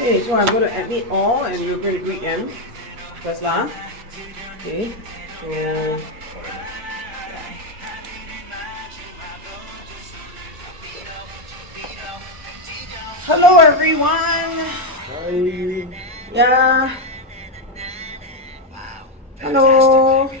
Okay, so I'm going to admit all and we're going to greet them first lah. Okay, so hello everyone. Hi. Yeah. Hello.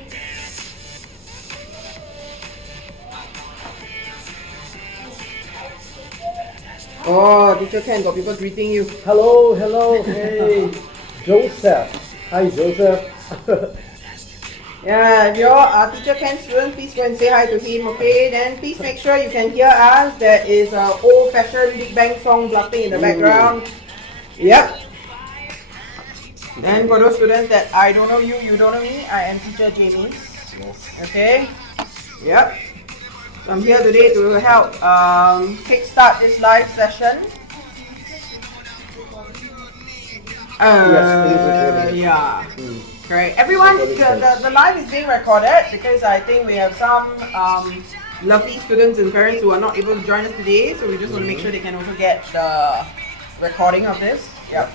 Oh, teacher Ken, got people greeting you. Hello, hey, Joseph. Hi, Joseph. Yeah, if you're a teacher Ken student, please go and say hi to him, okay? Then please make sure you can hear us. There is an old-fashioned Big Bang song blasting in the background. Yep. Then for those students that I don't know you, you don't know me, I am teacher Jamie. Yes. Okay? Yep. So I'm here today to help kickstart this live session. Yeah. Correct. Everyone, the live is being recorded because I think we have some lovely students and parents who are not able to join us today. So we just want to make sure they can also get the recording of this. Yep.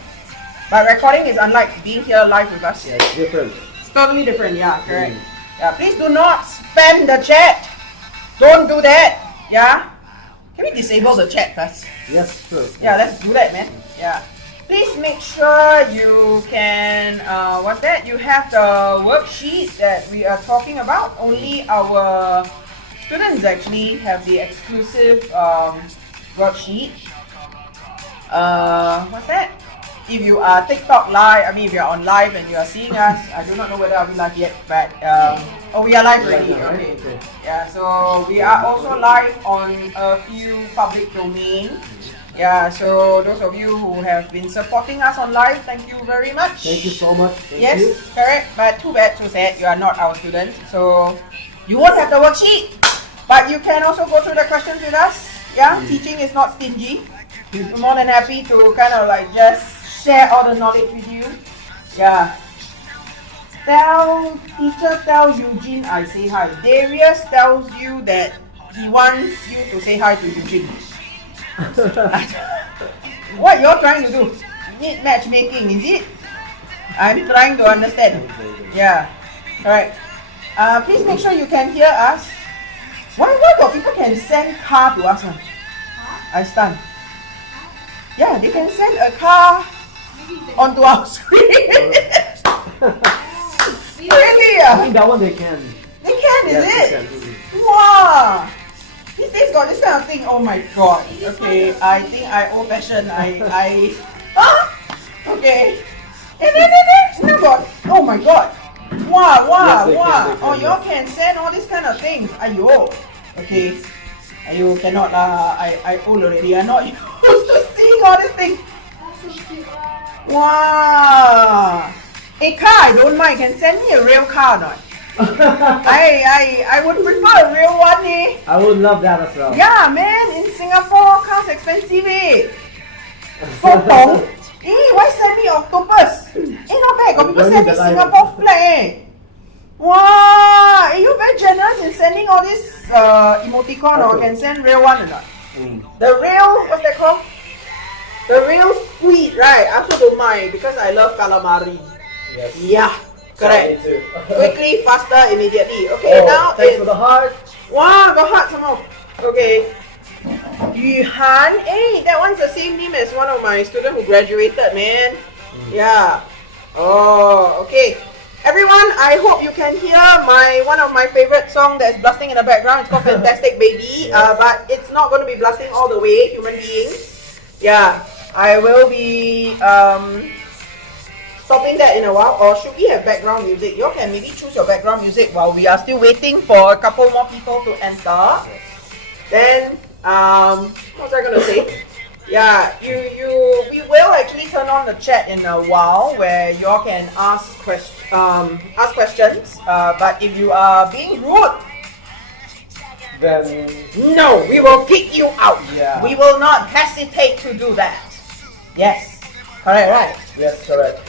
But recording is unlike being here live with us. Yeah, it's different. It's totally different. Yeah, correct. Yeah. Please do not spam the chat. Don't do that. Yeah. Can we disable the chat first? Yes, sure. Yeah, let's do that, man. Yeah. Please make sure you can, what's that? You have the worksheet that we are talking about. Only our students actually have the exclusive worksheet. What's that? If you are TikTok live, if you're on live and you are seeing us, I do not know whether are we live yet, but oh, we are live already. Okay. Yeah, so we are also live on a few public domains. Yeah, so those of you who have been supporting us on live, thank you very much. Thank you so much. Thank you. Correct. But too bad, too sad, you are not our students, so you won't have the worksheet. But you can also go through the questions with us. Yeah, teaching is not stingy. We're more than happy to kind of like just share all the knowledge with you. Yeah. Tell Eugene I say hi. Darius tells you that he wants you to say hi to Eugene. What you're trying to do? Need matchmaking, is it? I'm trying to understand. Yeah. Alright. Please make sure you can hear us. Why do people can send car to us? I stand. Yeah, they can send a car onto our screen. Really? I think that one they can. They can, is Yes, it? they can. Wow! These days got this kind of thing. Oh my god. Okay, I think I old fashioned. Okay. No god. Oh my god. Wow. Yes, they can, Oh, y'all can send all these kind of things. Ayo. Okay. Ayo, cannot lah. I old already. I'm not used to seeing all these things. Wow. A car, I don't mind. Can send me a real car or not? I would prefer a real one, eh? I would love that as well. Yeah, man. In Singapore, cars expensive, eh? Sotong. Why send me octopus? Not bad. Got people send me Singapore flag, eh? Wow. You very generous in sending all this emoticon, or can send real one or not? The real, what's that called? The real squid, right? I also don't mind because I love calamari. Yes. Yeah, correct. Me too. Quickly, faster, immediately. Okay, now thanks for the heart. Wow, got heart somehow. Okay. Yuhan, hey, that one's the same name as one of my students who graduated, man. Yeah. Oh, okay. Everyone, I hope you can hear one of my favorite songs that's blasting in the background. It's called Fantastic Baby, but it's not going to be blasting all the way, human beings. Yeah, I will be stopping that in a while. Or should we have background music? You can maybe choose your background music while we are still waiting for a couple more people to enter. Then, what was I going to say? Yeah, we will actually turn on the chat in a while where you all can ask questions. But if you are being rude, Then no, we will kick you out. Yeah. We will not hesitate to do that. Yes, correct, right? yes, correct.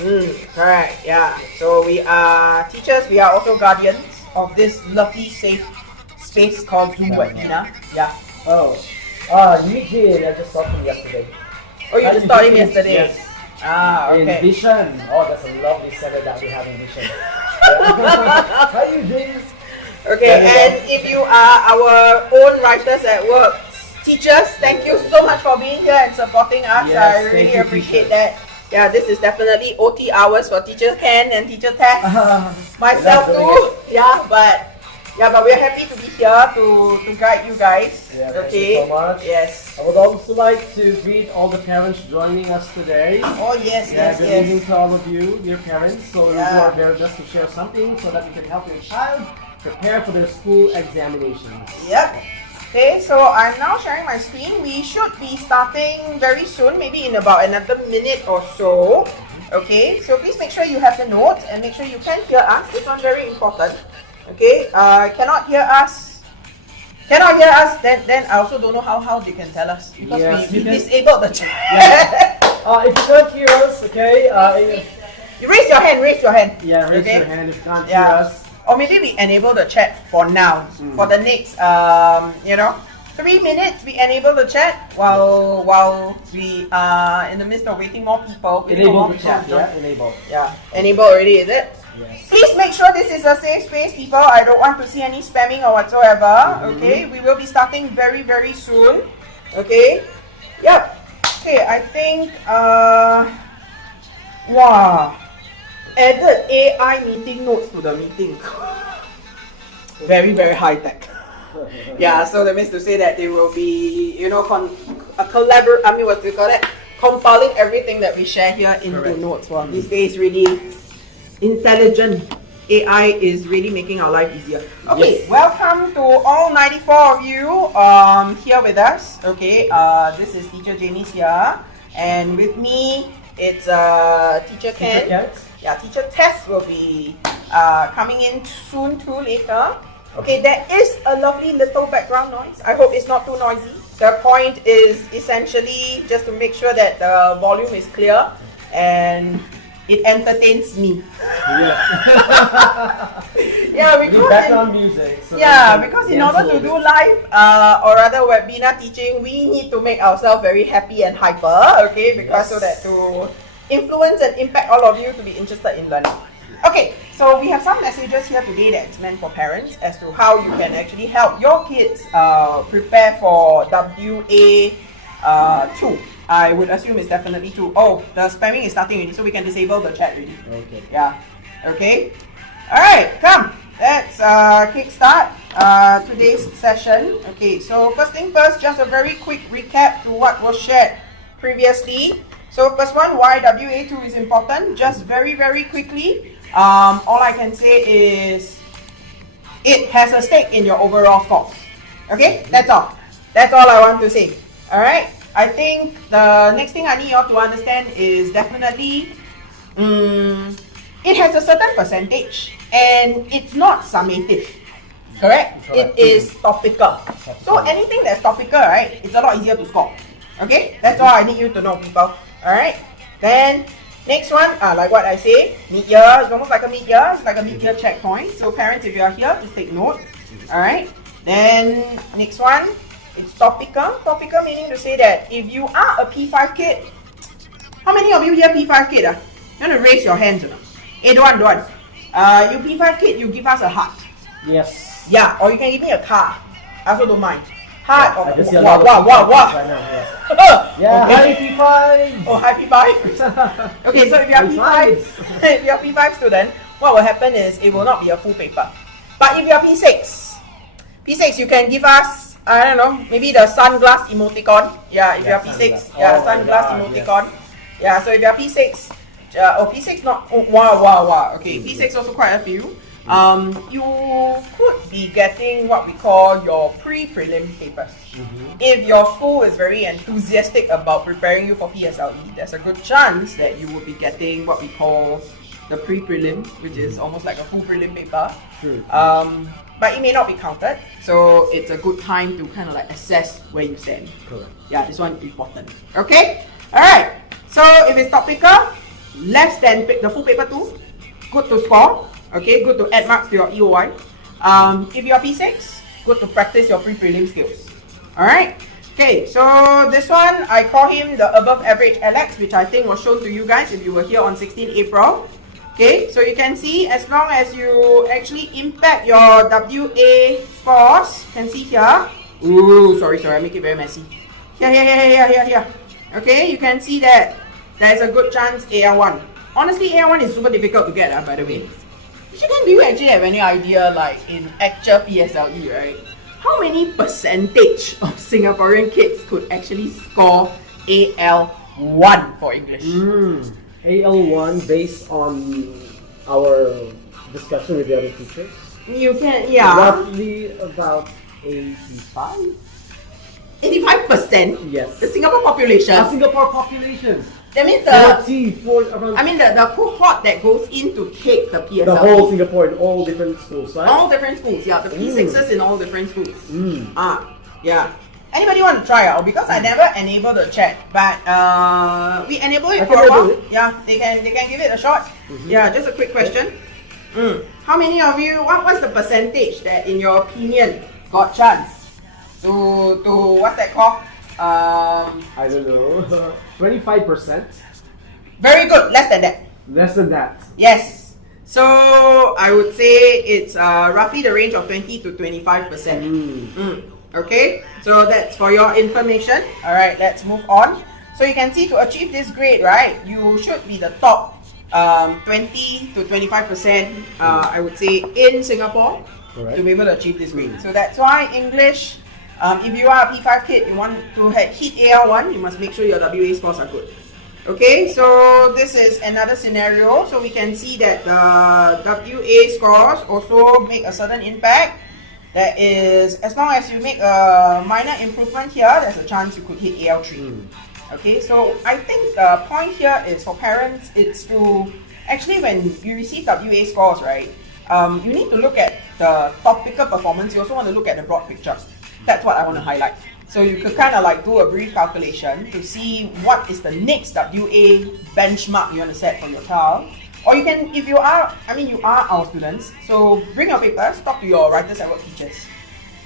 Correct. Yeah. So we are teachers. We are also guardians of this lovely, safe space called Zoom webinar. Yeah. Oh, Eugene, I just saw him yesterday. Oh, you just taught him yesterday. Yes. In okay. Vision. Oh, that's a lovely center that we have in Vision. How are you doing? Okay, and if you are our own writers at work, teachers, thank you so much for being here and supporting us. Yes, I thank really you, appreciate teachers. that. Yeah, this is definitely OT hours for Teacher Ken and Teacher Tess. Myself too. Yeah, but we're happy to be here to guide you guys. Yeah, okay. thank you so much. Yes. I would also like to greet all the parents joining us today. Oh yes, Yeah, yes, good yes. evening to all of you, dear parents. So we Yeah. are very best to share something so that we can help your child prepare for their school examinations. Yep. Okay, so I'm now sharing my screen. We should be starting very soon, maybe in about another minute or so. Okay, so please make sure you have the notes and make sure you can hear us. This one very important. Okay, cannot hear us, then I also don't know how they can tell us because Yes, we you can- disabled the chat. If you can't hear us, okay, You raise your hand, raise your hand. yeah, raise Okay. your hand if you can't hear Yeah. us. Or maybe we enable the chat for now. For the next 3 minutes we enable the chat while we are in the midst of waiting more people. waiting for Enable more the people chat, to join. yeah, enable. Yeah, enable already, is it? Yes. Please make sure this is a safe space, people. I don't want to see any spamming or whatsoever. Okay, we will be starting very, very soon. Okay, yep. Okay, I think, wow, added AI meeting notes to the meeting. Very, very high tech. Yeah, so that means to say that they will be, compiling everything that we share here into Correct. notes. Well, these days, really intelligent AI is really making our life easier. Okay, Yes. welcome to all 94 of you here with us. Okay, this is Teacher Jamie's here, and with me it's Teacher Ken. Teacher Ken. Yeah, Teacher Tess will be coming in soon too later. Okay, there is a lovely little background noise. I hope it's not too noisy. The point is essentially just to make sure that the volume is clear and it entertains me. Yeah. Yeah, We need because background music. So yeah, we can because in dance order a to little do bit. live or rather webinar teaching, we need to make ourselves very happy and hyper, okay? Because so that Yes. to influence and impact all of you to be interested in learning. Okay, so we have some messages here today that's meant for parents as to how you can actually help your kids prepare for WA 2. I would assume it's definitely 2. Oh, the spamming is starting already, so we can disable the chat already. Okay. Yeah. Okay. All right. Come. Let's kickstart today's session. Okay. So first thing first, just a very quick recap to what was shared previously. So first one, why WA2 is important. Just very quickly. All I can say is it has a stake in your overall scores. Okay. That's all. That's all I want to say. All right. I think the next thing I need you all to understand is definitely it has a certain percentage and it's not summative. Correct? It is topical. So anything that's topical, right, it's a lot easier to score. Okay? That's all I need you to know, people. Alright? Then next one, like what I say, mid-year, it's almost like a mid-year, it's like a mid-year checkpoint. So parents, if you are here, just take note. Alright? Then next one, it's topical. Topical meaning to say that if you are a P5 kid, how many of you here P5 kid? You want to raise your hands or not? Hey, don't want. You P5 kid, you give us a heart. Yes. Yeah, or you can give me a car. I also don't mind. Heart I or just see a lot of wow. P5 right now, yes. Yeah, Okay. hi P5. Oh, hi P5. Okay, so if you are P5, if you are P5 student, what will happen is it will not be a full paper. But if you are P6 you can give us, I don't know, maybe the sunglass emoticon. Yeah, if you are P6, sunglass. yeah, Oh, sunglass yeah, emoticon. Yeah, so if you are P6, P6 not, wow. Okay, P6 also quite a few. You could be getting what we call your pre-prelim papers. If your school is very enthusiastic about preparing you for PSLE, there's a good chance that you will be getting what we call the pre-prelim, which is almost like a full prelim paper. True. But it may not be counted, so it's a good time to kind of like assess where you stand. Correct. Yeah, this one is important. Okay? Alright, so if it's topical, less than the full paper 2, good to score. Okay, good to add marks to your EOI. If you're P6, good to practice your pre-prelim skills. Alright? Okay, so this one, I call him the above average Alex, which I think was shown to you guys if you were here on 16 April. Okay, so you can see as long as you actually impact your WA scores, you can see here. Ooh, sorry, I make it very messy. Here. Okay, you can see that there's a good chance AL1. Honestly, AL1 is super difficult to get, by the way. Shikan, do you actually have any idea, like in actual PSLE, right? How many percentage of Singaporean kids could actually score AL1 for English? AL1 based on our discussion with the other teachers? You can, yeah. Roughly about 85? 85%? Yes. The Singapore population? The Singapore population. That means around. I mean the cohort that goes in to take the PSLE. The whole Singapore in all different schools, right? All different schools, yeah. The P6s in all different schools. Yeah. Anybody want to try out? Because I never enable the chat, but we enable it for a while. Yeah, they can give it a shot. Yeah, just a quick question. How many of you? What's the percentage that, in your opinion, got chance to what's that called? I don't know. 25%. Very good. Less than that. Less than that. Yes. So I would say it's roughly the range of 20 to 25%. Okay. So that's for your information. All right. Let's move on. So you can see to achieve this grade, right? You should be the top 20 to 25%. I would say in Singapore to be able to achieve this grade. So that's why English. If you are a P5 kid, you want to hit AL1, you must make sure your WA scores are good. Okay, so this is another scenario. So we can see that the WA scores also make a certain impact. That is, as long as you make a minor improvement here, there's a chance you could hit AL3. Okay, so I think the point here is for parents, it's to actually when you receive WA scores, right, you need to look at the topical performance. You also want to look at the broad picture. That's what I want to highlight. So you could kind of like do a brief calculation to see what is the next WA benchmark you want to set for your child. Or you can, if you are, you are our students, so bring your papers, talk to your writers at work teachers.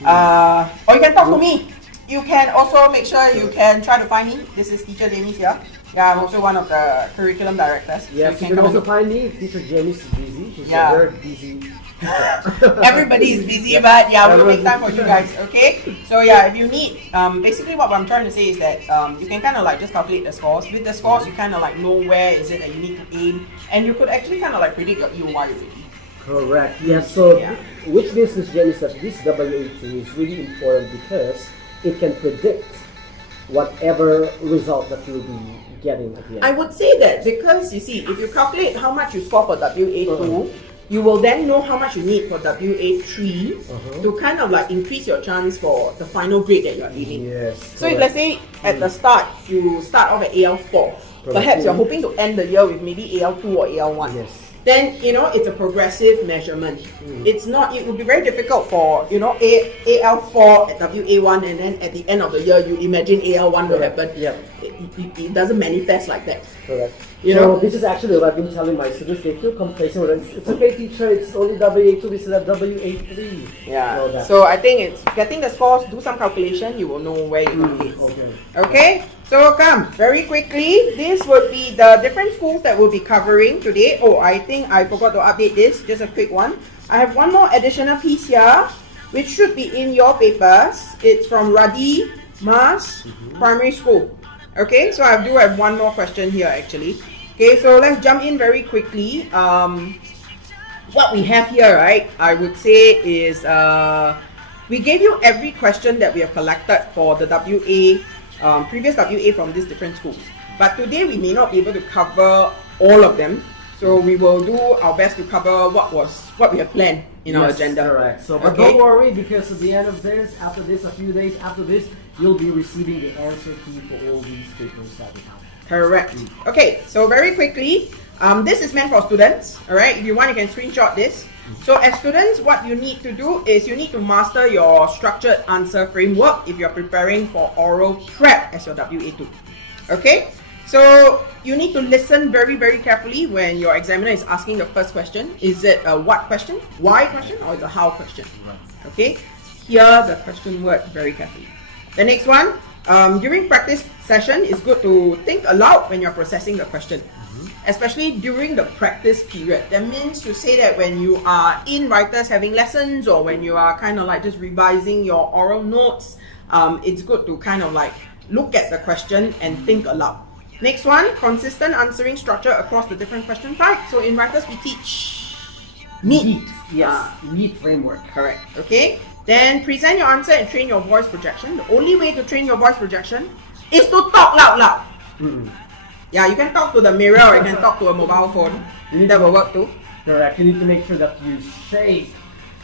Or you can talk to me. You can also make sure you can try to find me. This is Teacher Jamie here. Yeah, I'm also one of the curriculum directors. Yes, so you can also find me. Teacher Jamie's busy. She's a very busy teacher. Everybody is busy, but yeah, we'll make time for you guys, okay? So yeah, if you need, basically what I'm trying to say is that you can kind of like just calculate the scores. With the scores, you kind of like know where is it that you need to aim, and you could actually kind of like predict your EOY already. Correct. Yes. So which means, Ms. Jenny, that this WA2 is really important because it can predict whatever result that you'll be getting at the end. I would say that because you see, if you calculate how much you score for WA2, you will then know how much you need for WA3 to kind of like increase your chance for the final grade that you are aiming. Yes. So if let's say at the start you start off at AL4, perhaps you're hoping to end the year with maybe AL2 or AL1. Yes. Then it's a progressive measurement. It's not. It would be very difficult for AL4 at WA1 and then at the end of the year you imagine AL1 will happen. Yeah. It doesn't manifest like that. Correct. So this is actually what I've been telling my students. They feel complacent with it. It's okay, teacher. It's only WA2. We still have WA3. Yeah. So I think it's getting the scores. Do some calculation. You will know where you're going to hit. Okay. So come very quickly. This would be the different schools that we'll be covering today. Oh, I think I forgot to update this. Just a quick one. I have one more additional piece here, which should be in your papers. It's from Radhi Mas Primary School. Okay, so I do have one more question here actually. Okay, so let's jump in very quickly. What we have here, right, I would say is we gave you every question that we have collected for the WA, previous WA from these different schools. But today we may not be able to cover all of them. So we will do our best to cover what we have planned in our agenda. Correct. So, but don't worry, because at the end of this, after this, a few days after this, you'll be receiving the answer key for all these papers that we have. Correct. Okay, so very quickly, this is meant for students. All right, if you want, you can screenshot this. So as students, what you need to do is you need to master your structured answer framework if you're preparing for oral prep as your WA2. Okay. So you need to listen very, very carefully when your examiner is asking the first question. Is it a what question, why question, or is it a how question? Okay, hear the question word very carefully. The next one, during practice session, it's good to think aloud when you're processing the question, especially during the practice period. That means to say that when you are in writers having lessons, or when you are kind of like just revising your oral notes, it's good to kind of like look at the question and think aloud. Next one, consistent answering structure across the different question types. So in writers, we teach NEAT. Yes, NEAT framework. Correct. Okay. Then present your answer and train your voice projection. The only way to train your voice projection is to talk loud. Yeah, you can talk to the mirror or you can talk to a mobile phone. That will work too. Correct. You need to make sure that you shake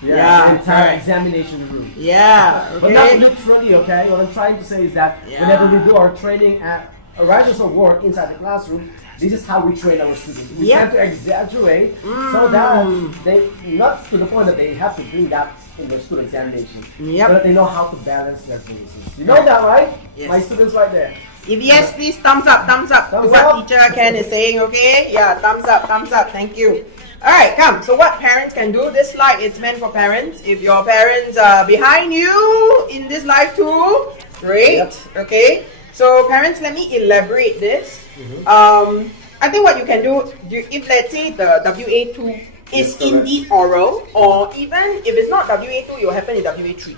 the entire correct. examination room. Yeah. Okay. But not literally, okay? What I'm trying to say is that whenever we do our training at writers of work inside the classroom, this is how we train our students. We tend to exaggerate so that they, not to the point that they have to bring that in their school examination, so that they know how to balance their voices. You know that, right? Yes. My students right there. If yes, please thumbs up to what teacher Ken is saying, okay? Yeah, thumbs up, thank you. Alright, come. So what parents can do, this slide it's meant for parents. If your parents are behind you in this live too, great, okay? So parents, let me elaborate this. I think what you can do, if let's say the WA2 is indeed oral, or even if it's not WA2, it will happen in WA3.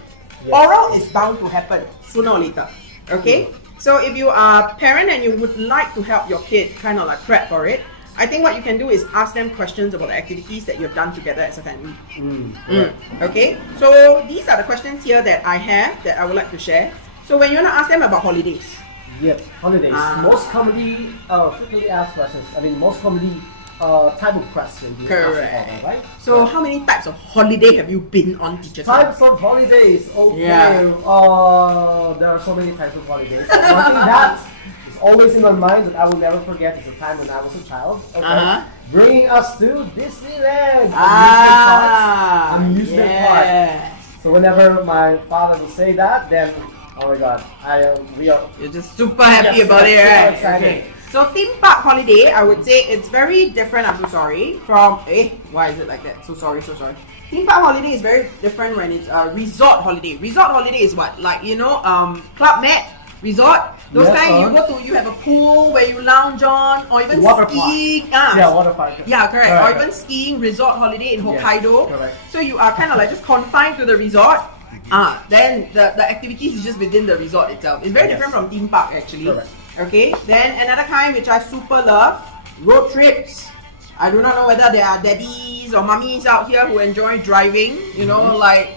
Oral is bound to happen sooner or later, okay? So if you are a parent and you would like to help your kid kind of like prep for it, I think what you can do is ask them questions about the activities that you've done together as a family. Okay, so these are the questions here that I have that I would like to share. So when you want to ask them about holidays. Yep, holidays. Most commonly frequently asked questions. I mean, most commonly type of question. Correct. About, right? So how many types of holiday have you been on, teacher? Types of holidays. Okay. There are so many types of holidays. One thing that is always in my mind that I will never forget is the time when I was a child. Okay. Bringing us to Disneyland. Amusement park. So whenever my father would say that, then oh my God, you're just super happy about it, right? Okay. So theme park holiday, I would say it's very different, I'm so sorry, from, why is it like that? So sorry. Theme park holiday is very different when it's a resort holiday. Resort holiday is what? Like, you know, Club Med, resort, those kind you go to, you have a pool where you lounge on, or even skiing. Water park. Yeah, correct. Or even skiing, resort holiday in Hokkaido. Correct. So you are kind of like just confined to the resort. Then the activities is just within the resort itself. It's very different from theme park actually. Correct. Okay, then another kind which I super love, road trips. I do not know whether there are daddies or mummies out here who enjoy driving. You know, like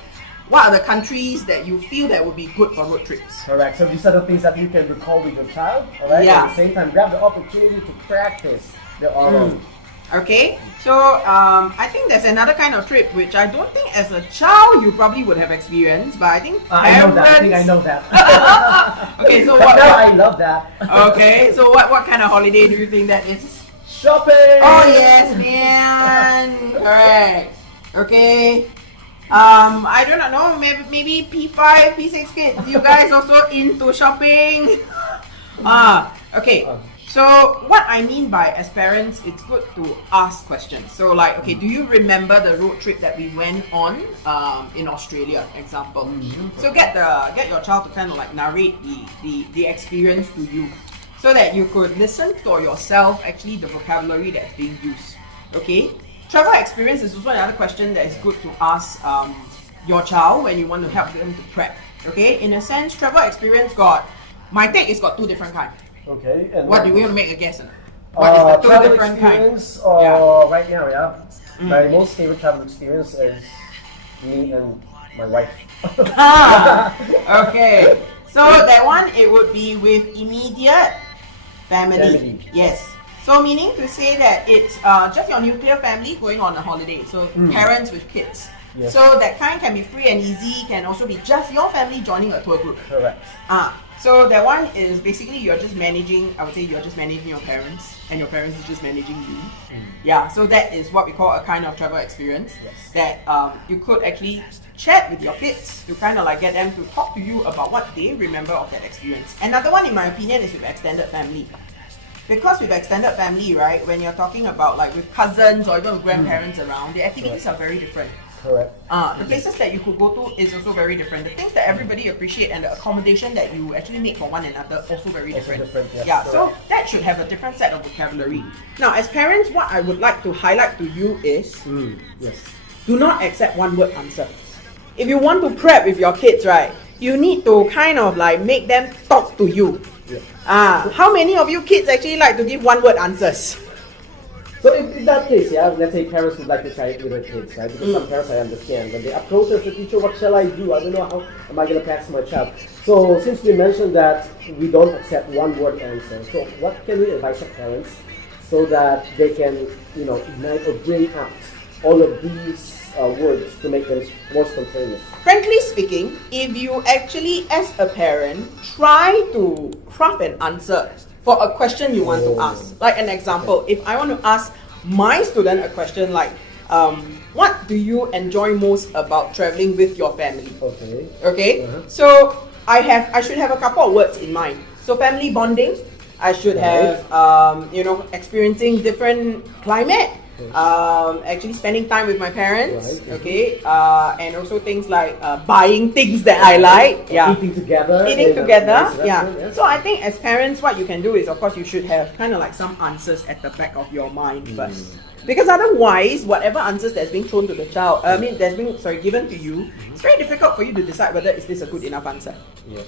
what are the countries that you feel that would be good for road trips? Correct. So these are the things that you can recall with your child. Alright. At the same time, grab the opportunity to practice the oral. Okay, so I think there's another kind of trip which I don't think as a child you probably would have experienced, but I think I know that. Okay, so what? I love that. Okay, so what kind of holiday do you think that is? Shopping. Oh yes, man. Correct. Okay. I do not know. Maybe P5, P6 kids. You guys also into shopping? Okay. So what I mean by as parents, it's good to ask questions. So like, okay, do you remember the road trip that we went on in Australia, example? So get your child to kind of like narrate the experience to you, so that you could listen for yourself actually the vocabulary that's being used. Okay, travel experience is also another question that is good to ask your child when you want to help them to prep. Okay, in a sense, travel experience my take is got two different kinds. Okay. And what do you want to make a guess on? What is the two different kinds? Right now, my most favorite travel experience is me and my wife. Okay. So that one, it would be with immediate family. Yes. So meaning to say that it's just your nuclear family going on a holiday. So parents with kids. Yes. So that kind can be free and easy, can also be just your family joining a tour group. Correct. So that one is basically you're just managing, I would say you're just managing your parents, and your parents is just managing you. Yeah, so that is what we call a kind of travel experience that you could actually chat with your kids to kind of like get them to talk to you about what they remember of that experience. Another one in my opinion is with extended family. Because with extended family, right, when you're talking about like with cousins or even with grandparents around, the activities are very different. Correct. The places that you could go to is also very different. The things that everybody appreciate and the accommodation that you actually make for one another also very different. Yes, Yeah, correct. so that should have a different set of vocabulary. Now, as parents, what I would like to highlight to you is Yes. do not accept one-word answer. If you want to prep with your kids, right, you need to kind of like make them talk to you. Yeah. How many of you kids actually like to give one-word answers? So in that case, let's say parents would like to try it with their kids, right? Because some parents, I understand, when they approach us, the teacher, what shall I do? I don't know how am I going to pass my child. So since we mentioned that we don't accept one-word answer, so what can we advise our parents so that they can, ignite or bring out all of these words to make them more spontaneous? Frankly speaking, if you actually, as a parent, try to craft an answer for a question you want to ask. Like an example, if I want to ask my student a question like, what do you enjoy most about traveling with your family? Okay? So I should have a couple of words in mind. So family bonding, I should have, experiencing different climate, actually spending time with my parents, okay, and also things like buying things that I like, eating together, yeah. So I think as parents, what you can do is, of course, you should have kind of like some answers at the back of your mind first. Because otherwise, whatever answers that's being thrown to the child, given to you, it's very difficult for you to decide whether is this a good enough answer.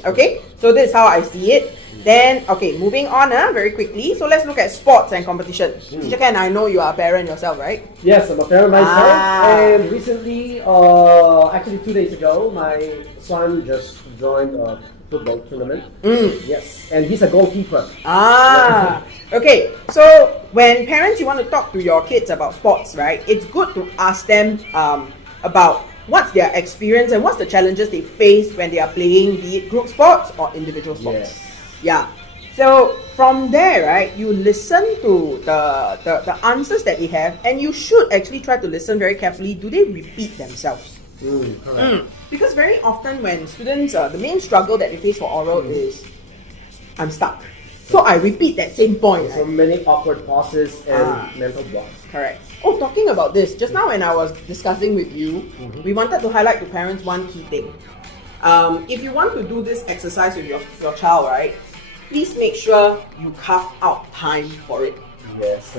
Okay, so this is how I see it. Then, okay, moving on very quickly. So let's look at sports and competition. Teacher Ken, I know you are a parent yourself, right? Yes, I'm a parent myself. And recently, actually 2 days ago, my son just joined a football tournament. Yes, and he's a goalkeeper. Okay, so when parents, you want to talk to your kids about sports, right? It's good to ask them about what's their experience and what's the challenges they face when they are playing, be it group sports or individual sports. Yeah. So from there, right, you listen to the answers that they have, and you should actually try to listen very carefully. Do they repeat themselves? Because very often when students, the main struggle that they face for oral is, I'm stuck. So I repeat that same point. So many awkward pauses and mental blocks. Correct. Oh, talking about this, just now when I was discussing with you, we wanted to highlight to parents one key thing. If you want to do this exercise with your child, right, please make sure you carve out time for it. Yes.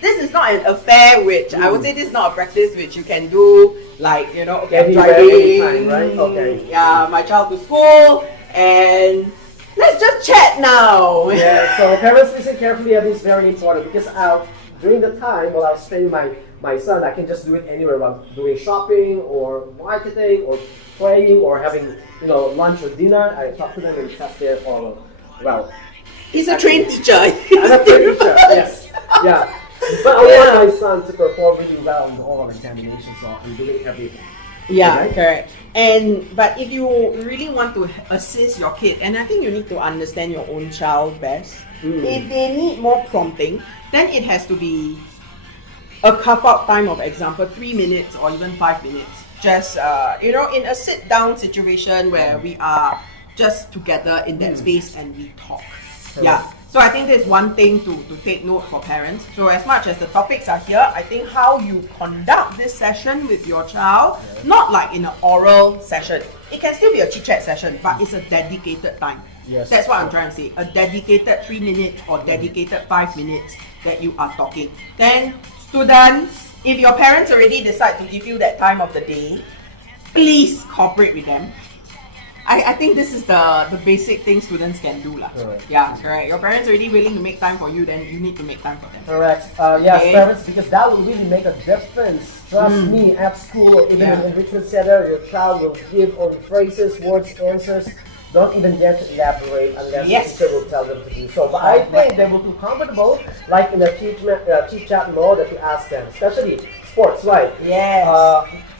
This is not an affair which, I would say this is not a practice which you can do like, okay, I'm Anywhere, driving, anytime, right? Okay. Yeah, my child to school, and let's just chat now. Yeah, so parents listen carefully, and it's very important because during the time while I was training my son, I can just do it anywhere while doing shopping or marketing or playing or having lunch or dinner. I talk to them and test their oral. Well, he's a trained teacher. I'm a trained teacher. Yes. Yeah. But I want my son to perform really well in the oral examination, so I'm doing everything. Yeah, correct. But if you really want to assist your kid, and I think you need to understand your own child best. If they need more prompting, then it has to be a carve-out time of example, 3 minutes or even 5 minutes. Just in a sit-down situation where we are just together in that space and we talk. Yeah. So I think there's one thing to take note for parents. So as much as the topics are here, I think how you conduct this session with your child, not like in an oral session. It can still be a chit-chat session, but it's a dedicated time. Yes. That's what I'm trying to say. A dedicated 3 minutes or dedicated 5 minutes that you are talking. Then students, if your parents already decide to give you that time of the day, please cooperate with them. I think this is the basic thing students can do. Correct. Yeah, correct. Your parents already willing to make time for you, then you need to make time for them. Correct. Yes, parents, because that will really make a difference. Trust me, at school, even in enrichment center, your child will give all the phrases, words, answers. Don't even dare to elaborate unless the teacher will tell them to do so. But I think they will feel comfortable, like in a chit chat mode, that you ask them, especially sports, right? Yes.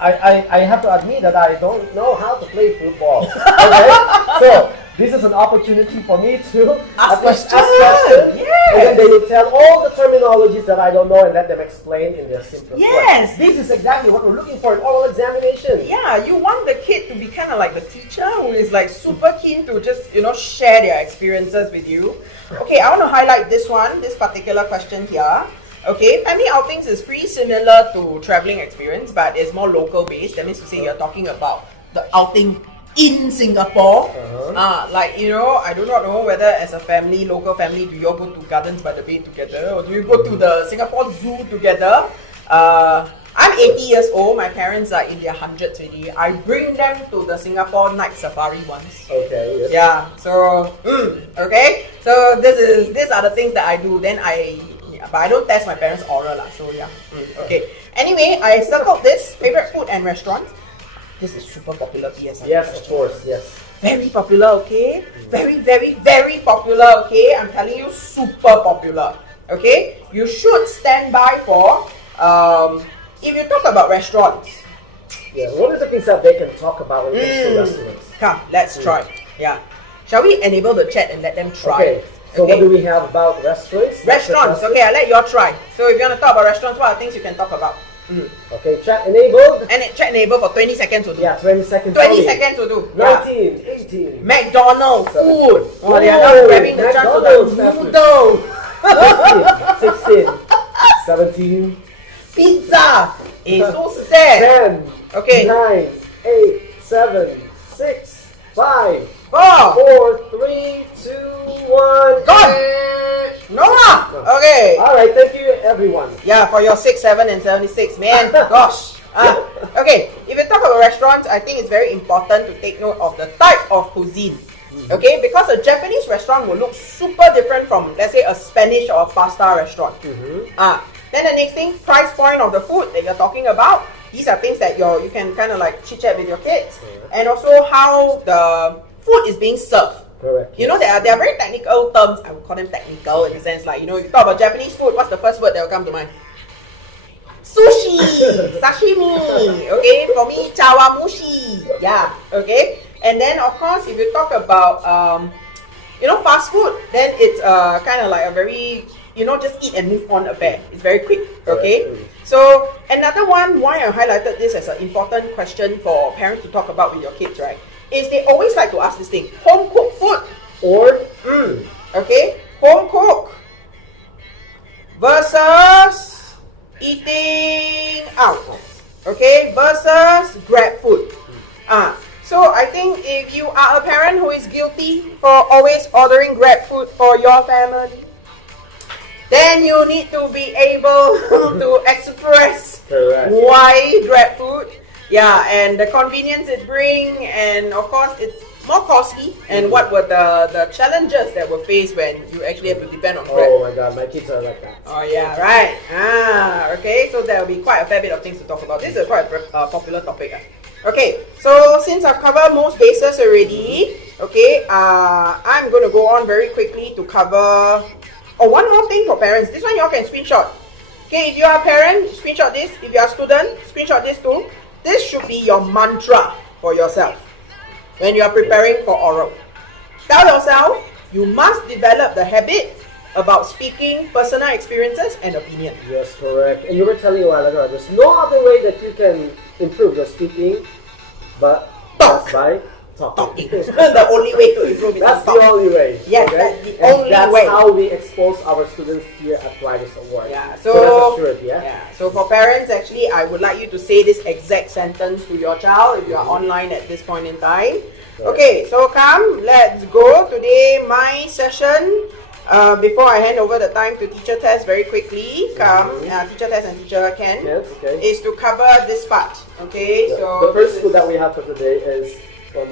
I have to admit that I don't know how to play football. Okay? So this is an opportunity for me to ask questions. Yes. And then they will tell all the terminologies that I don't know and let them explain in their simplest Yes. way. This is exactly what we're looking for in oral examination. Yeah, you want the kid to be kind of like the teacher who is like super keen to just, share their experiences with you. Okay, I want to highlight this particular question here. Okay, family outings is pretty similar to traveling experience, but it's more local based. That means to say you're talking about the outing in Singapore. Like, you know, I do not know whether as a family, local family, do you all go to Gardens by the Bay together, or do you go to the Singapore Zoo together? I'm 80 years old, my parents are in their hundreds already. I bring them to the Singapore night safari once. Okay, yes. Yeah, so, okay. So these are the things that I do. Then but I don't test my parents' oral lah, so yeah. Okay. Anyway, I circled this, favorite food and restaurants. This is super popular PSLE. Yes, of course, yes. Very popular, okay? Very, very, very popular, okay? I'm telling you, super popular. Okay? You should stand by for if you talk about restaurants. Yeah, what are the things that they can talk about when it comes to restaurants? Come, let's try. Yeah. Shall we enable the chat and let them try? Okay. So what do we have about restaurants? Restaurants, okay, I'll let you all try. So if you want to talk about restaurants, what are things you can talk about? Okay, chat enabled. And chat enabled for 20 seconds to do. Yeah, 20 seconds 20 only. seconds to do. 19, 18. McDonald's, food. Oh, they are Whoa, now grabbing the chance to the noodle. 15, 16, 17. Pizza. It's so sad. 10, Okay. 9, 8, 7, 6, 5, 4. 4, 3, 2, 1. Gone. Noah. Okay. Alright, thank you everyone. Yeah, for your 6, 7, and 76, man. Gosh. Okay, if you talk about restaurants, I think it's very important to take note of the type of cuisine. Okay, because a Japanese restaurant will look super different from, let's say, a Spanish or a pasta restaurant. Then the next thing, price point of the food that you're talking about. These are things that you can kind of like chit-chat with your kids. And also how the food is being served. Correct. You know, there are very technical terms. I would call them technical in the sense like, you know, you talk about Japanese food, what's the first word that will come to mind? Sushi, sashimi, okay? For me, chawamushi, yeah, okay? And then, of course, if you talk about, you know, fast food, then it's kind of like a very, you know, just eat and move on affair. It's very quick, okay? So, another one, why I highlighted this as an important question for parents to talk about with your kids, right? Is they always like to ask this thing, home cooked food or, okay, home cooked versus eating out, okay, versus grab food. So I think if you are a parent who is guilty for always ordering grab food for your family, then you need to be able to express why grab food. Yeah, and the convenience it brings, and of course it's more costly, and what were the challenges that were faced when you actually have to depend on Grab. Oh my god, my kids are like that. Oh yeah, right. Okay, so there will be quite a fair bit of things to talk about. This is quite a popular topic. Okay, so since I've covered most bases already, okay, I'm going to go on very quickly to cover, one more thing for parents. This one you all can screenshot. Okay, if you are a parent, screenshot this. If you are a student, screenshot this too. This should be your mantra for yourself when you are preparing for oral. Tell yourself you must develop the habit about speaking personal experiences and opinions. Yes, correct. And you were telling a while ago, there's no other way that you can improve your speaking but just by talking. The only way to improve is that's to talk. the only way. Yes, okay? that's the and only that's way. how we expose our students here at Riders Award. Yeah, so that's assured, yeah? So for parents, actually, I would like you to say this exact sentence to your child if you are online at this point in time. Okay, so come, let's go. Today, my session, before I hand over the time to Teacher Tess very quickly, Teacher Tess and Teacher Ken, is to cover this part. Okay, so the first school that we have for today is from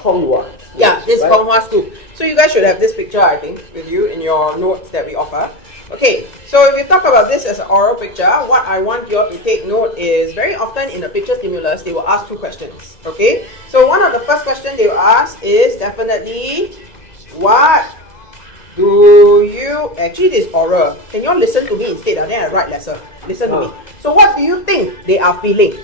Konghua. Yeah, this is Konghua School. So you guys should have this picture, I think, with you in your notes that we offer. Okay, so if you talk about this as an oral picture, what I want you all to take note is very often in the picture stimulus, they will ask two questions. Okay, so one of the first questions they will ask is definitely, what do you, actually this is oral, can you all listen to me instead, then I write lesser, listen to me. So what do you think they are feeling?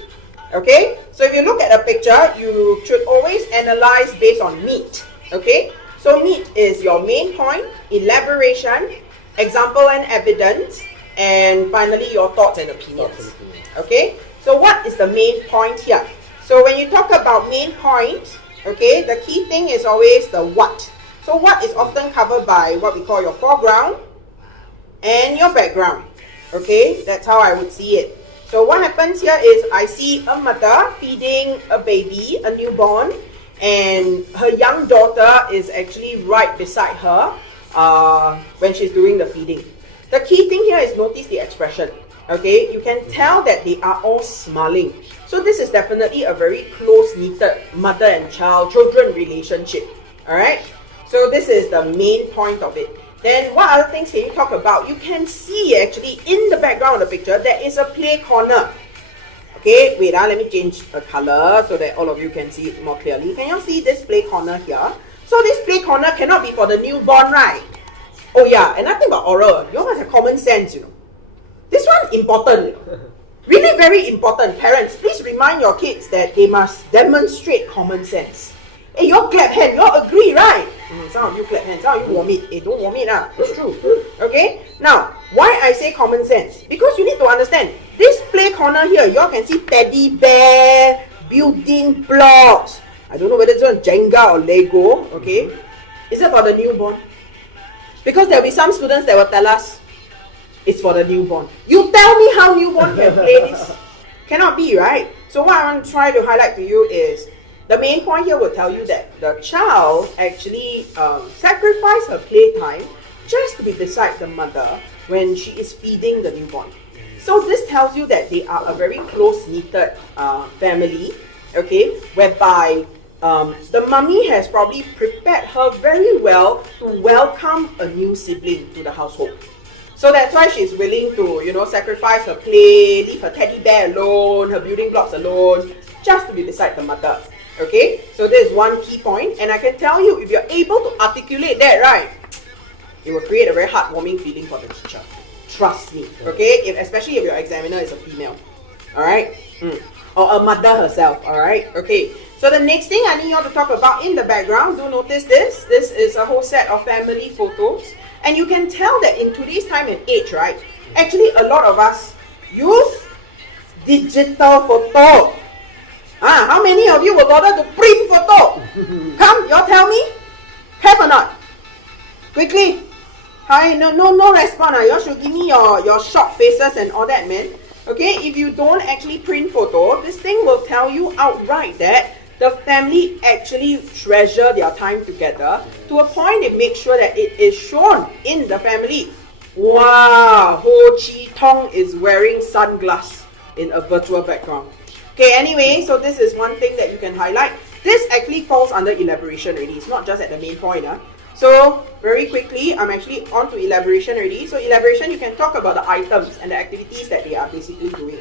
Okay, so if you look at a picture, you should always analyze based on meat. Okay, so meat is your main point, elaboration, example and evidence, and finally your thoughts and opinions. Okay, so what is the main point here? So when you talk about main point, okay, the key thing is always the what. So what is often covered by what we call your foreground and your background. Okay, that's how I would see it. So what happens here is I see a mother feeding a baby, a newborn, and her young daughter is actually right beside her when she's doing the feeding. The key thing here is notice the expression. Okay, you can tell that they are all smiling. So this is definitely a very close-knitted mother and children relationship. Alright, so this is the main point of it. Then what other things can you talk about? You can see actually in the background of the picture there is a play corner. Okay, wait, let me change the color so that all of you can see it more clearly. Can you see this play corner here? So this play corner cannot be for the newborn, right? Oh yeah, and nothing about oral. You all must have common sense, you know. This one important. Really very important. Parents, please remind your kids that they must demonstrate common sense. Hey, you all clap hands. You all agree, right? Some of you clap hands. Some of you vomit. Hey, don't vomit. It's true. Okay? Now, why I say common sense? Because you need to understand. This play corner here, you all can see teddy bear, building blocks. I don't know whether it's on Jenga or Lego. Okay? Is it for the newborn? Because there will be some students that will tell us, it's for the newborn. You tell me how newborn can play this. Cannot be, right? So what I want to try to highlight to you is, the main point here will tell you that the child actually sacrificed her playtime just to be beside the mother when she is feeding the newborn. So this tells you that they are a very close-knitted family, okay, whereby the mummy has probably prepared her very well to welcome a new sibling to the household. So that's why she's willing to, you know, sacrifice her play, leave her teddy bear alone, her building blocks alone, just to be beside the mother. Okay, so there's one key point, and I can tell you, if you're able to articulate that, right, it will create a very heartwarming feeling for the teacher. Trust me, okay, especially if your examiner is a female, alright, or a mother herself, alright, okay. So the next thing I need you all to talk about in the background, do notice this. This is a whole set of family photos, and you can tell that in today's time and age, right, actually a lot of us use digital photo. How many of you will bother to print photo? Come, y'all tell me. Have or not? Quickly. Hi, no response. Y'all should give me your shocked faces and all that, man. Okay, if you don't actually print photo, this thing will tell you outright that the family actually treasure their time together to a point it makes sure that it is shown in the family. Wow, Ho Chi Tong is wearing sunglasses in a virtual background. Okay, anyway, so this is one thing that you can highlight. This actually falls under elaboration already. It's not just at the main point. So, very quickly, I'm actually on to elaboration already. So, elaboration, you can talk about the items and the activities that they are basically doing.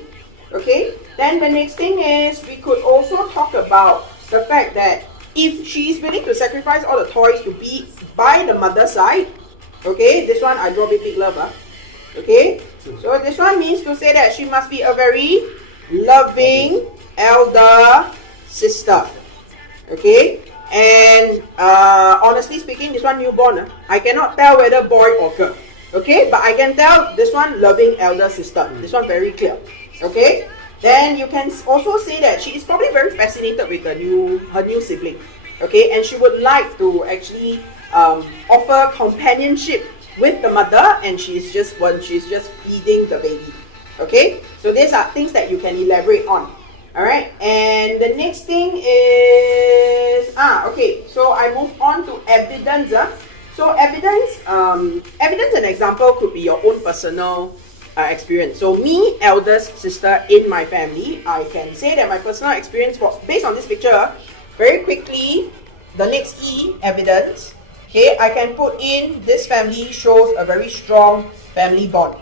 Okay, then the next thing is, we could also talk about the fact that if she is willing to sacrifice all the toys to be by the mother's side, okay, this one I draw big love. Okay, so this one means to say that she must be a very loving elder sister. Okay, and honestly speaking, this one newborn, I cannot tell whether boy or girl. Okay, but I can tell this one loving elder sister. This one very clear. Okay, then you can also say that she is probably very fascinated with her new sibling. Okay, and she would like to actually offer companionship with the mother, and she's just feeding the baby. Okay, so these are things that you can elaborate on. Alright, and the next thing is, okay, so I move on to evidence. So evidence an example could be your own personal experience. So me, eldest sister in my family, I can say that my personal experience, based on this picture, very quickly, the next E, evidence, okay, I can put in this family shows a very strong family bond.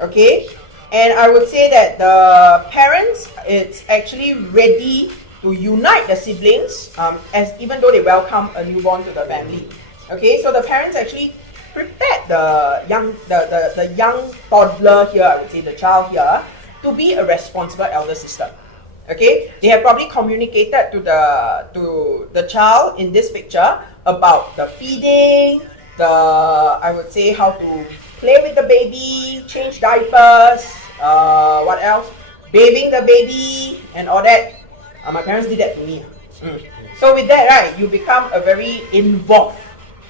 Okay, and I would say that the parents, it's actually ready to unite the siblings, as even though they welcome a newborn to the family. Okay, so the parents actually prepared the young toddler here, I would say the child here, to be a responsible elder sister. Okay, they have probably communicated to the child in this picture about the feeding, I would say how to play with the baby, change diapers, what else? Bathing the baby and all that. My parents did that to me. So with that, right, you become a very involved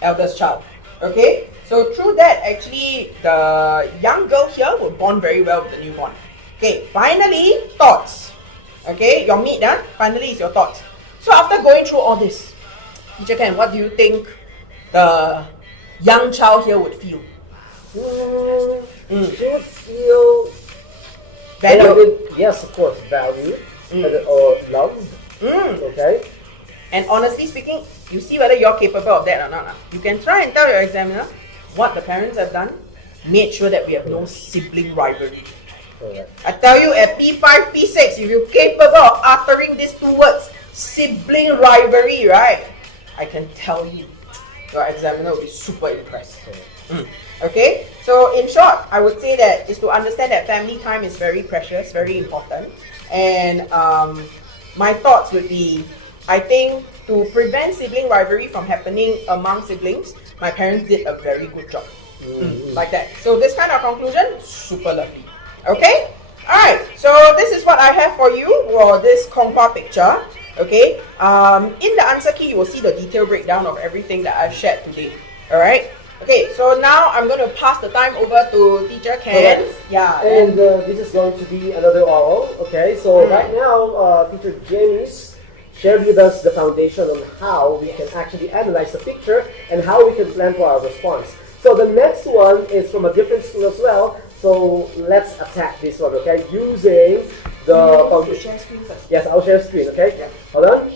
eldest child. Okay? So through that, actually, the young girl here will bond very well with the newborn. Okay, finally, thoughts. Okay, your meat, finally is your thoughts. So after going through all this, Teacher Ken, what do you think the young child here would feel? She would feel Value. Yes, of course, value or love. Okay. And honestly speaking, you see whether you're capable of that or not. You can try and tell your examiner what the parents have done, made sure that we have no sibling rivalry. Correct. I tell you, at P5, P6, if you're capable of uttering these two words, sibling rivalry, right? I can tell you, your examiner will be super impressed. Okay, so in short, I would say that is to understand that family time is very precious, very important. And my thoughts would be, I think to prevent sibling rivalry from happening among siblings, my parents did a very good job. Like that. So this kind of conclusion, super lovely. Okay? Alright, so this is what I have for you for this Kongpa picture. Okay? In the answer key, you will see the detailed breakdown of everything that I've shared today. Alright? Okay, so now I'm going to pass the time over to Teacher Ken. Correct. Yeah. And this is going to be another oral. Okay, so right now, Teacher James shared with us the foundation on how we can actually analyze the picture and how we can plan for our response. So the next one is from a different school as well. So let's attack this one, okay? Using the share screen first. Yes, I'll share screen, okay? Hold on.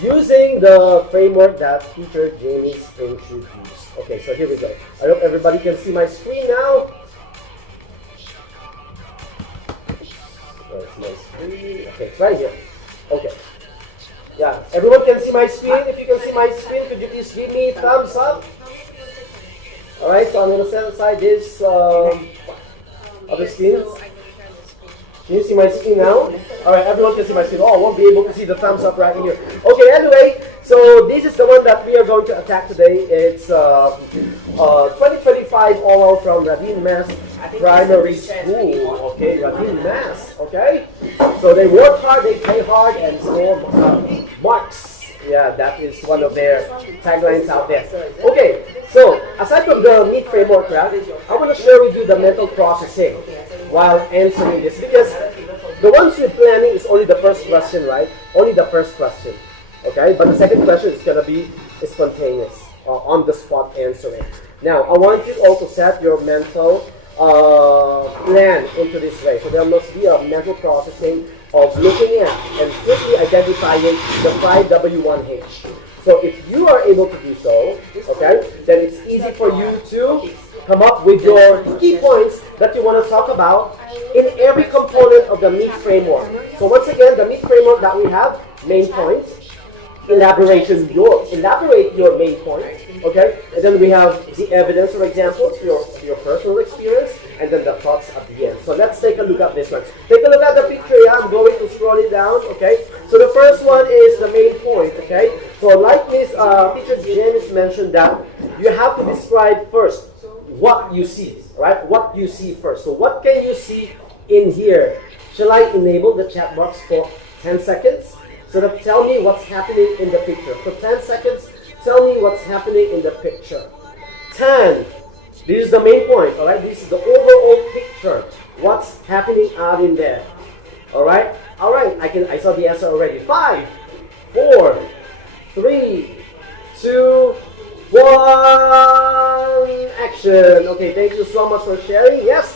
Using the framework that Teacher Jamie's introduced. Okay, so here we go. I hope everybody can see my screen now. Where's my screen? Okay, it's right here. Okay. Yeah, everyone can see my screen. If you can see my screen, could you please give me a thumbs up? Alright, so I'm going to set aside this other screen. Can you see my screen now? Alright, everyone can see my screen. Oh, I won't be able to see the thumbs up right here. Okay, anyway, so this is the one that we are going to attack today. It's 2025 oral from Radin Mass Primary School. Okay, Radin Mass. Okay, so they work hard, they play hard, and score marks. Yeah, that is one of their taglines out there. Okay, so aside from the meat framework, right, I want to share with you the mental processing while answering this, because the ones you're planning is only the first question, right? Only the first question. Okay, but the second question is going to be spontaneous, on the spot answering. Now, I want you all to set your mental plan into this way. So there must be a mental processing of looking at and quickly identifying the 5W1H. So if you are able to do so, okay, then it's easy for you to come up with your key points that you want to talk about in every component of the meat framework. So once again, the meat framework that we have, main points, elaborate your main points, okay? And then we have the evidence or examples, your personal experience, and then the thoughts at the end. So let's take a look at this one. Take a look at the picture, yeah? I'm going to scroll it down, okay? So the first one is the main point, okay? So like Miss Teacher James mentioned that you have to describe first what you see, right? What you see first. So what can you see in here? Shall I enable the chat box for 10 seconds? So that tell me what's happening in the picture. For 10 seconds, tell me what's happening in the picture. 10. This is the main point, all right? This is the overall picture. What's happening out in there? All right? All right, I saw the answer already. 5, 4, 3, 2, 1, action. Okay, thank you so much for sharing. Yes.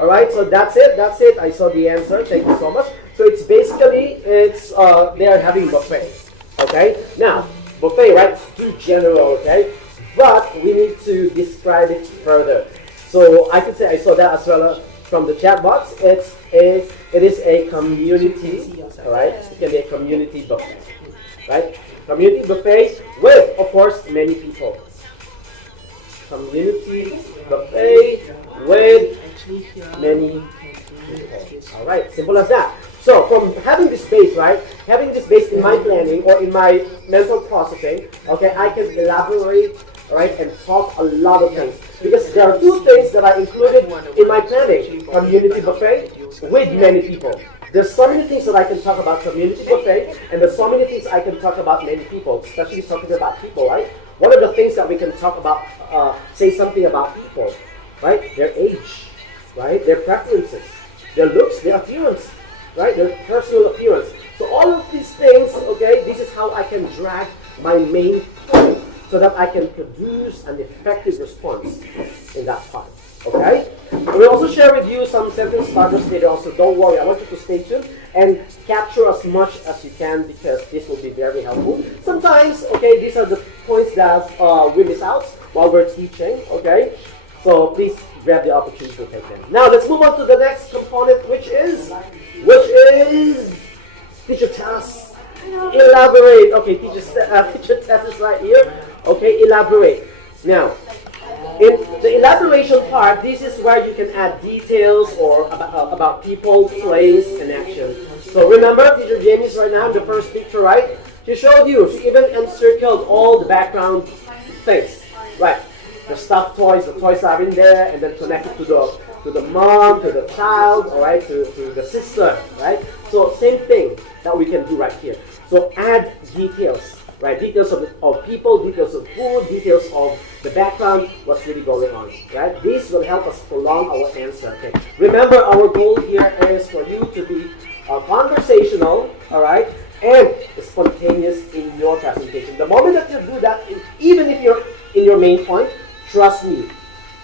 All right, so that's it. That's it. I saw the answer. Thank you so much. So it's basically, they are having buffet. Okay? Now, buffet, right? It's too general, okay? But we need to describe it further. So I could say I saw that as well from the chat box. It is a community, all right? It can be a community buffet, right? Community buffet with, of course, many people. Community buffet with many people. All right, simple as that. So from having this base, right? Having this base in my planning or in my mental processing, okay, I can elaborate, right, and talk a lot of things. Because there are two things that I included in my planning. Community buffet with many people. There's so many things that I can talk about community buffet, and there's so many things I can talk about many people, especially talking about people, right? what are the things that we can talk about, say something about people, right? Their age, right? Their preferences, their looks, their appearance, right? Their personal appearance. So all of these things, okay, this is how I can drag my main point so that I can produce an effective response in that part, okay? We'll also share with you some sentence starters later on, so don't worry. I want you to stay tuned and capture as much as you can because this will be very helpful. Sometimes, okay, these are the points that we miss out while we're teaching, okay? So please grab the opportunity to take them. Now let's move on to the next component, which is teacher tasks. Elaborate. Okay, teacher test is right here. Okay, elaborate. Now, in the elaboration part, this is where you can add details or about people, place, and action. So remember, teacher Jamie's right now in the first picture, right? She showed you. She even encircled all the background things, right? The stuffed toys, the toys are in there, and then connected to the mom, to the child, all right, to the sister, right? So same thing that we can do right here. So add details, right? Details of people, details of food, details of the background, what's really going on, right? This will help us prolong our answer. Okay. Remember, our goal here is for you to be conversational, all right, and spontaneous in your presentation. The moment that you do that, even if you're in your main point, trust me,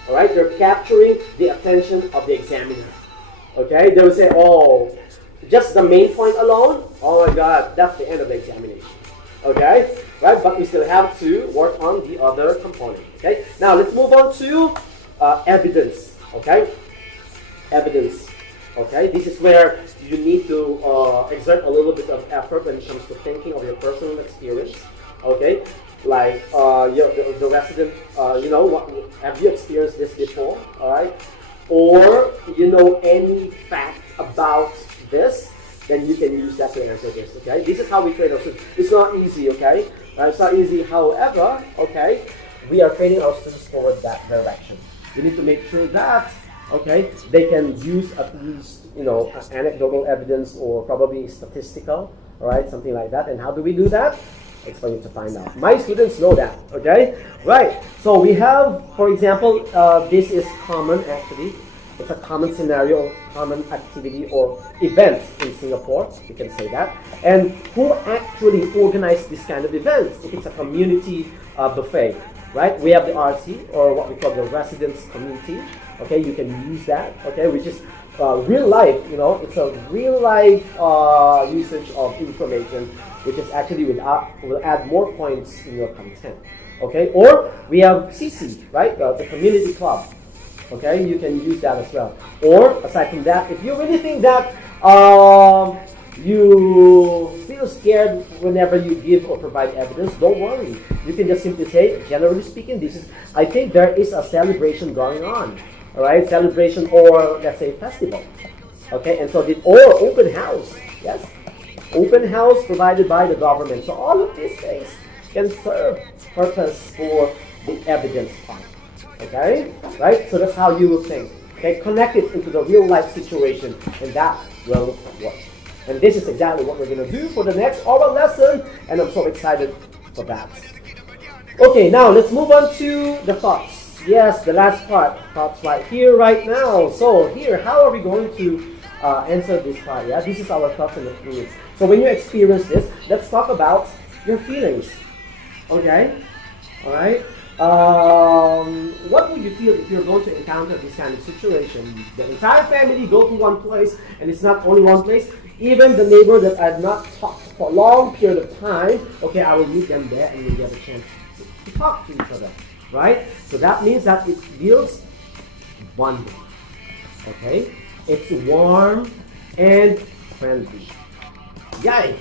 all right, you're capturing the attention of the examiner. Okay, they will say, oh, just the main point alone, oh my God, that's the end of the examination. Okay, right, but we still have to work on the other component. Okay, now let's move on to evidence. Okay, evidence. Okay, this is where you need to exert a little bit of effort when it comes to thinking of your personal experience. Okay, like the resident, have you experienced this before? All right, or any fact about this, then you can use that to answer this. Okay, this is how we train our students. It's not easy. Okay, it's not easy. However, okay, we are training our students toward that direction. We need to make sure that they can use at least anecdotal evidence or probably statistical, all right, something like that. And how do we do that? It's for you to find out. My students know that, okay? Right, so we have, for example, this is common actually. It's a common scenario, common activity or event in Singapore, you can say that. And who actually organized this kind of events? If it's a community buffet, right? We have the RC, or what we call the residence community. Okay, you can use that, okay, which is real life, it's a real life usage of information, which is actually will add more points in your content, okay? Or we have CC, right, the community club, okay? You can use that as well. Or aside from that, if you really think that you feel scared whenever you give or provide evidence, don't worry. You can just simply say, generally speaking, I think there is a celebration going on. All right, celebration or let's say festival. Okay, and so or open house. Yes, open house provided by the government. So all of these things can serve purpose for the evidence part. Okay, right? So that's how you will think. Okay, connect it into the real life situation, and that will work. And this is exactly what we're going to do for the next oral lesson, and I'm so excited for that. Okay, now let's move on to the thoughts. Yes, the last part, thoughts right here, right now. So here, how are we going to answer this part? Yeah, this is our thoughts and the feelings. So when you experience this, let's talk about your feelings. Okay, all right. What would you feel if you're going to encounter this kind of situation? The entire family go to one place, and it's not only one place. Even the neighbor that I've not talked for a long period of time, okay, I will meet them there, and we'll get a chance to talk to each other. Right? So that means that it builds bonding. Okay? It's warm and friendly. Yay!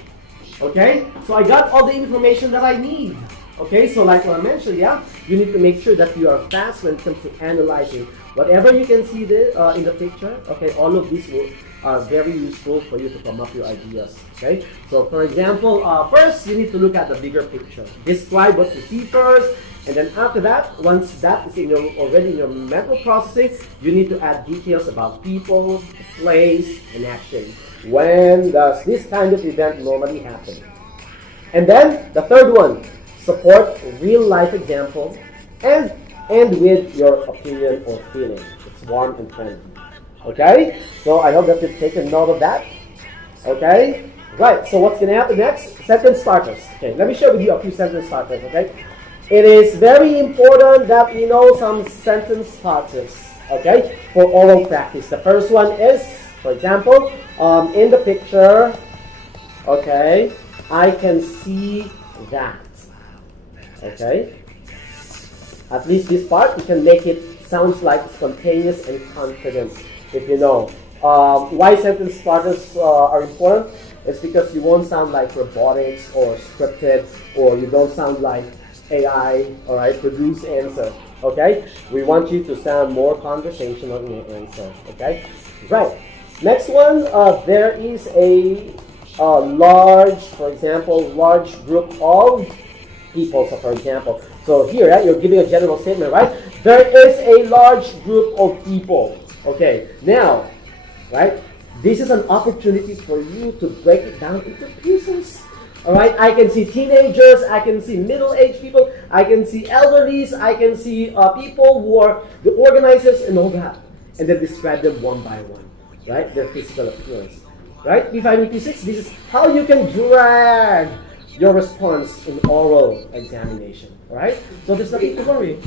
Okay? So I got all the information that I need. Okay? So like what I mentioned, yeah? You need to make sure that you are fast when it comes to analyzing. Whatever you can see there in the picture, okay, all of these are very useful for you to come up with your ideas. Okay? So for example, first you need to look at the bigger picture. Describe what you see first. And then after that, once that is already in your mental processing, you need to add details about people, place, and action. When does this kind of event normally happen? And then the third one, support real-life example, and end with your opinion or feeling. It's warm and friendly. Okay? So I hope that you've taken note of that. Okay? Right, so what's going to happen next? Sentence starters. Okay, let me share with you a few sentence starters, okay? It is very important that we know some sentence starters, okay, for oral practice. The first one is, for example, in the picture, okay, I can see that, okay? At least this part, you can make it sounds like spontaneous and confident, if you know. Why sentence starters are important? It's because you won't sound like robotics or scripted, or you don't sound like AI, all right, produce answer, okay? We want you to sound more conversational in your answer, okay? Right. Next one, there is a large, for example, large group of people. So for example, so here, right, you're giving a general statement, right? There is a large group of people, okay? Now, right, this is an opportunity for you to break it down into pieces. All right, I can see teenagers, I can see middle-aged people, I can see elderlies, I can see people who are the organizers and all that, and then describe them one by one, right? Their physical appearance, right? P5 and P6, this is how you can drag your response in oral examination, all right? So there's nothing to worry.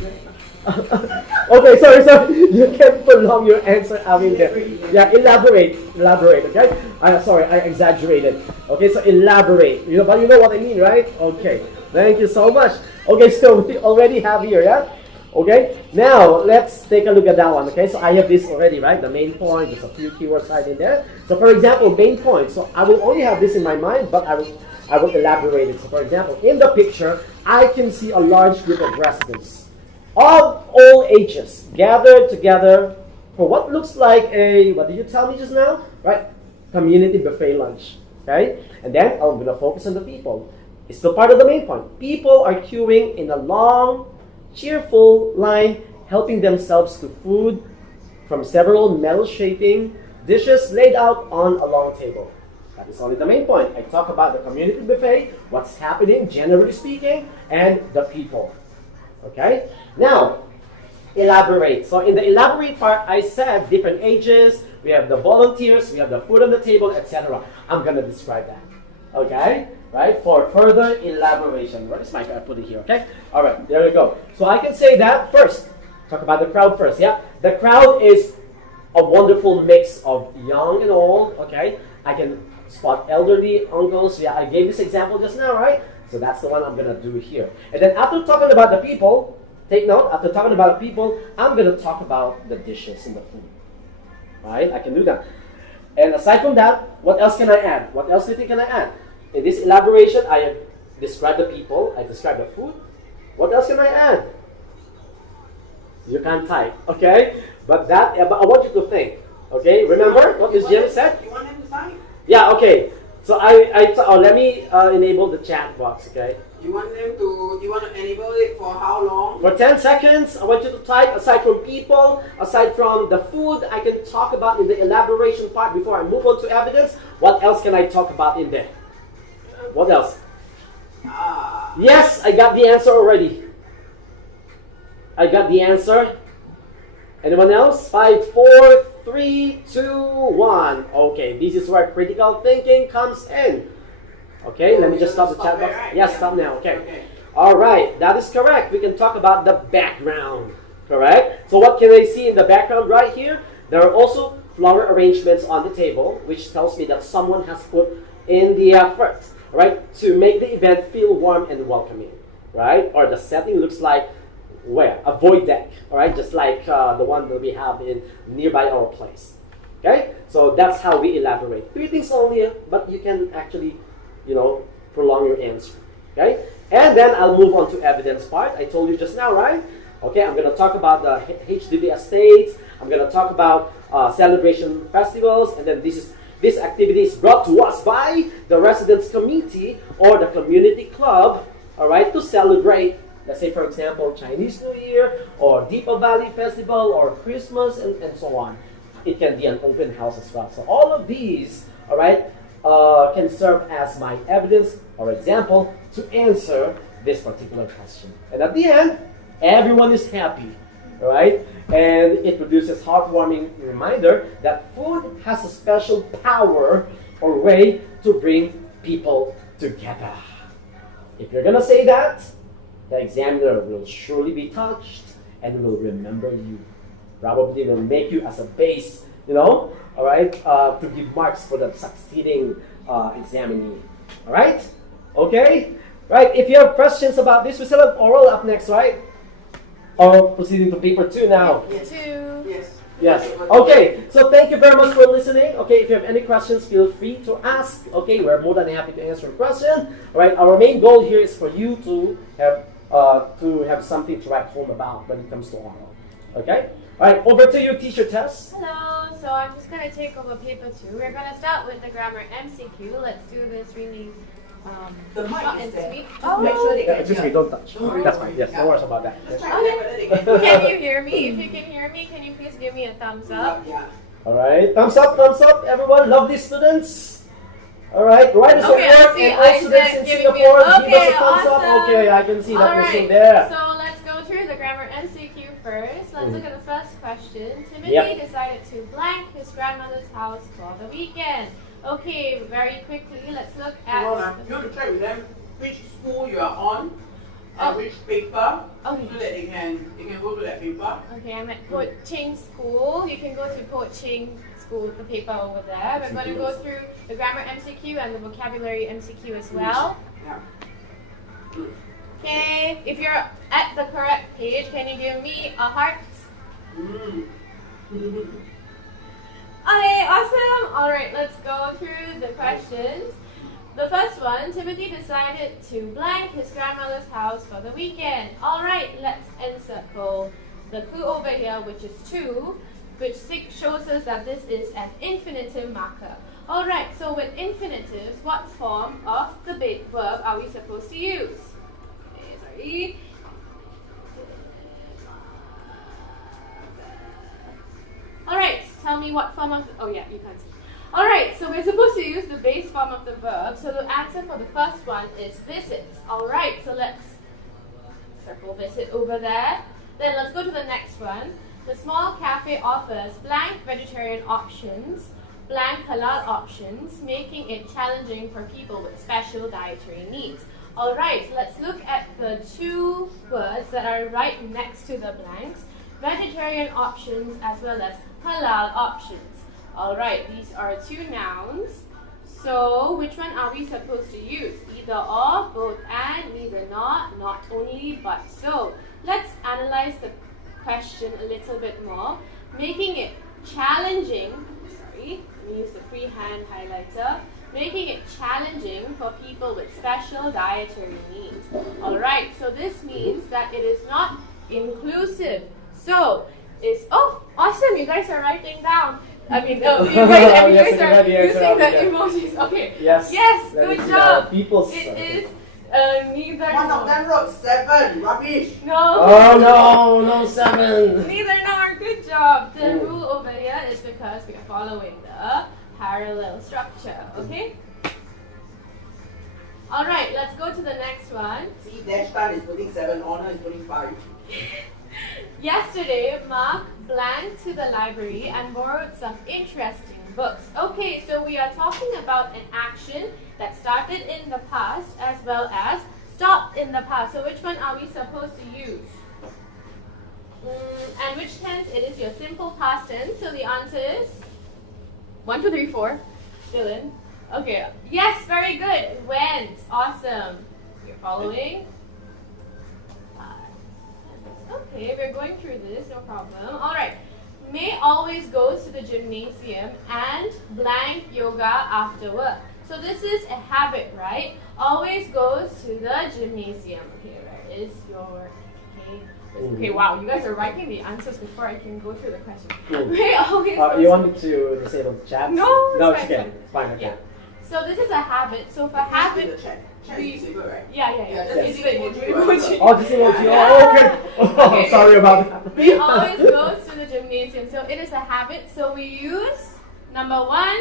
Okay, sorry. You can prolong your answer, there. Yeah, elaborate, okay? Sorry, I exaggerated. Okay, so elaborate. But you know what I mean, right? Okay, thank you so much. Okay, so we already have here, yeah? Okay, now let's take a look at that one, okay? So I have this already, right? The main point, there's a few keywords right in there. So for example, main point. So I will only have this in my mind, but I will elaborate it. So for example, in the picture, I can see a large group of residents of all ages gathered together for what looks like a, what did you tell me just now? Right? Community buffet lunch. Okay? And then I'm going to focus on the people. It's still part of the main point. People are queuing in a long, cheerful line, helping themselves to food from several metal shaping dishes laid out on a long table. That is only the main point. I talk about the community buffet, what's happening, generally speaking, and the people. Okay? Now, elaborate. So in the elaborate part, I said different ages, we have the volunteers, we have the food on the table, etc. I'm going to describe that. Okay? Right? For further elaboration. Where is my I put it here, okay? All right, there we go. So I can say that first. Talk about the crowd first, yeah? The crowd is a wonderful mix of young and old, okay? I can spot elderly, uncles. Yeah, I gave this example just now, right? So that's the one I'm going to do here. And then after talking about the people, take note, after talking about the people, I'm going to talk about the dishes and the food. Right? I can do that. And aside from that, what else can I add? What else do you think can I add? In this elaboration, I have described the people, I described the food. What else can I add? You can't type, okay? But I want you to think. Okay? Remember what Ms. Jim said? You want him to type? Yeah, okay. So let me enable the chat box, okay? You want to enable it for how long? For 10 seconds, I want you to type, aside from people, aside from the food, I can talk about in the elaboration part before I move on to evidence. What else can I talk about in there? What else? Yes, I got the answer already. I got the answer. Anyone else? 5, 4, 3, 2, 1. Okay, this is where critical thinking comes in. Okay, let me just stop the chat box. Right? Yes, stop now. Okay. All right, that is correct. We can talk about the background. Correct? So what can I see in the background right here? There are also flower arrangements on the table, which tells me that someone has put in the effort, right, to make the event feel warm and welcoming, right? Or the setting looks like where? A void deck, all right? Just like the one that we have in nearby our place. Okay? So that's how we elaborate. 3 things only, but you can actually, prolong your answer. Okay? And then I'll move on to evidence part. I told you just now, right? Okay, I'm going to talk about the HDB estates. I'm going to talk about celebration festivals, and then this activity is brought to us by the residents committee or the community club, all right, to celebrate, let's say, for example, Chinese New Year or Deepa Valley Festival or Christmas and so on. It can be an open house as well. So all of these, all right, can serve as my evidence or example to answer this particular question. And at the end, everyone is happy, right? And it produces heartwarming reminder that food has a special power or way to bring people together. If you're gonna say that, the examiner will surely be touched and will remember you. Probably will make you as a base, all right, to give marks for the succeeding examinee. All right? Okay? Right, if you have questions about this, we still have oral up next, right? Or proceeding to paper 2 now? Yes. Yes. Yes. Okay, so thank you very much for listening. Okay, if you have any questions, feel free to ask. Okay, we're more than happy to answer your question. All right, our main goal here is for you to have something to write home about when it comes to oral. Okay? All right, over to you, teacher Tess. Hello, so I'm just going to take over paper 2. We're going to start with the grammar MCQ. Let's do this really The mic short is and there. sweet. Just make sure they can Excuse me, hear. don't touch. No That's fine. Yes, no worries about that. Just try to get whether they can hear. Can you hear me? If you can hear me, can you please give me a thumbs up? Yeah. All right, thumbs up, everyone. Lovely students. All right, writers Okay, at I work see and all students Isaac in giving me Singapore, a- give us a okay, thumbs up. awesome. Okay, I can see that All you're still right, there. so let's go through the grammar MCQ first. Let's look at the first question. Timothy Yep. decided to blank his grandmother's house for the weekend. Okay, very quickly, let's look at... Hold on. You have to check with them which school you are on and which paper, Okay. so that they can go to that paper. Okay, I'm at Po Ching School. You can go to Po Ching School, the paper over there. We're going to go through the grammar MCQ and the vocabulary MCQ as well. Yeah. Okay, if you're at the correct page, can you give me a heart? Mm. Okay, awesome. All right, let's go through the questions. The first one, Timothy decided to blank his grandmother's house for the weekend. All right, let's encircle the clue over here, which is to, which shows us that this is an infinitive marker. All right, so with infinitives, what form of the verb are we supposed to use? Okay, sorry. All right, tell me what form of, oh yeah, you can't see. All right, so we're supposed to use the base form of the verb. So the answer for the first one is visit. All right, so let's circle visit over there. Then let's go to the next one. The small cafe offers blank vegetarian options, blank halal options, making it challenging for people with special dietary needs. All right, let's look at the two words that are right next to the blanks, vegetarian options as well as halal options. All right, these are two nouns. So which one are we supposed to use? Either or, both and, neither not only, but so. Let's analyze the question a little bit more, making it challenging, sorry, let me use the freehand highlighter, making it challenging for people with special dietary needs. All right, so this means that it is not inclusive. So, oh, awesome, you guys are writing down. I mean, you guys are using the emojis. Okay. Yes. Yes, good job. It is neither. One of them wrote 7. Rubbish. No. Oh no, 7. Neither nor. Good job. The rule over here is because we are following the parallel structure. Okay. All right. Let's go to the next one. See, Dashtan is putting 7, Honor is putting 5. Yesterday, Mark blanked to the library and borrowed some interesting books. Okay, so we are talking about an action that started in the past as well as stopped in the past. So which one are we supposed to use? And which tense? It is your simple past tense. So the answer is 1, 2, 3, 4. Dylan. Okay. Yes, very good. Went. Awesome. You're following. Okay, we're going through this, no problem. All right. May always goes to the gymnasium and blank yoga after work. So this is a habit, right? Always goes to the gymnasium. Okay, where is your... Okay, wow, you guys are writing the answers before I can go through the question. May always goes You want me to disable the chat? No, No, it's it's okay. fine. It's fine, okay. Yeah. So this is a habit. So for habit... Chat is disabled, right? Yeah. just It's using the emoji. Oh, disable you. Oh, okay. Okay. Sorry about that. May always goes to the gymnasium. So it is a habit. So we use number 1,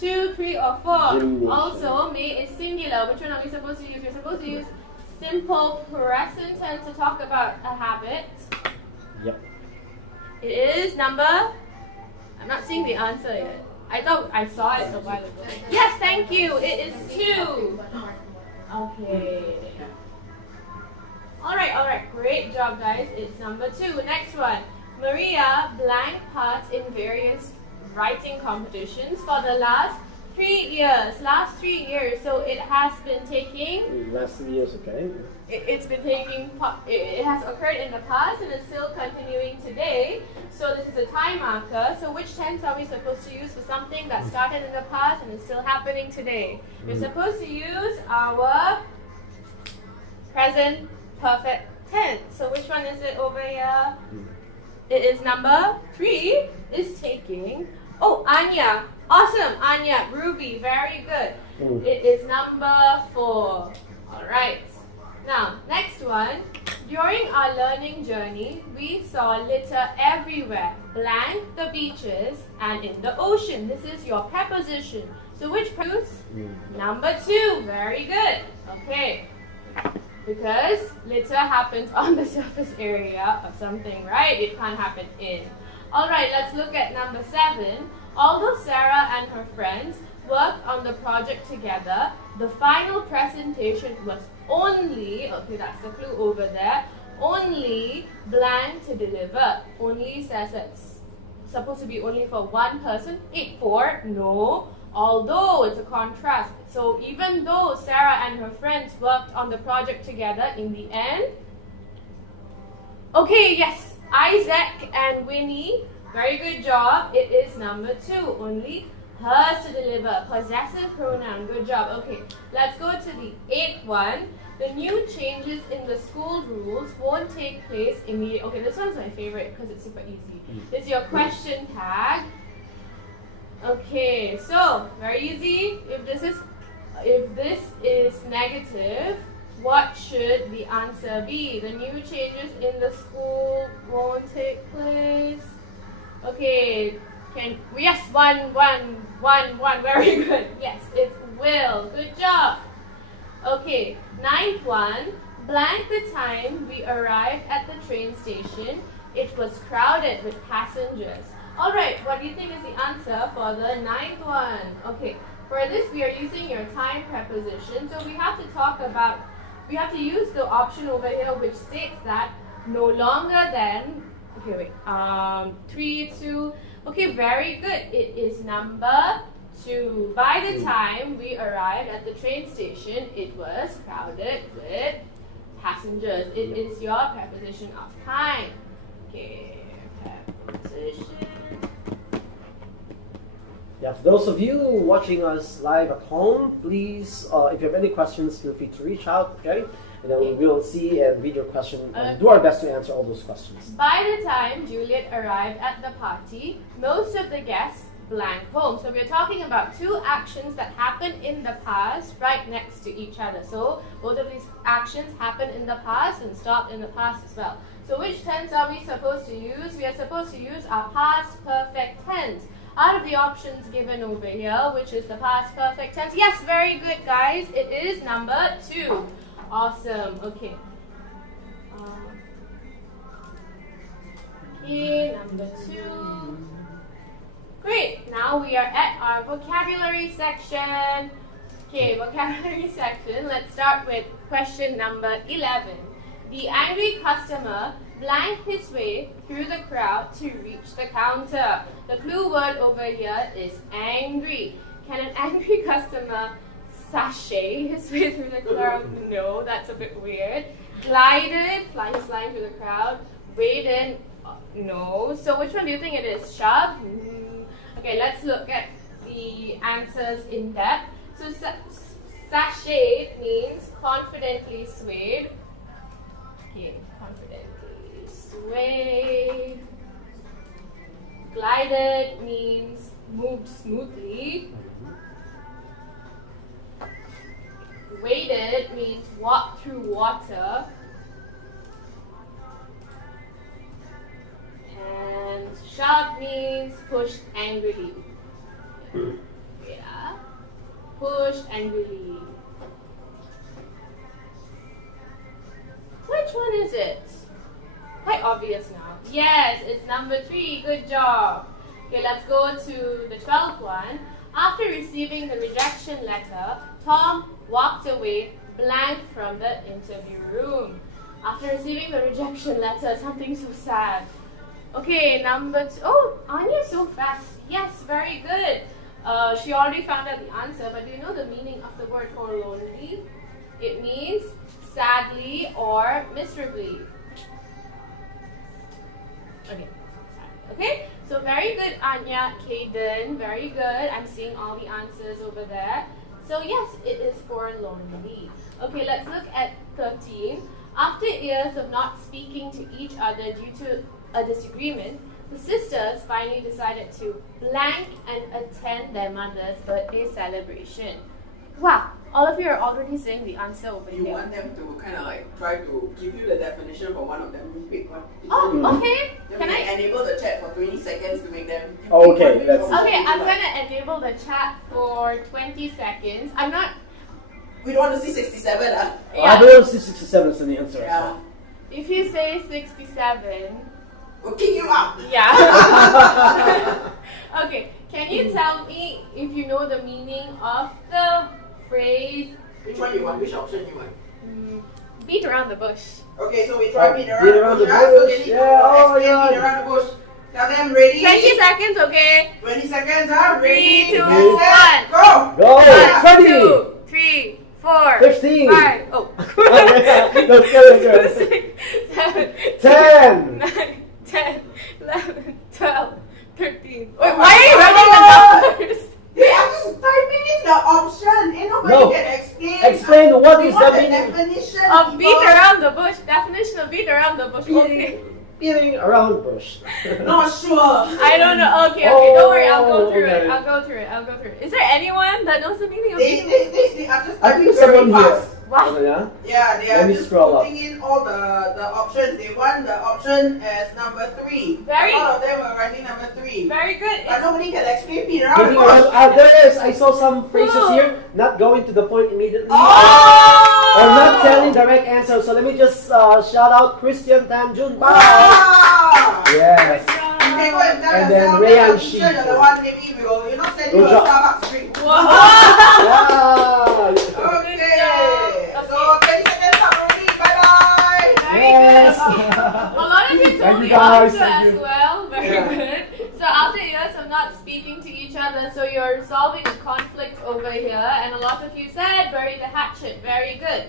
2, 3, or 4. Gymnasium. Also, may is singular. Which one are we supposed to use? We're supposed to use simple present tense to talk about a habit. Yep. It is number. I'm not seeing the answer yet. I thought I saw it a while ago. Yes, thank you. It is 2. Okay. Alright. Great job, guys. It's number 2. Next one. Maria blank part in various writing competitions for the last 3 years. Last 3 years. So it has been taking. Last 3 years, okay. It's been taking. It has occurred in the past and is still continuing today. So this is a time marker. So which tense are we supposed to use for something that started in the past and is still happening today? We're supposed to use our present perfect tense. So which one is it over here? It is number 3. Is taking. Oh, Anya. Awesome, Anya. Ruby. Very good. It is number 4. Alright. Now, next one. During our learning journey, we saw litter everywhere. Blank the beaches and in the ocean. This is your preposition. So which preposition? Number 2. Very good. Okay. Because litter happens on the surface area of something, right? It can't happen in. Alright, let's look at number 7. Although Sarah and her friends worked on the project together, the final presentation was only, okay, that's the clue over there, only blank to deliver. Only says it's supposed to be only for one person. For, no. Although, it's a contrast. So even though Sarah and her friends worked on the project together, in the end, okay, yes, Isaac and Winnie, very good job. It is number 2. Only hers to deliver. Possessive pronoun. Good job. Okay, let's go to the 8th one. The new changes in the school rules won't take place immediately. Okay, this one's my favorite because it's super easy. It's your question tag. Okay, so very easy. If this is negative, what should the answer be? The new changes in the school won't take place. Okay, yes, one. Very good. Yes, it's will. Good job. Okay, 9th one. Blank the time we arrived at the train station. It was crowded with passengers. Alright, what do you think is the answer for the 9th one? Okay, for this we are using your time preposition. So we have to use the option over here which states that no longer than, okay wait, 3, 2, okay, very good. It is number 2. By the time we arrived at the train station, it was crowded with passengers. It is your preposition of time. Okay, preposition. Yeah, for those of you watching us live at home, please, if you have any questions, feel free to reach out, okay? And then we will see and read your question and do our best to answer all those questions. By the time Juliet arrived at the party, most of the guests blank home. So we're talking about 2 actions that happened in the past right next to each other. So both of these actions happened in the past and stopped in the past as well. So which tense are we supposed to use? We are supposed to use our past perfect tense. Out of the options given over here, which is the past perfect tense. Yes, very good, guys. It is number 2. Awesome. Okay. Okay, number 2. Great. Now we are at our vocabulary section. Okay, vocabulary section. Let's start with question number 11. The angry customer blanked his way through the crowd to reach the counter. The clue word over here is angry. Can an angry customer sashay his way through the crowd? No, that's a bit weird. Glided, he's flying through the crowd. Waded, no. So which one do you think it is? Shove? Okay, let's look at the answers in depth. So sashayed means confidently swayed. Okay, confidently swayed. Glided means moved smoothly. Waded means walked through water. And shoved means pushed angrily. Yeah. Pushed angrily. one is it? Quite obvious now. Yes, it's number 3. Good job. Okay, let's go to the 12th one. After receiving the rejection letter, Tom walked away blank from the interview room. After receiving the rejection letter, something so sad. Okay, number 2. Oh, Anya's so fast. Yes, very good. She already found out the answer, but do you know the meaning of the word forlornly? It means sadly or miserably. Okay. Okay, so very good, Anya, Kaden, very good. I'm seeing all the answers over there. So yes, it is forlornly. Okay, let's look at 13. After years of not speaking to each other due to a disagreement, the sisters finally decided to blank and attend their mother's birthday celebration. Wow, all of you are already saying the answer over You here. want them to kind of like try to give you the definition for one of them. You pick one. Oh, okay. Then Can we I? enable the chat for 20 seconds to make them. you pick Okay, one, let's- which one Okay, would you I'm like? gonna enable the chat for 20 seconds. I'm not. We don't want to see 67, I Yeah. believe 67 is the answer. Yeah. If you say 67, We'll kick you out. yeah. Okay, can you tell me if you know the meaning of the phrase Which one you want? Which option you want? beat around the bush? Okay, so we try beat around, Beat around the yeah? So bush. they need Yeah, to oh my explain God. beat around the bush. Tell them ready. 20 seconds, okay? 20 seconds, huh? 3, Ready, 2, get 1. set, go! Go! Yeah. 20! 2, 3, 4, 15. 5. Oh. No, go. 6, 7, 10. 9, 10, 11, 12, 13. Wait, why are you running the numbers? They are just typing in the option. Ain't nobody No. can explain. Explain what We is want the the meaning. definition. Of beat people. around the bush. Definition of beat around the bush. Okay. Beating around bush. Not sure. I don't know. Okay, don't worry. I'll go Oh, through okay. it. I'll go through it. Is there anyone that knows the meaning of They, beat? they are just I typing think very someone here. fast. Wow. Oh, yeah? Yeah, they Let are me just scroll up. putting in all the options. They want the option as number 3. Very- A lot of them are writing number 3. Very good. But nobody can explain beat around the Beating around, bush. there is. I saw some phrases Oh. here. Not going to the point immediately. Oh! Or not telling direct answer. So let me just shout out Christian Tanjun. Ah! Yes. You can go and tell And then yourself Ray that and the teacher, Shi. you're the one maybe will, you know, send you Good a job. Starbucks drink. Wow. Yeah. Okay. job. So 20 seconds up already. Bye-bye. Very Yes. good. A lot of you Thank told you, the guys. answer Thank as you. well. Very Yeah. good. So after years of not speaking to each other, so you're resolving a conflict over here, and a lot of you said bury the hatchet. Very good.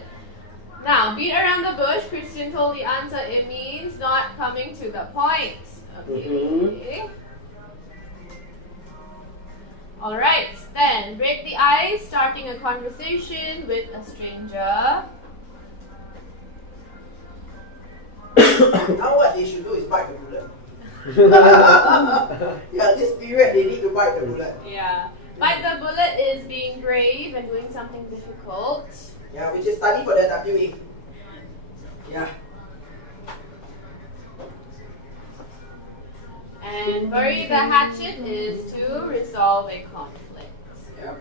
Now, beat around the bush. Christian told the answer. It means not coming to the point. Okay. All right. Then break the ice, starting a conversation with a stranger. Now what they should do is bite the bullet. Yeah, this period they need to bite the bullet. Yeah. Bite the bullet is being brave and doing something difficult. Yeah, which is study for the WA. Yeah. And bury the hatchet is to resolve a conflict. Yeah.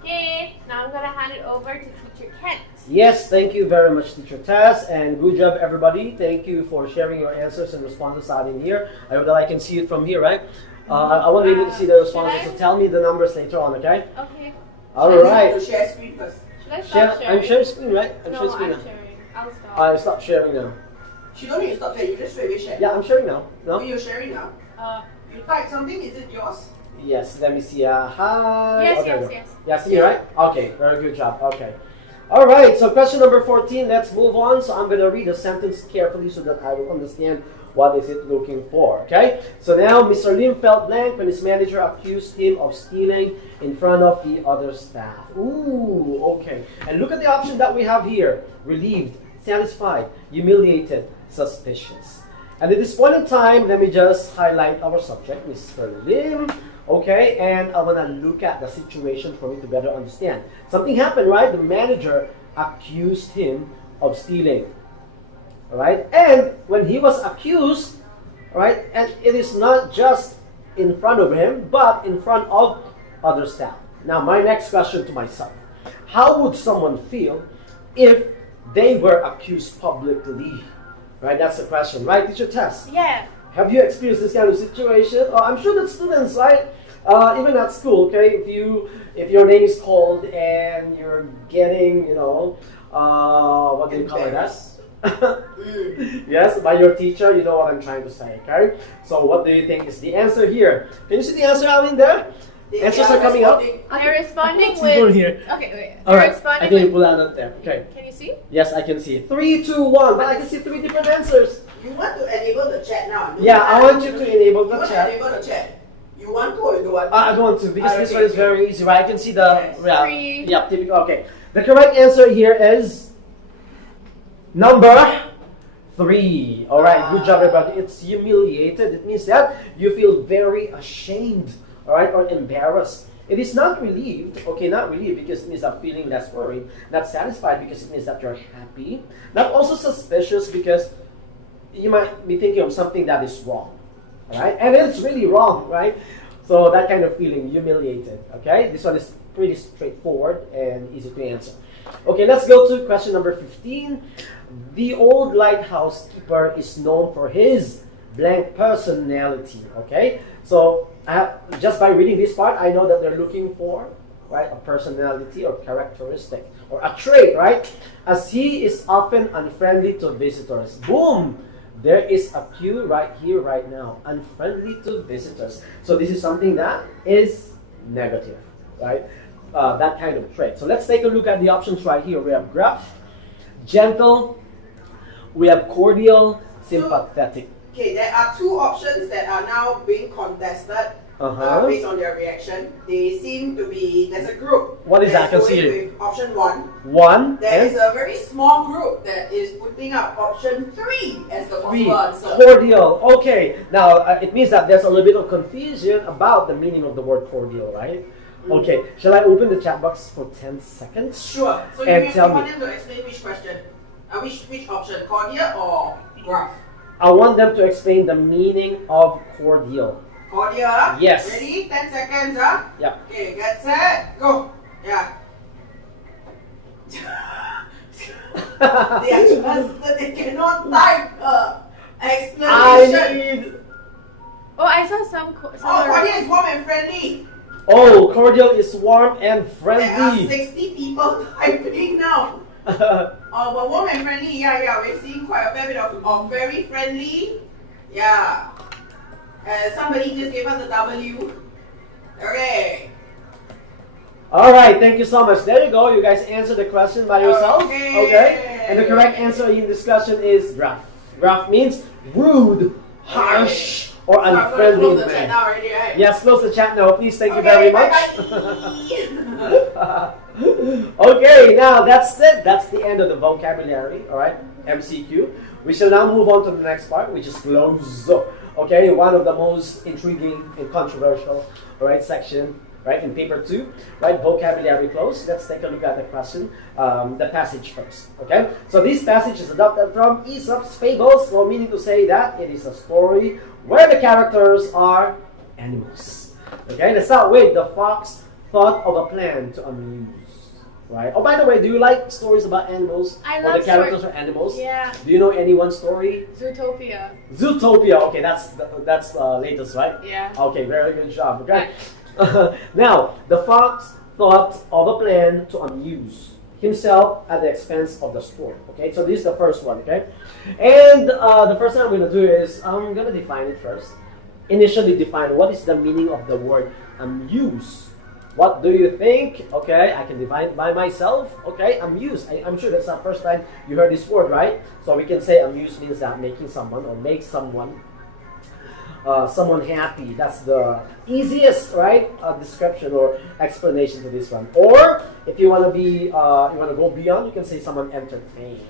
Okay, now I'm gonna hand it over to Teacher Kent. Yes, thank you very much, Teacher Tess, and good job, everybody. Thank you for sharing your answers and responses out in here. I hope that I can see it from here, right? I want to be able to see the responses, should I? so tell me the numbers later on, okay? Okay. All To right. share screen first. Should I Share, stop sharing? I'm sharing screen, right? I'm No, sharing screen I'm now. sharing. I'll stop. I stop sharing now. You don't need to stop there, you just straight away share. Yeah, I'm sharing now. Oh, No? you're sharing now? You type something, is it yours? Yes, let me see. Hi. Yes, Okay, yes, go. yes. Yeah, see, right? Okay, very good job. Okay. All right, so question number 14, let's move on. So I'm going to read the sentence carefully so that I will understand what is it looking for, okay? So now Mr. Lim felt blank when his manager accused him of stealing in front of the other staff. Ooh, okay. And look at the option that we have here. Relieved, satisfied, humiliated, suspicious. And at this point in time, let me just highlight our subject, Mr. Lim. Okay, and I want to look at the situation for me to better understand. Something happened, right? The manager accused him of stealing. All right, and when he was accused, all right, and it is not just in front of him, but in front of other staff. Now, my next question to myself: how would someone feel if they were accused publicly? Right, that's the question, right? It's your test. Yeah. Have you experienced this kind of situation? I'm sure that students, right? Even at school, okay, if your name is called and you're getting, what do you call it? Yes, by your teacher, you know what I'm trying to say, okay? So what do you think is the answer here? Can you see the answer out in there? Answers are coming up. They're responding Go with. here. Okay, wait. All right, Responding I can with. pull out of there. Okay. Can you see? Yes, I can see. 3, 2, 1. But I can see 3 different answers. You want to enable the chat now? Yeah, I want you to enable the You want to chat. enable the chat. You want to or you don't want to? I don't want to because this one is very easy, right? I can see the Three. yeah, typical. Okay, the correct answer here is number 3. All right, good job, everybody. It's humiliated. It means that you feel very ashamed, all right, or embarrassed. It is not relieved, okay, not relieved because it means that feeling less worried, not satisfied because it means that you're happy, not also suspicious because you might be thinking of something that is wrong, all right, and it's really wrong, right? So that kind of feeling, humiliated, okay? This one is pretty straightforward and easy to answer. Okay, let's go to question number 15. The old lighthouse keeper is known for his blank personality, okay? So just by reading this part, I know that they're looking for, right, a personality or characteristic or a trait, right? As he is often unfriendly to visitors. Boom! There is a cue right here, right now. Unfriendly to visitors. So this is something that is negative, right? That kind of trait. So let's take a look at the options right here. We have gruff, gentle, we have cordial, sympathetic. Okay, there are 2 options that are now being contested based on their reaction. They seem to be, there's a group. What is that? I can going see it. with option 1. 1. There is a very small group that is putting up option 3 as the 3. possible answer. Cordial. Okay. Now, it means that there's a little bit of confusion about the meaning of the word cordial, right? Okay. Shall I open the chat box for 10 seconds? Sure. So And you tell want me. them to explain which question? Which option? Cordial or gruff? I want them to explain the meaning of cordial. Cordial? Yes. Ready? 10 seconds, huh? Yeah. Okay, get set, go. Yeah. They are just, they cannot type explanation. I need... Oh, I saw some. Oh, cordial is warm and friendly. Oh, cordial is warm and There are friendly. 60 people typing now. Oh, but warm and friendly, yeah, we're seeing quite a fair bit of very friendly. Yeah. Somebody just gave us a W. Okay. Alright, thank you so much. There you go. You guys answered the question by yourself. Okay. And the correct answer in discussion is gruff. Gruff means rude, harsh, or So I'm gonna unfriendly close the chat man. now already, right? Yes, close the chat now, please. Thank you Okay, very much. bye-bye. Okay, now that's it. That's the end of the vocabulary, alright? MCQ. We shall now move on to the next part, which is close. Okay, one of the most intriguing and controversial, alright, section, right, in paper 2, right, vocabulary close. Let's take a look at the question, the passage first, okay? So this passage is adapted from Aesop's Fables, so meaning to say that it is a story where the characters are animals. Okay, let's start with the fox thought of a plan to amuse. Right. Oh, by the way, do you like stories about animals? I where love the characters are animals? Yeah. Do you know any one story? Zootopia. Zootopia. Okay, that's latest, right? Yeah. Okay, very good job. Okay. Now, the fox thought of a plan to amuse himself at the expense of the sport. Okay, so this is the first one. Okay, and the first thing I'm going to do is I'm going to define it first. Initially define what is the meaning of the word amuse. What do you think? Okay, I can define it by myself. Okay, amuse. I'm sure that's the first time you heard this word, right? So we can say amuse means that making someone or make someone happy. That's the easiest, right, description or explanation to this one. Or if you want to be, you want to go beyond, you can say someone entertained,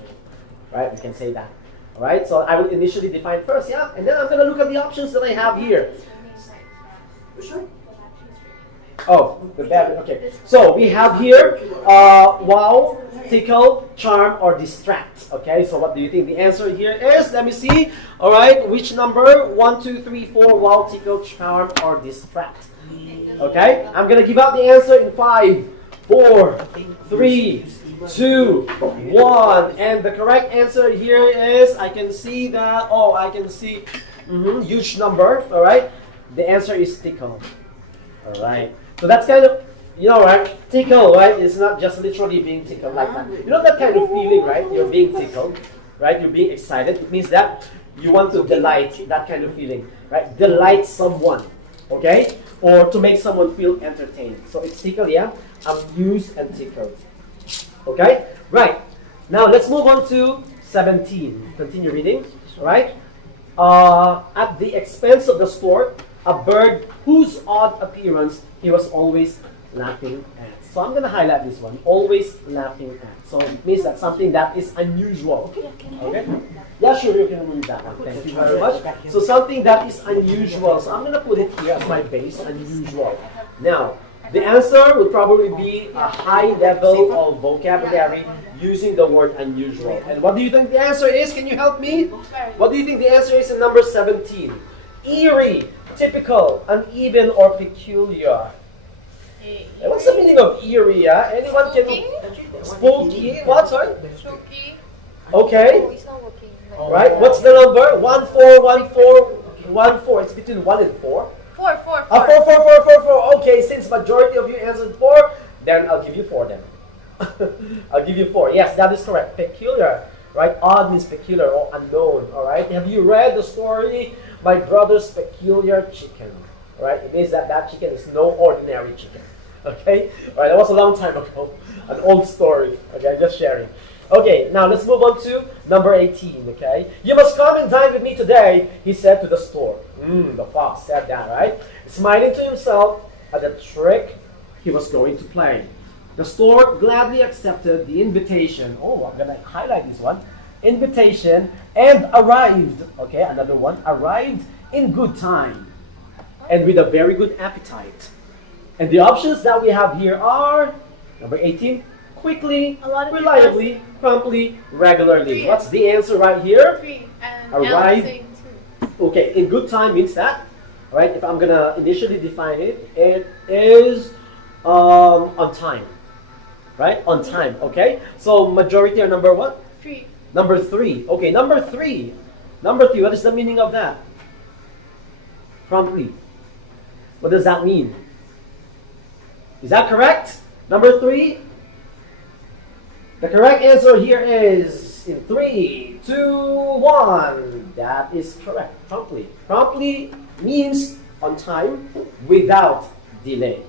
right? We can say that. All right. So I will initially define first, yeah, and then I'm going to look at the options that I have here. Which one? Oh, the bad. Okay. So we have here wow, tickle, charm, or distract. Okay. So what do you think the answer here is? Let me see. All right. Which number? 1, 2, 3, 4. Wow, tickle, charm, or distract. Okay. I'm gonna give out the answer in 5, 4, 3, 2, 1. And the correct answer here is, I can see that, I can see huge number, all right? The answer is tickle. All right. So that's kind of, right? Tickle, right? It's not just literally being tickled like that. You know that kind of feeling, right? You're being tickled, right? You're being excited. It means that you want to delight, that kind of feeling, right? Delight someone, okay? Or to make someone feel entertained. So it's tickle, yeah? Amused and tickled. Okay? Right. Now let's move on to 17. Continue reading, right? At the expense of the stork, a bird whose odd appearance he was always laughing at. So I'm going to highlight this one. Always laughing at. So it means that something that is unusual. Okay? Yeah, sure, you can read that one. Thank you very much. So something that is unusual. So I'm going to put it here as my base, unusual. Now, the answer would probably be a high level of vocabulary using the word unusual. And what do you think the answer is? Can you help me? What do you think the answer is in number 17? Eerie, typical, uneven, or peculiar. What's the meaning of eerie? Anyone can... Spooky? What? Sorry? Spooky. Okay. Oh, it's not working. Right? What's the number? 1, 4, 1, 4, 1, 4. It's between 1 and 4. 4. 4. Okay, since majority of you answered 4, then I'll give you 4 then. I'll give you 4. Yes, that is correct. Peculiar, right? Odd means peculiar or unknown, all right? Have you read the story, My Brother's Peculiar Chicken? Right? It means that that chicken is no ordinary chicken. Okay? All right, that was a long time ago. An old story. Okay, just sharing. Okay, now let's move on to number 18, okay? You must come and dine with me today, he said to the stork. The fox said that, right? Smiling to himself at the trick he was going to play. The stork gladly accepted the invitation. Oh, I'm going to highlight this one. Invitation and arrived. Okay, another one. Arrived in good time and with a very good appetite. And the options that we have here are number 18. Quickly, reliably, promptly, regularly. 3. What's the answer right here? 3. And Arrive. saying 2. Okay, in good time means that. All right, if I'm gonna initially define it, it is on time. Right, on time. Okay, so majority are number what? 3. Number 3. Okay, number 3. Number 3. What is the meaning of that? Promptly. What does that mean? Is that correct? Number 3. The correct answer here is in 3, 2, 1. That is correct. Promptly. Promptly means on time without delay.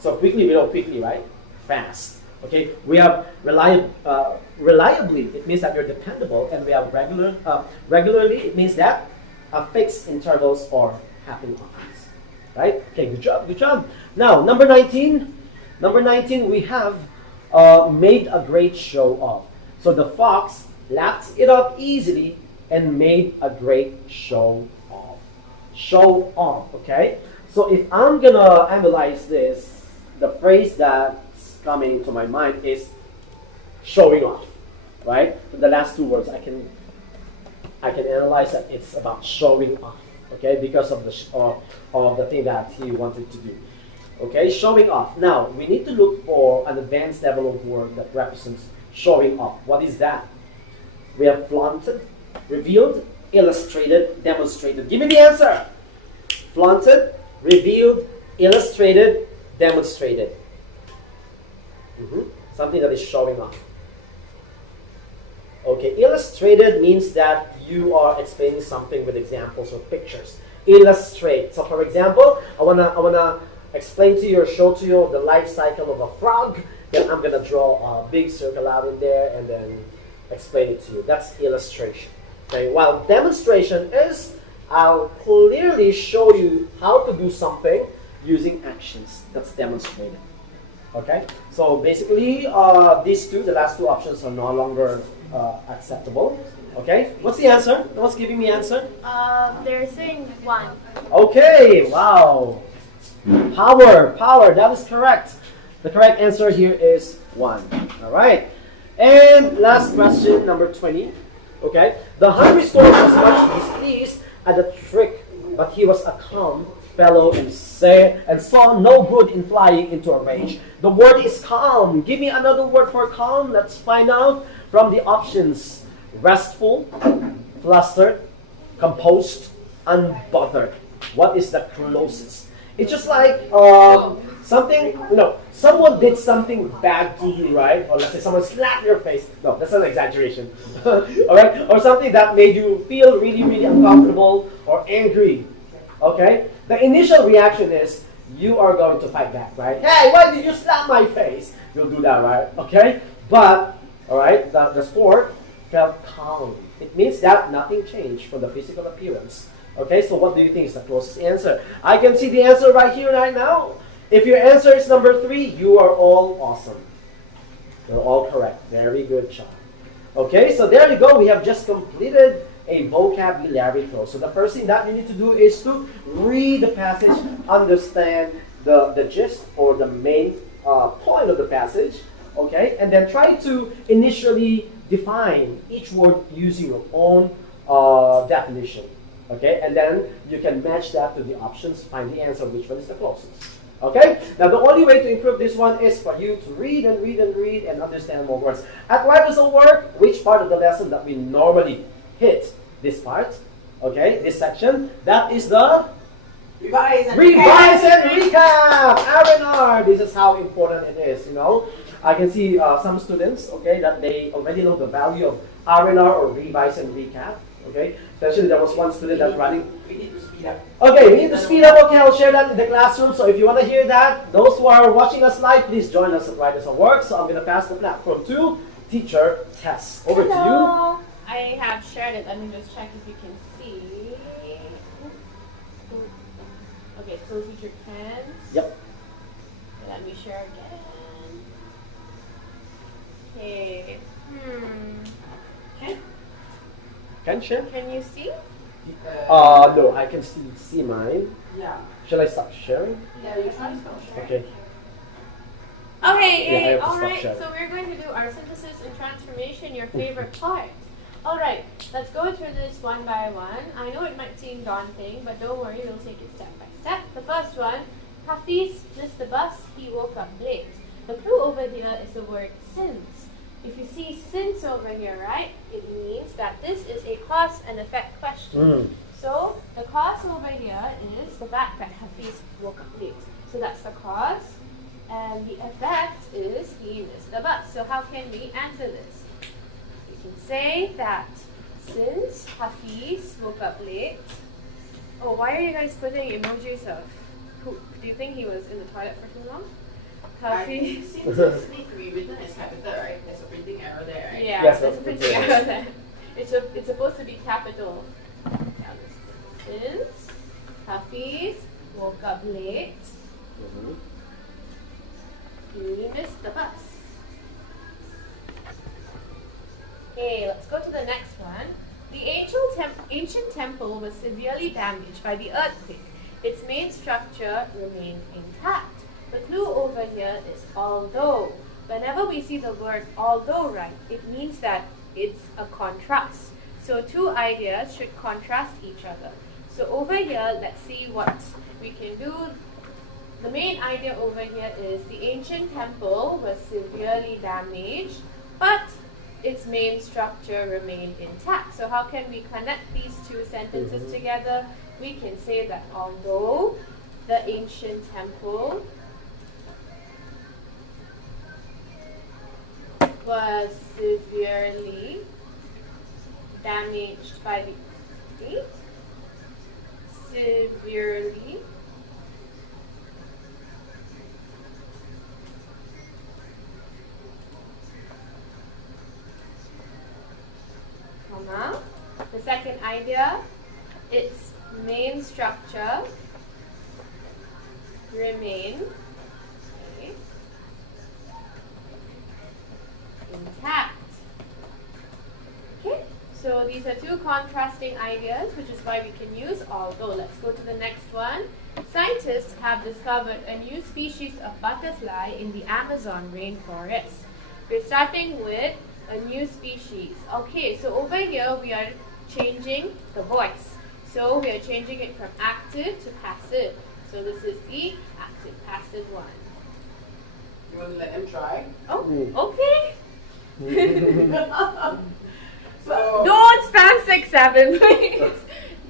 So quickly, we know quickly, right? Fast. Okay. We have reliably. It means that you're dependable, and we have regularly. It means that fixed intervals or happening often. Right? Okay. Good job. Good job. Now number 19. Number 19. We have made a great show of. So the fox lapped it up easily and made a great show of. Show off, okay? So if I'm gonna analyze this, the phrase that's coming to my mind is showing off, right? The last 2 words I can analyze that it's about showing off, okay? Because of the thing that he wanted to do. Okay, showing off. Now, we need to look for an advanced level of word that represents showing off. What is that? We have flaunted, revealed, illustrated, demonstrated. Give me the answer. Flaunted, revealed, illustrated, demonstrated. Something that is showing off. Okay, illustrated means that you are explaining something with examples or pictures. Illustrate. So, for example, I wanna explain to you or show to you the life cycle of a frog. Then I'm gonna draw a big circle out in there and then explain it to you. That's illustration. Okay. While demonstration is, I'll clearly show you how to do something using actions. That's demonstrated. Okay. So basically, these two, the last 2 options, are no longer acceptable. Okay. What's the answer? No one's giving me answer. They're saying 1. Okay. Wow. Power, that is correct. The correct answer here is 1. All right. And last question, number 20. Okay. The hungry stork was much displeased at the trick, but he was a calm fellow and saw no good in flying into a rage. The word is calm. Give me another word for calm. Let's find out from the options. Restful, flustered, composed, unbothered. What is the closest? It's just like something, someone did something bad to you, right? Or let's say someone slapped your face. No, that's not an exaggeration. All right? Or something that made you feel really, really uncomfortable or angry. Okay? The initial reaction is you are going to fight back, right? Hey, why did you slap my face? You'll do that, right? Okay? But, all right, the sport felt calm. It means that nothing changed from the physical appearance. Okay, so what do you think is the closest answer? I can see the answer right here, right now. If your answer is number 3, you are all awesome. You're all correct. Very good job. Okay, so there you go. We have just completed a vocabulary close. So the first thing that you need to do is to read the passage, understand the gist or the main point of the passage, okay, and then try to initially define each word using your own definition. Okay, and then you can match that to the options, find the answer, which one is the closest. Okay, now the only way to improve this one is for you to read and read and read and understand more words. At Why Does It Work, which part of the lesson that we normally hit this part, okay, this section, that is the Revise and recap. R&R, this is how important it is, I can see some students, okay, that they already know the value of R&R or revise and recap. Okay, especially there was one student that's running. We need to speed up. Okay, we need to speed up. Okay, I'll share that in the classroom. So if you want to hear that, those who are watching us live, please join us at Why Does It Work. So I'm going to pass the platform to Teacher Tess. Over to you. I have shared it. Let me just check if you can see. Okay, so Teacher Ken's. Yep. Let me share again. Okay. Can share? Can you see? No, I can still see mine. Yeah. Shall I stop sharing? Yeah, you try to stop sharing. Okay. Okay, Yeah, I have to all stop right. sharing. So we're going to do our synthesis and transformation, your favorite part. All right, let's go through this one by one. I know it might seem daunting, but don't worry, we'll take it step by step. The first one, Hafiz missed the bus, he woke up late. The clue over here is the word since. If you see since over here, right, it means that this is a cause and effect question. So the cause over here is the fact that Hafiz woke up late. So that's the cause. And the effect is he missed the bus. So how can we answer this? You can say that since Hafiz woke up late. Oh, why are you guys putting emojis of who? Do you think he was in the toilet for too long? Hafiz. Since it's need to be written as capital, right? There's a printing error there, right? Yeah, Yes, there's a that's printing what it error there. It's supposed to be capital. Since Hafiz woke up late, he missed the bus. Okay, let's go to the next one. The ancient temple was severely damaged by the earthquake. Its main structure remained intact. The clue over here is although. Whenever we see the word although, right, it means that it's a contrast. So two ideas should contrast each other. So over here, let's see what we can do. The main idea over here is the ancient temple was severely damaged, but its main structure remained intact. So how can we connect these two sentences together? We can say that although the ancient temple was severely damaged by the severely comma. The second idea, its main structure remain intact. Okay, so these are two contrasting ideas, which is why we can use although. Let's go to the next one. Scientists have discovered a new species of butterfly in the Amazon rainforest. We're starting with a new species. Okay, so over here we are changing the voice. So we are changing it from active to passive. So this is the active passive one. You want to let them try? Oh, okay. So, Don't spam 6, 7, please.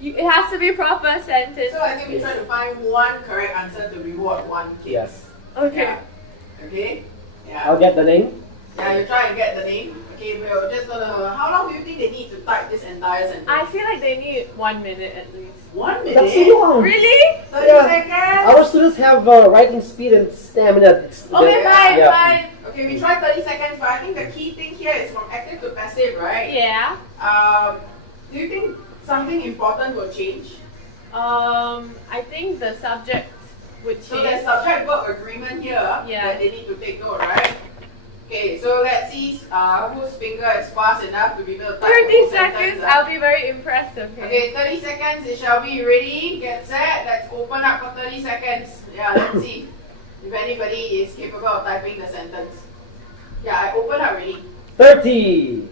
It has to be proper sentence. so I think we try to find one correct answer to reward one kid. Yes. Okay. Yeah. Okay? Yeah. I'll get the name. Yeah, you try and get the name. Okay, we're just gonna. How long do you think they need to type this entire sentence? I feel like they need 1 minute at least. 1 minute? That's so long. Really? 30 Yeah. seconds? Our students have writing speed and stamina. Okay, fine, Yeah. fine. Okay, we try 30 seconds, but I think the key thing here is from active to passive, right? Yeah. Do you think something important will change? I think the subject would So change. there's subject verb agreement here Yeah. that they need to take note, right? Okay, so let's see whose finger is fast enough to be able to type 30 the whole seconds, sentence, I'll be very impressed, okay? Okay, 30 seconds, it shall be ready, get set, let's open up for 30 seconds. Yeah, let's see if anybody is capable of typing the sentence. Yeah, I open up already. 30.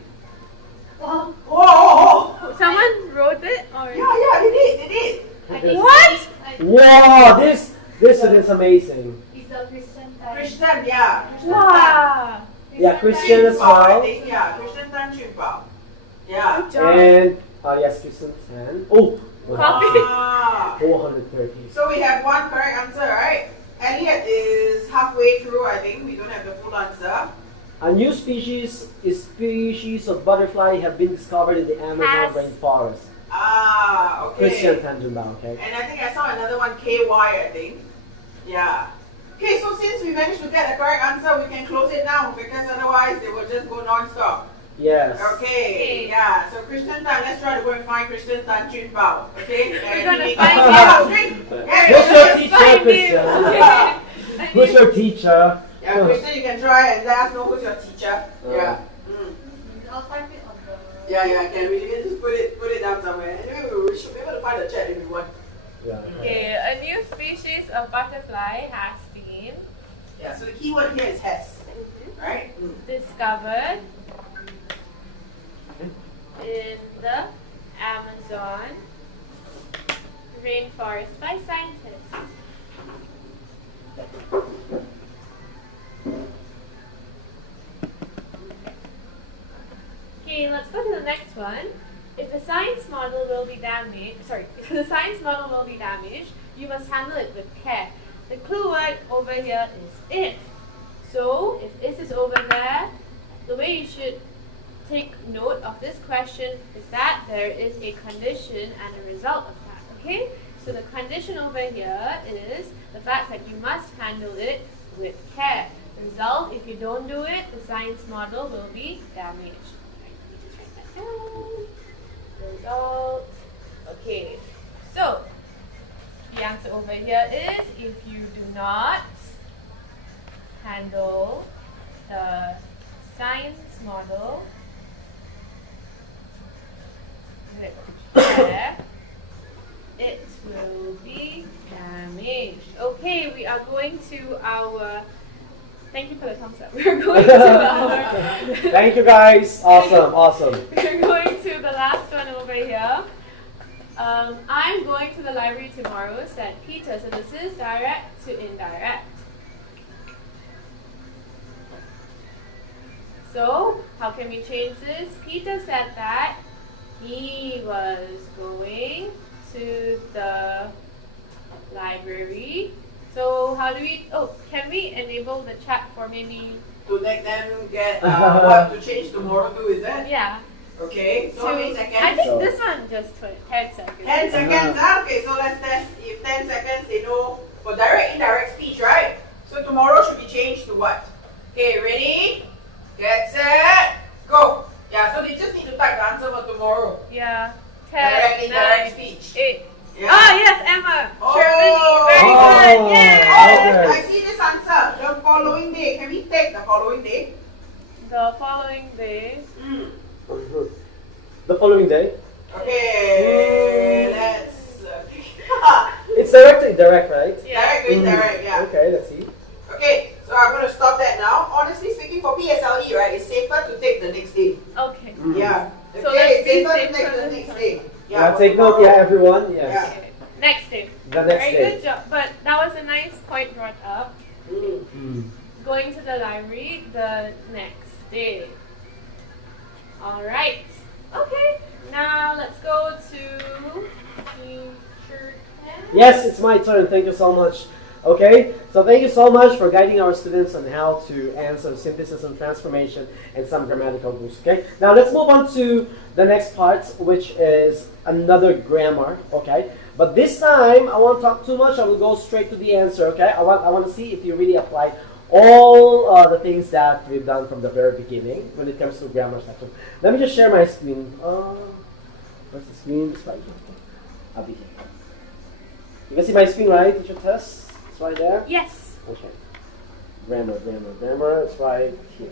Whoa, whoa, whoa. Someone wrote it? Or? Yeah, they did. I think What? Wow, this student's amazing. it's a Christian time. Christian, yeah. Wow. Yeah, Christian as Chun Bao, I well. think, yeah, Christian Tan Chun Bao. Yeah. Good job. And yes, Christian 10. Oh, Copy. Ah. 430. So we have one correct answer, right? Elliot is halfway through, I think. We don't have the full answer. A new species of butterfly have been discovered in the Amazon Has. rainforest. Ah, okay. Christian Tanjunbao, okay? And I think I saw another one, KY, I think. Yeah. Okay, so since we managed to get the correct answer, we can close it now because otherwise they will just go non-stop. Yes. Okay, yeah. So Christian Tan, let's try to go and find Christian Tan Chun Bao. Okay? We're gonna he- find Ah, him. drink. Who's Yeah, your teacher, Find Christian? him. Who's your teacher? yeah, Christian, you can try and let us know who's your teacher. Yeah. I'll type it on the. Yeah, I can. We can just put it down somewhere. Anyway, we should be able to find the chat if we want. Yeah. Okay, a new species of butterfly has been Yeah, so the keyword here is has. Right? discovered in the Amazon rainforest by scientists. Okay, let's go to the next one. If the science model will be damaged, if the science model will be damaged, you must handle it with care. The clue word over here is if. So, if this is over there, the way you should take note of this question is that there is a condition and a result of that, okay? So the condition over here is the fact that you must handle it with care. The result, if you don't do it, the science model will be damaged. Just write that down. Result. Okay, so the answer over here is if you do not handle the science model with care, it will be damaged. Okay, we are going to our. Thank you for the thumbs up. We're going to our. Thank you guys. Awesome. We're going to the last one over here. I'm going to the library tomorrow, said Peter. So this is direct to indirect. So, how can we change this? Peter said that he was going to the library. So, how do we, can we enable the chat for maybe, To make them get what to change tomorrow to, is that? yeah. Okay, so how many seconds? I think this one just 10 seconds. 10 seconds. Okay, so let's test if 10 seconds they know for direct, indirect speech, right? So tomorrow should be changed to what? Okay, ready? Get set, go. Yeah, so they just need to type the answer for tomorrow. Yeah. Direct, 10, indirect 9, speech. 8. Yeah. Ah, yes, Emma. Oh. Germany. Very Oh. good. Yay. Oh, Okay. I see this answer. The following day. Can we take the following day? The following day. The following day. Okay, let's. It's direct to indirect, right? Direct to indirect, yeah. Okay, let's see. Okay, so I'm going to stop that now. Honestly speaking, for PSLE, right, it's safer to take the next day. Okay. Yeah. So Okay, let's it's be safer to safer take the this next time. day. Yeah, take note, yeah, everyone. Yes. Yeah. Okay. Next day. The next Very day. good job. But that was a nice point brought up. Mm. Going to the library the next day. Alright. Okay. Now let's go to teacher Ken. Yes, it's my turn. Thank you so much. Okay, so thank you so much for guiding our students on how to answer synthesis and transformation and some grammatical rules. Okay, now let's move on to the next part, which is another grammar. Okay, but this time I won't talk too much. I will go straight to the answer. Okay, I want to see if you really apply all the things that we've done from the very beginning when it comes to grammar section. Let me just share my screen. Where's the screen? It's right here. I'll be here. You can see my screen, right? Teacher Tess? It's right there? Yes. Okay. Grammar. It's right here.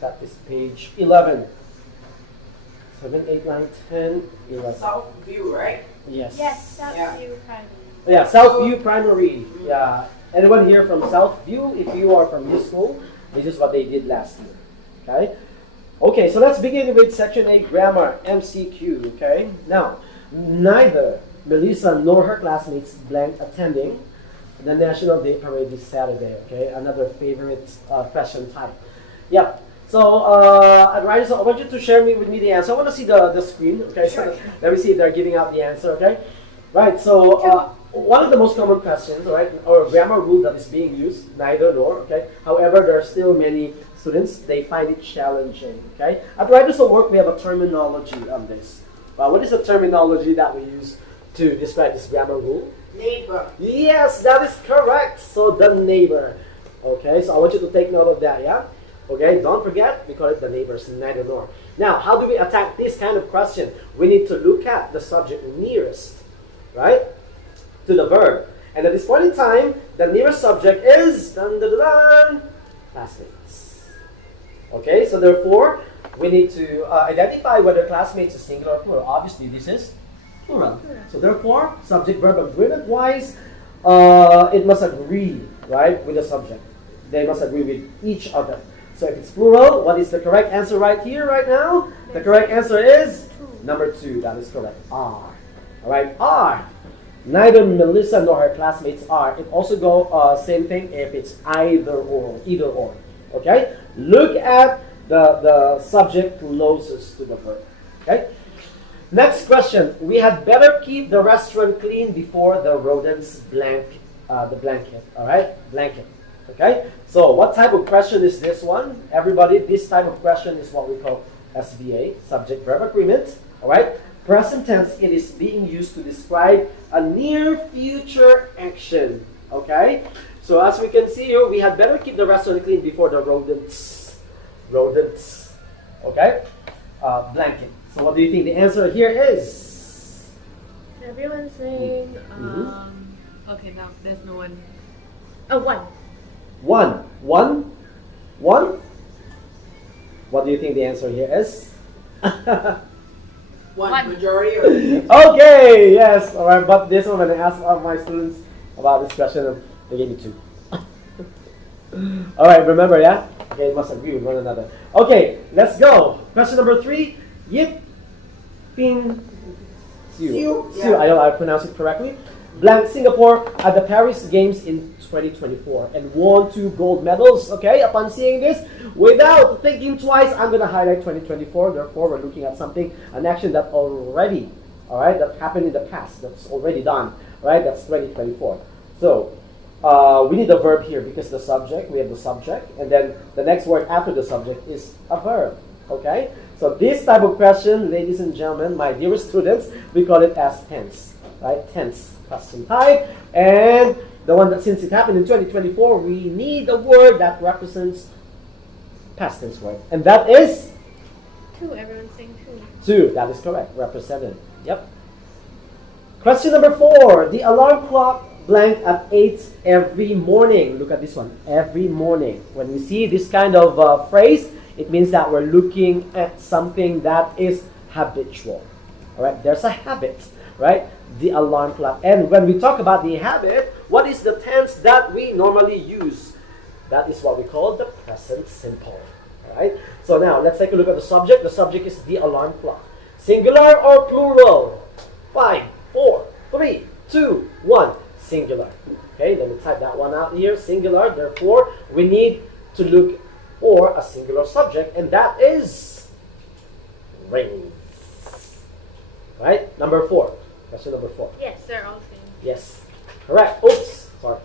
That is page 11. 7, 8, 9, 10, 11. South view, right? Yes. Yes, that's Yeah. you primary. Yeah, Southview Primary. Yeah. Anyone here from Southview? If you are from this school, this is what they did last year. Okay? Okay, so let's begin with section 8, grammar, MCQ. Okay? Now, neither Melissa nor her classmates blank attending the National Day Parade this Saturday. Okay? Another favorite question type. Yeah. So, Adriana, so I want you to share with me the answer. I want to see the screen. Okay? Sure. So let me see if they're giving out the answer. Okay? Right. So, one of the most common questions, right, or grammar rule that is being used, neither nor. Okay. However, there are still many students they find it challenging. Okay. At Writers of Work, we have a terminology on this. What is the terminology that we use to describe this grammar rule? Neighbor. Yes, that is correct. So the neighbor. Okay, so I want you to take note of that, yeah? Okay, don't forget, we call it the neighbors, neither nor. Now, how do we attack this kind of question? We need to look at the subject nearest, right, to the verb. And at this point in time, the nearest subject is, dun, dun, dun, dun, classmates. Okay, so therefore, we need to identify whether classmates is singular or plural. Obviously, this is plural. So therefore, subject-verb agreement-wise, it must agree, right, with the subject. They must agree with each other. So if it's plural, what is the correct answer right here, right now? The correct answer is number 2. That is correct. Are. All right, are. Neither Melissa nor her classmates are. It also go same thing if it's either or. Okay. Look at the subject closest to the verb. Okay. Next question. We had better keep the restaurant clean before the rodents blanket. All right, blanket. Okay. So what type of question is this one? Everybody, this type of question is what we call SVA, subject verb agreement. All right. Present tense, it is being used to describe a near future action. Okay? So as we can see here, we had better keep the restaurant clean before the rodents. Okay? Blanket. So what do you think the answer here is? Everyone's saying, okay, now there's no one. Oh, one. One? What do you think the answer here is? One. Majority or Okay, yes. All right, but this one, when I asked my students about this question, they gave me 2. All right, remember, yeah? Okay, you must agree with one another. Okay, let's go. Question number 3. Yip Ping Siu. Yeah. I hope I pronounced it correctly. Blank Singapore at the Paris Games in 2024 and won 2 gold medals. Okay, upon seeing this, without thinking twice, I'm going to highlight 2024. Therefore, we're looking at something, an action that already, all right, that happened in the past, that's already done, right? That's 2024. So, we need a verb here because the subject, we have the subject, and then the next word after the subject is a verb. Okay? So, this type of question, ladies and gentlemen, my dearest students, we call it as tense, right? Tense. Question type, and the one that since it happened in 2024, we need a word that represents past tense word, and that is 2. Everyone's saying 2. 2. That is correct. Represented. Yep. Question number 4. The alarm clock blank at 8 every morning. Look at this one. Every morning. When we see this kind of phrase, it means that we're looking at something that is habitual. All right. There's a habit, right? The alarm clock. And when we talk about the habit, what is the tense that we normally use? That is what we call the present simple. Alright? So now, let's take a look at the subject. The subject is the alarm clock. Singular or plural? 5, 4, 3, 2, 1. Singular. Okay, let me type that one out here. Singular. Therefore, we need to look for a singular subject, and that is rings. Right? Number 4. Question number 4. Yes, they're all same. Yes. Correct. Oops. Sorry.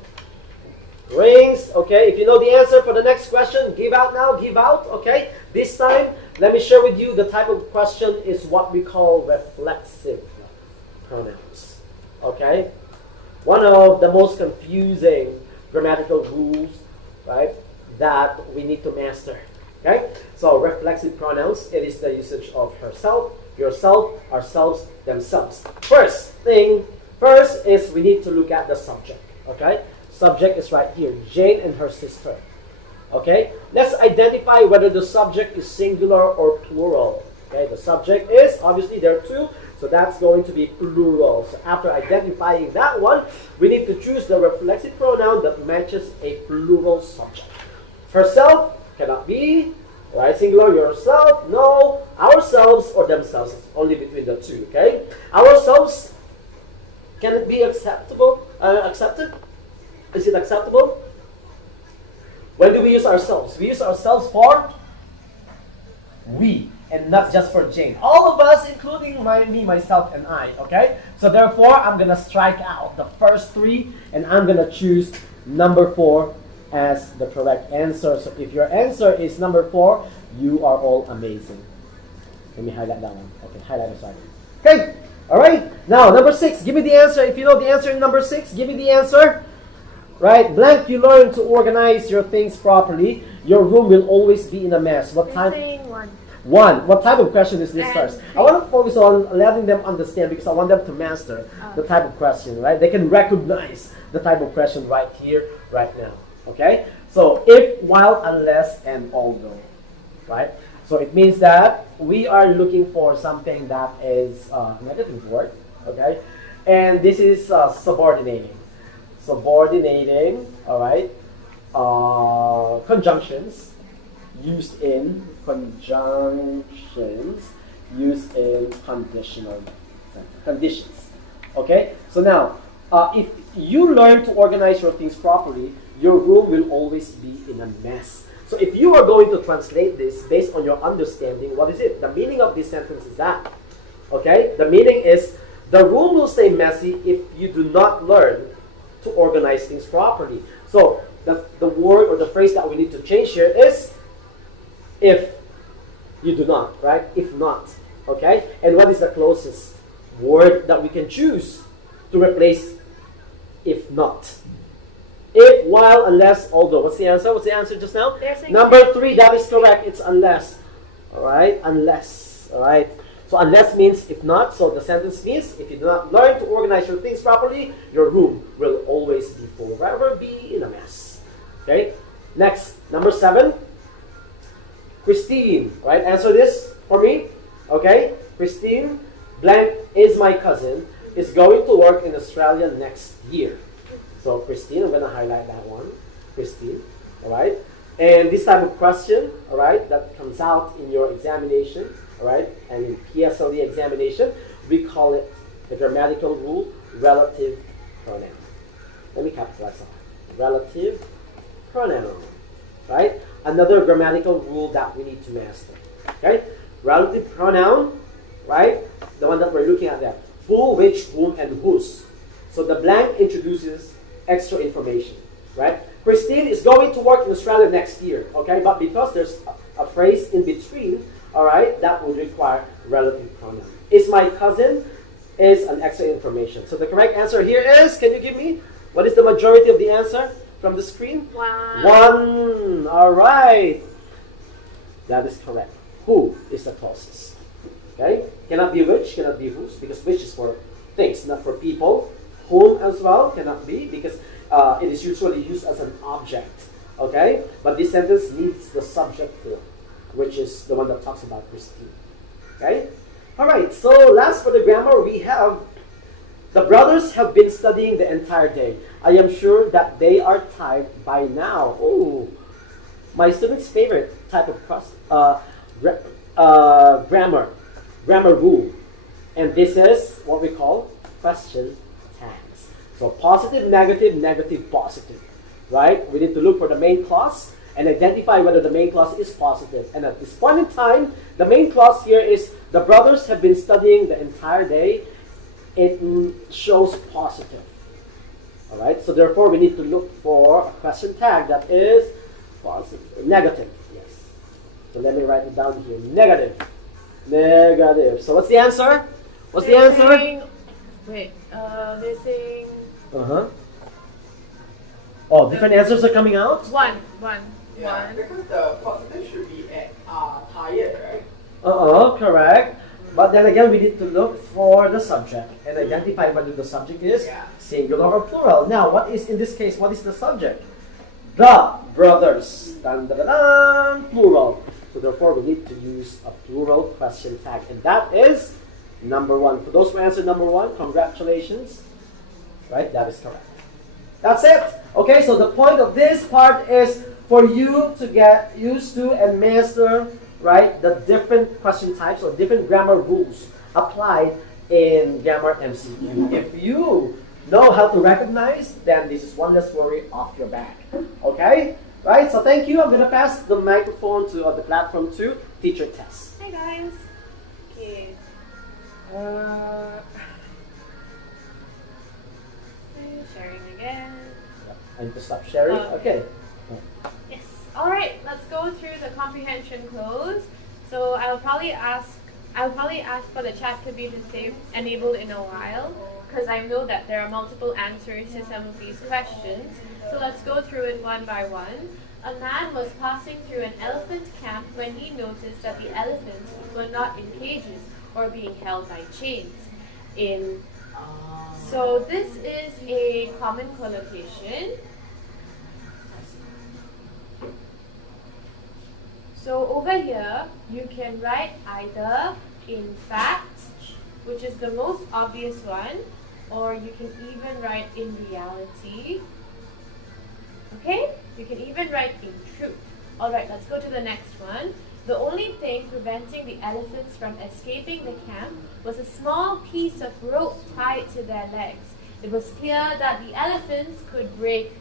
Rings. Okay. If you know the answer for the next question, give out now. Give out. Okay. This time, let me share with you the type of question is what we call reflexive pronouns. Okay. One of the most confusing grammatical rules, right, that we need to master. Okay. So reflexive pronouns. It is the usage of herself, yourself, ourselves, themselves. First is we need to look at the subject. Okay. Subject is right here, Jane and her sister. Okay, let's identify whether the subject is singular or plural. Okay, the subject is, obviously there are two, so that's going to be plural. So after identifying that one, we need to choose the reflexive pronoun that matches a plural subject. Herself cannot be, right? Singular, yourself, no. Ourselves or themselves, only between the two. Okay, ourselves, can it be accepted? Is it acceptable? When do we use ourselves? We use ourselves for we, and not just for Jane. All of us, including me, myself, and I. Okay? So therefore, I'm going to strike out the first 3, and I'm going to choose number 4 as the correct answer. So if your answer is number 4, you are all amazing. Let me highlight that one. Okay, highlight it, sorry. Okay, all right. Now, number 6, give me the answer. If you know the answer in number 6, give me the answer. Right, blank, you learn to organize your things properly. Your room will always be in a mess. What type? One. What type of question is this first? I want to focus on letting them understand because I want them to master the type of question, right? They can recognize the type of question right here, right now. Okay? So, if, while, unless, and although. Right? So, it means that we are looking for something that is a negative word. Okay? And this is subordinating. Subordinating, all right, conjunctions used in conditional conditions. Okay, so now if you learn to organize your things properly, your room will always be in a mess. So if you are going to translate this based on your understanding, what is it? The meaning of this sentence is that, okay, the meaning is the room will stay messy if you do not learn to organize things properly. So the word or the phrase that we need to change here is if you do not, right? If not, okay? And what is the closest word that we can choose to replace if not? If, while, unless, although. What's the answer? What's the answer just now? Number 3, that is correct. It's unless. All right? Unless. All right? So unless means if not. So the sentence means if you do not learn to organize your things properly, your room will always be forever be in a mess. Okay? Next, number 7. Christine. Right? Answer this for me. Okay? Christine, blank is my cousin, is going to work in Australia next year. So Christine, I'm going to highlight that one. Christine. Alright? And this type of question, alright, that comes out in your examination, alright, and in PSLE examination, we call it the grammatical rule, relative pronoun. Let me capitalize that. Relative pronoun. Right? Another grammatical rule that we need to master. Okay? Relative pronoun, right? The one that we're looking at there. Who, which, whom, and whose. So the blank introduces extra information, right? Christine is going to work in Australia next year, okay? But because there's a phrase in between, all right, that would require relative pronoun. Is my cousin is an extra information. So the correct answer here is, can you give me, what is the majority of the answer from the screen? 1. All right. That is correct. Who is the closest? Okay? Cannot be which, cannot be whose, because which is for things, not for people. Whom as well cannot be, because it is usually used as an object. Okay? But this sentence needs the subject form, which is the one that talks about Christine. Okay? Alright, so last for the grammar, we have the brothers have been studying the entire day. I am sure that they are tired by now. Oh, my students' favorite type of grammar. grammar rule. And this is what we call question tags. So positive, negative, negative, positive. Right? We need to look for the main clause and identify whether the main clause is positive. And at this point in time, the main clause here is the brothers have been studying the entire day. It shows positive. Alright, so therefore we need to look for a question tag that is positive, negative. Yes. So let me write it down here. Negative. Negative. So what's the answer? What's the answer? They're saying Oh, different answers are coming out? one. Yeah, because the positive should be at tired, right? Correct. But then again, we need to look for the subject and identify whether the subject is singular or plural. Now, what is, in this case, what is the subject? The brothers. Dun, dun, dun, dun, plural. So therefore, we need to use a plural question tag. And that is number 1. For those who answered number 1, congratulations. Right? That is correct. That's it. Okay, so the point of this part is for you to get used to and master, right, the different question types or different grammar rules applied in grammar MCQ. If you know how to recognize, then this is one less worry off your back. Okay? Right? So thank you. I'm going to pass the microphone to the platform to Teacher Tess. Hi guys. Okay. Sharing again. I need to stop sharing. Okay. Yes. All right. Let's go through the comprehension close. So I'll probably ask for the chat to be enabled in a while, because I know that there are multiple answers to some of these questions. So let's go through it one by one. A man was passing through an elephant camp when he noticed that the elephants were not in cages or being held by chains. So this is a common collocation. So over here, you can write either in fact, which is the most obvious one, or you can even write in reality. Okay? You can even write in truth. Alright, let's go to the next one. The only thing preventing the elephants from escaping the camp was a small piece of rope tied to their legs. It was clear that the elephants could break.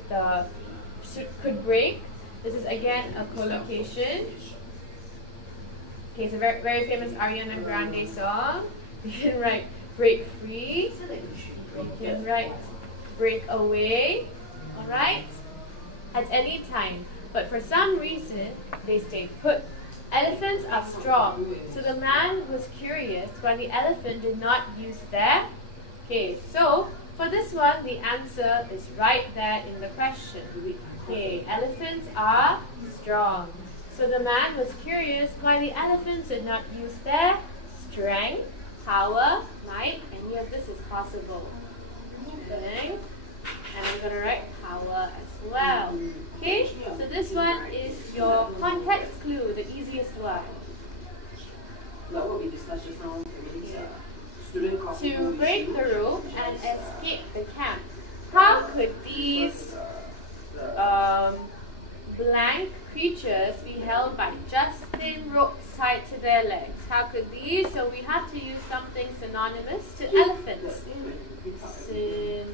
This is again a collocation. Okay, it's a very, very famous Ariana Grande song. You can write break free. You can write break away. Alright? At any time. But for some reason, they stayed put. Elephants are strong. So the man was curious why the elephant did not use their. Okay, so for this one, the answer is right there in the question. Okay, elephants are strong. So the man was curious why the elephants did not use their strength, power, might. Any of this is possible. Strength. And I'm going to write power as well. Okay, so this one is your context clue, the easiest one. To break the rope and escape the camp. How could these blank creatures be held by just thin ropes tied to their legs? How could these? So we have to use something synonymous to elephants. Synonymous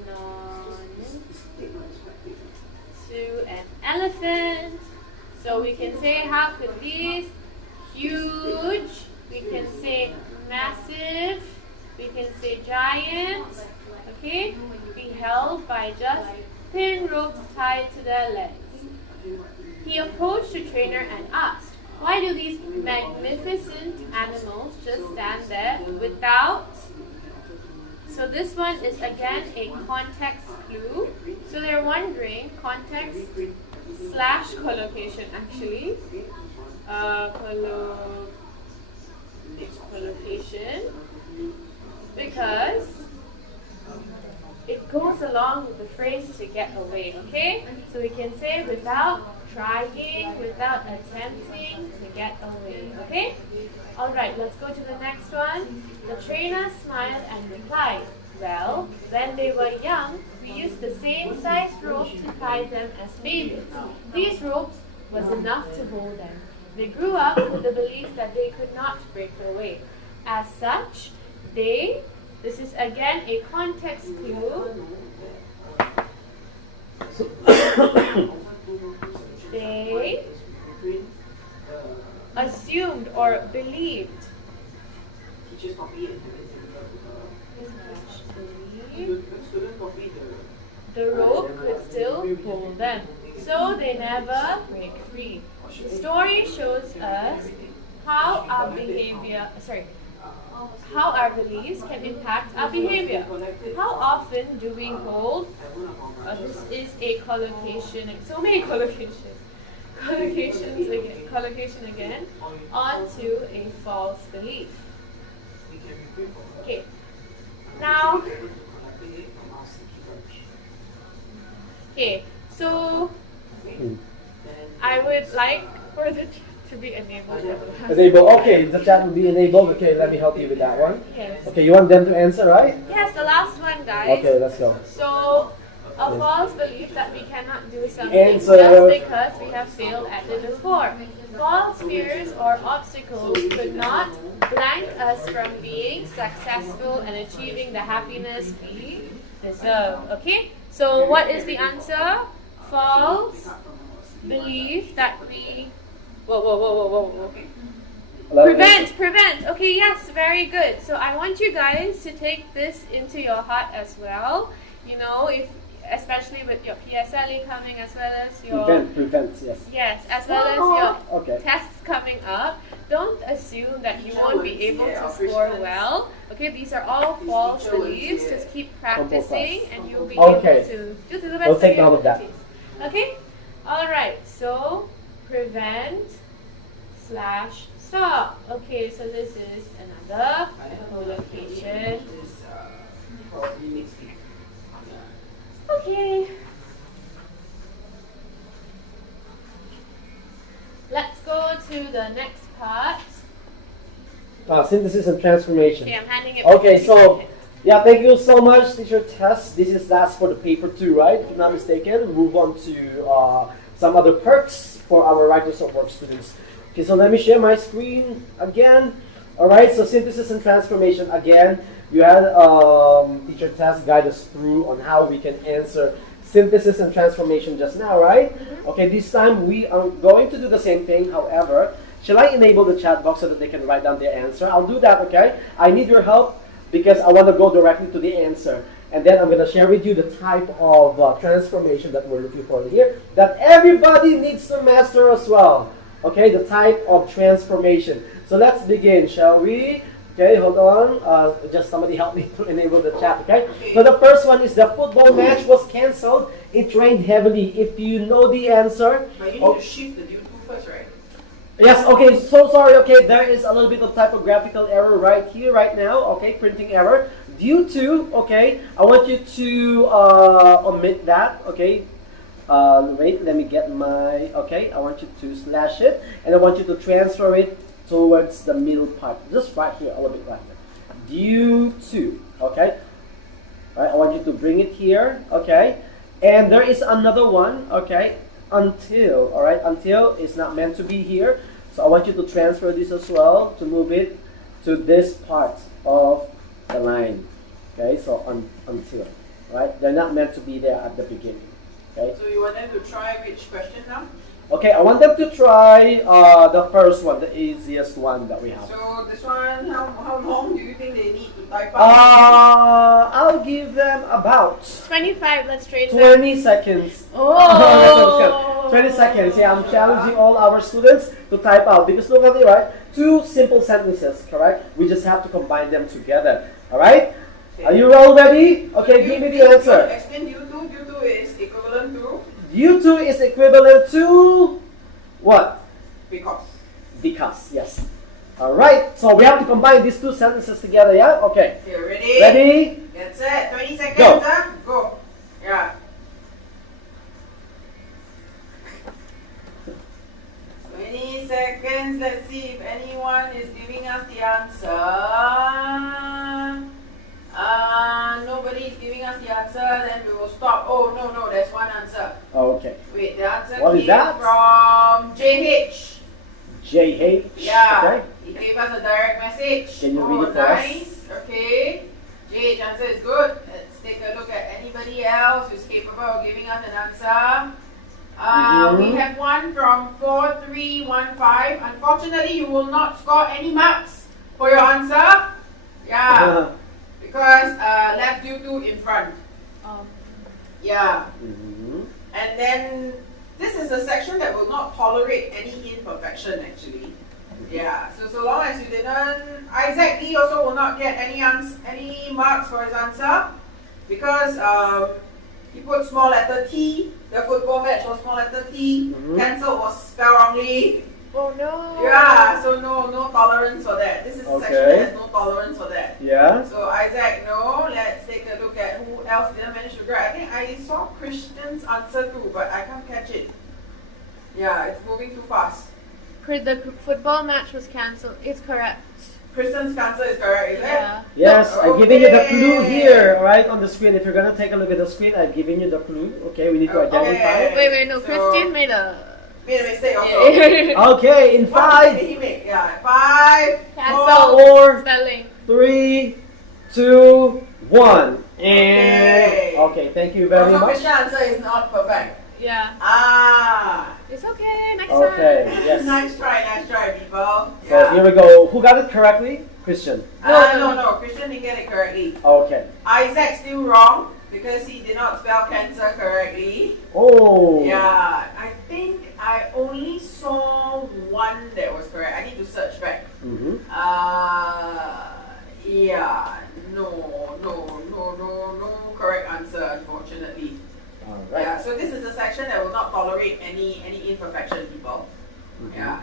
to an elephant. So we can say, how could these? Huge. We can say massive. We can say giant. Okay? Be held by just thin ropes tied to their legs. He approached the trainer and asked, why do these magnificent animals just stand there without? So this one is again a context clue. So they're wondering, context / collocation actually. Collocation. Because it goes along with the phrase to get away, okay? So we can say without trying, without attempting to get away, okay? Alright, let's go to the next one. The trainer smiled and replied, well, when they were young, we used the same size rope to tie them as babies. These ropes was enough to hold them. They grew up with the belief that they could not break away. As such, this is again a context clue. They assumed or believed. The rope could still hold them, so they never break free. The story shows us how our beliefs can impact our behavior. How often do we hold, this is a collocation, so many collocation again, onto a false belief. Okay, now, so I would like for the chat to be enabled. Enable. Okay, the chat will be enabled. Okay, let me help you with that one. Yes. Okay, you want them to answer, right? Yes, the last one, guys. Okay, let's go. So, a false belief that we cannot do something Answer. just because we have failed at it before. False fears or obstacles could not blank us from being successful and achieving the happiness we deserve. Okay? So, what is the answer? False belief that we... Whoa. Prevent. Okay, yes, very good. So I want you guys to take this into your heart as well. You know, especially with your PSLE coming, as well as your prevent, yes. Yes, as well as your Okay. tests coming up. Don't assume that you won't be able to score well. Okay, these are all false beliefs. Just keep practicing, and you'll be able to do the best. We'll take note of that. Okay. All right. So prevent / stop. Okay, so this is another collocation. Okay. Let's go to the next part. Synthesis and transformation. Okay, I'm handing it. Okay, so yeah, thank you so much, teacher Tess. This is last for the paper 2, right? If I'm not mistaken. Move on to some other perks for our Writers of Work students. Okay, so let me share my screen again. All right, so synthesis and transformation again. You had teacher Tess guide us through on how we can answer synthesis and transformation just now, right? Mm-hmm. Okay, this time we are going to do the same thing. However, shall I enable the chat box so that they can write down their answer? I'll do that, okay? I need your help because I want to go directly to the answer. And then I'm going to share with you the type of transformation that we're looking for here that everybody needs to master as well. Okay, the type of transformation. So let's begin, shall we? Okay, hold on. Just somebody help me to enable the chat, okay? So the first one is the football match was cancelled. It rained heavily. If you know the answer... But you need to shift the due to first, right? Yes, okay, so sorry, okay, there is a little bit of typographical error right here, right now, okay, printing error. Due to, okay, I want you to omit that, okay. Wait, let me get my, okay, I want you to slash it, and I want you to transfer it towards the middle part, just right here, a little bit right here. Due to, okay, all right, I want you to bring it here, okay, and there is another one, okay, until, all right, until is not meant to be here, so I want you to transfer this as well, to move it to this part of the line, okay, so until, right, they're not meant to be there at the beginning. Okay. So you want them to try which question now? Okay, I want them to try the first one, the easiest one that we have. So this one, how long do you think they need to type out? I'll give them about 25, let's trade 20 seconds. Oh! 20 seconds. Yeah, I'm challenging all our students to type out because look at it, right? 2 simple sentences, correct? We just have to combine them together. All right? Okay. Are you all ready? Okay, give me the answer. Explain due to. Due to is equivalent to? Due to is equivalent to what? Because. Because, yes. All right, so we have to combine these 2 sentences together, yeah? Okay. Okay, ready? Ready? Get set. 20 seconds, Go. Go. Yeah. 20 seconds. Let's see if anyone is giving us the answer. Nobody is giving us the answer, then we will stop. Oh, no, there's one answer. Okay. Wait, the answer What is came that? from JH. JH. Yeah. Okay. He gave us a direct message. Can you oh, read it for us? nice. Okay. Jade, answer is good. Let's take a look at anybody else who's capable of giving us an answer. We have one from 4315. Unfortunately, you will not score any marks for your answer. Yeah. Because left due to in front. Yeah. And then this is a section that will not tolerate any imperfection actually. Yeah. So long as you didn't, Isaac Lee also will not get any marks for his answer because he put small letter T. The football match was small letter T. Cancelled was spelled wrongly. Oh no. Yeah, so no tolerance for that. This is a section that has no tolerance for that. Yeah. So Isaac, no. Let's take a look at who else didn't manage to grab. I think I saw Christian's answer too, but I can't catch it. Yeah, it's moving too fast. The football match was cancelled. It's correct. Christian's answer is correct, is it? Yes, No, I'm giving you the clue here, right on the screen. If you're gonna take a look at the screen, I've given you the clue. Okay, we need to identify. Wait, no. So- Christian made a mistake also. Okay, in What mistake did he make? Yeah, 5, cancel 4, spelling. 3, 2, 1. And Okay. okay, thank you very Also, much. Christian's answer is not perfect. Yeah. Ah. It's okay. Next Okay, time. yes. Nice try, people. So here we go. Who got it correctly? Christian. No. Christian didn't get it correctly. Okay. Isaac still wrong because he did not spell cancer correctly. Oh. Yeah, I think I only saw one that was correct. I need to search back. Yeah, no correct answer, unfortunately. All right. Yeah, so this is a section that will not tolerate any imperfection, people. Yeah.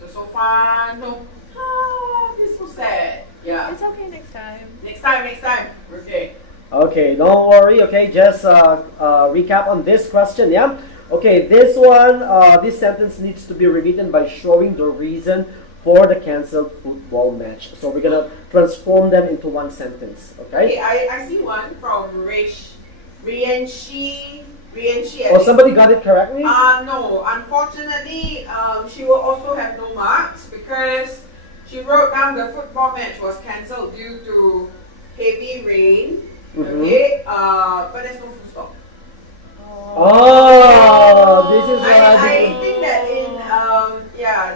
So far, no. Ah, this was sad. Yeah. It's okay next time. Next time. Okay. Okay, don't worry. Okay, just recap on this question. Yeah. Okay, this one, this sentence needs to be rewritten by showing the reason for the cancelled football match. So we're gonna transform them into one sentence. Okay. Okay, I see one from Rienshi. Oh, somebody got it correctly? No, unfortunately, she will also have no marks because she wrote down the football match was cancelled due to heavy rain. Okay, but there's no full stop. Oh, this is what I think that in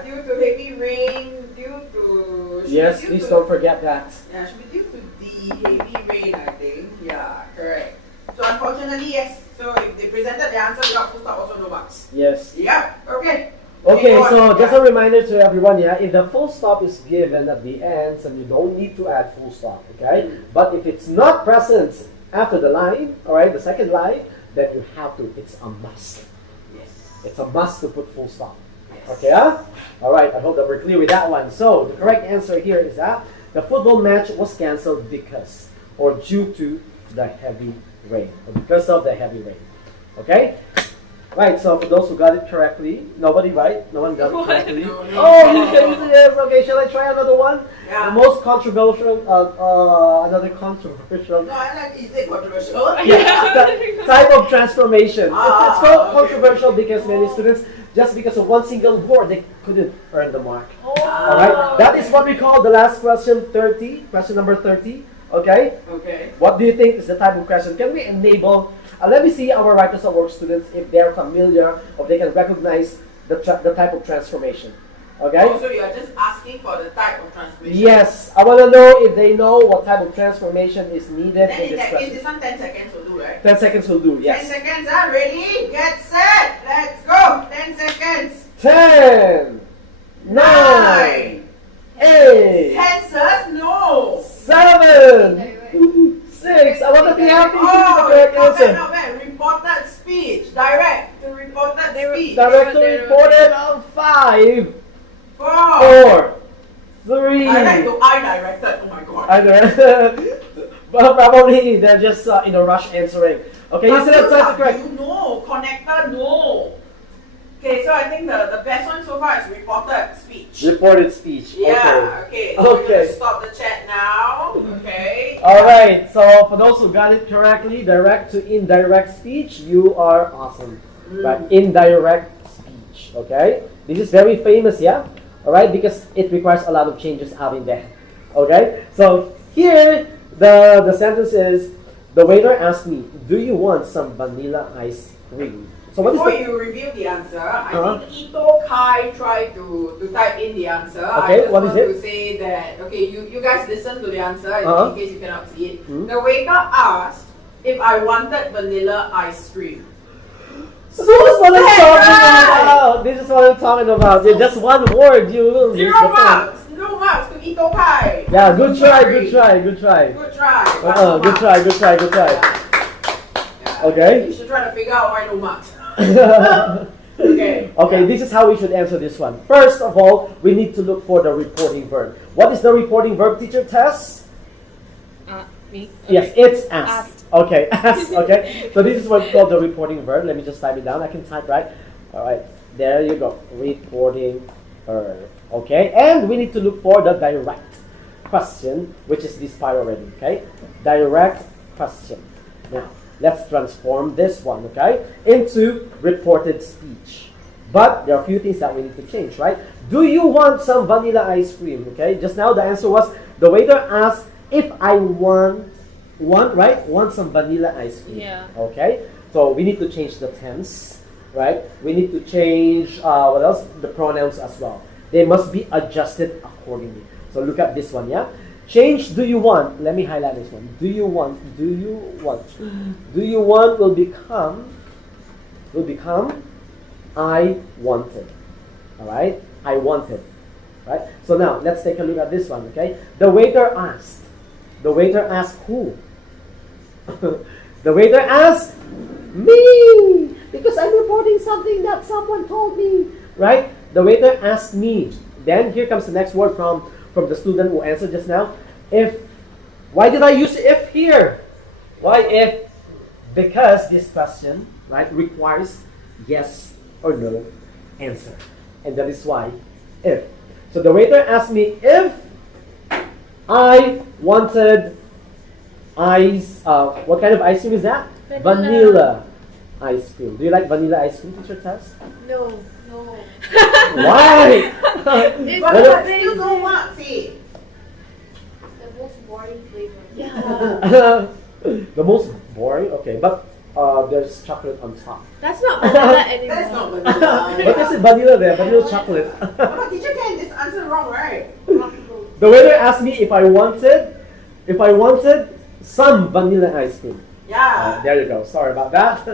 due to heavy rain, due to yes, please don't forget that. Yeah, should be due to the heavy rain, I think. Yeah, correct. So unfortunately, yes. So if they presented the answer without full stop, also no marks. Yes. Yeah. Okay. Okay, so just a reminder to everyone, yeah, if the full stop is given at the end, then you don't need to add full stop, okay? But if it's not present after the line, all right, the second line, then you have to. It's a must. Yes. It's a must to put full stop. Yes. Okay, all right, I hope that we're clear with that one. So the correct answer here is that the football match was cancelled because or due to the heavy rain, or because of the heavy rain. Okay? Right, so for those who got it correctly, nobody, right? No one got it correctly. No. Yes, okay, shall I try another one? Yeah. The most controversial, another controversial. No, I like, is it controversial? Yeah, the type of transformation. It's called controversial because many students, just because of one single word, they couldn't earn the mark. Alright, that is what we call the last question 30, question number 30. Okay? Okay. What do you think is the type of question? Can we enable, let me see our Writers at Work students if they're familiar or they can recognize the type of transformation. Okay? Oh, so you are just asking for the type of transformation? Yes, I want to know if they know what type of transformation is needed Then in in this that case, question. this one 10 seconds will do, right? 10 seconds will do, 10 yes. seconds, ready, get set, let's go! 10 seconds. 10, 9, 8, 10 sir? No! 7, 6. I want to be happy with the correct answer. Not bad. Reported speech. Direct to reported speech. Director reported on 5, 4. 4, 3. I like to I directed. Oh my god. I know. But probably they're just in a rush answering. Okay, you said that's correct. You know, connector, no. Okay, so I think the best one so far is reported speech. Reported speech. Yeah, okay. So we're going to stop the chat now. Okay. Alright, so for those who got it correctly, direct to indirect speech, you are awesome. But indirect speech, okay? This is very famous, yeah? all right, because it requires a lot of changes out in there. Okay, so here the sentence is, the waiter asked me, do you want some vanilla ice cream? So what Before is you review the answer, Uh-huh. I think Ito Kai tried to type in the answer. Okay, I just what is want it? to say that, okay, you guys listen to the answer Uh-huh. in case you cannot see it. Hmm. The waiter asked if I wanted vanilla ice cream. This is what I'm talking right? about. This is what I'm talking about. Yeah, just one word, you will lose Zero the point. marks! Zero marks to Ito Kai. Yeah, good try, Sorry. good try, good try. Good try. Good try, good try, good try. Yeah. Okay. You should try to figure out why no marks. Okay, this is how we should answer this one. First of all, we need to look for the reporting verb. What is the reporting verb, teacher Tess? Me? Yes, it's asked. Asked. Okay, asked. Okay, so this is what we call the reporting verb. Let me just type it down. I can type, right? All right, there you go. Reporting verb. Okay, and we need to look for the direct question, which is this part already. Okay, direct question. Now, let's transform this one, okay, into reported speech. But there are a few things that we need to change, right? Do you want some vanilla ice cream? Okay, just now the answer was, the waiter asked if I want some vanilla ice cream. Yeah. Okay, so we need to change the tense, right? We need to change, what else? The pronouns as well. They must be adjusted accordingly. So look at this one, yeah? Change do you want. Let me highlight this one. Do you want. Do you want. Do you want will become I wanted. Alright? I wanted. Right? So now let's take a look at this one, okay? The waiter asked. The waiter asked who? The waiter asked me, because I'm reporting something that someone told me. Right? The waiter asked me. Then here comes the next word from the student who answered just now. If. Why did I use if here? Why if? Because this question, right, requires yes or no answer. And that is why if. So the waiter asked me if I wanted ice. What kind of ice cream is that? Vanilla ice cream. Do you like vanilla ice cream, teacher Tess? No. No. Why? But still no marks, see. The most boring flavor. Yeah. The most boring? Okay, but there's chocolate on top. That's not vanilla anymore. That's not vanilla. But there's vanilla there, vanilla chocolate. But teacher Ken, this answer wrong, right? The waiter asked me if I wanted some vanilla ice cream. Yeah. There you go. Sorry about that.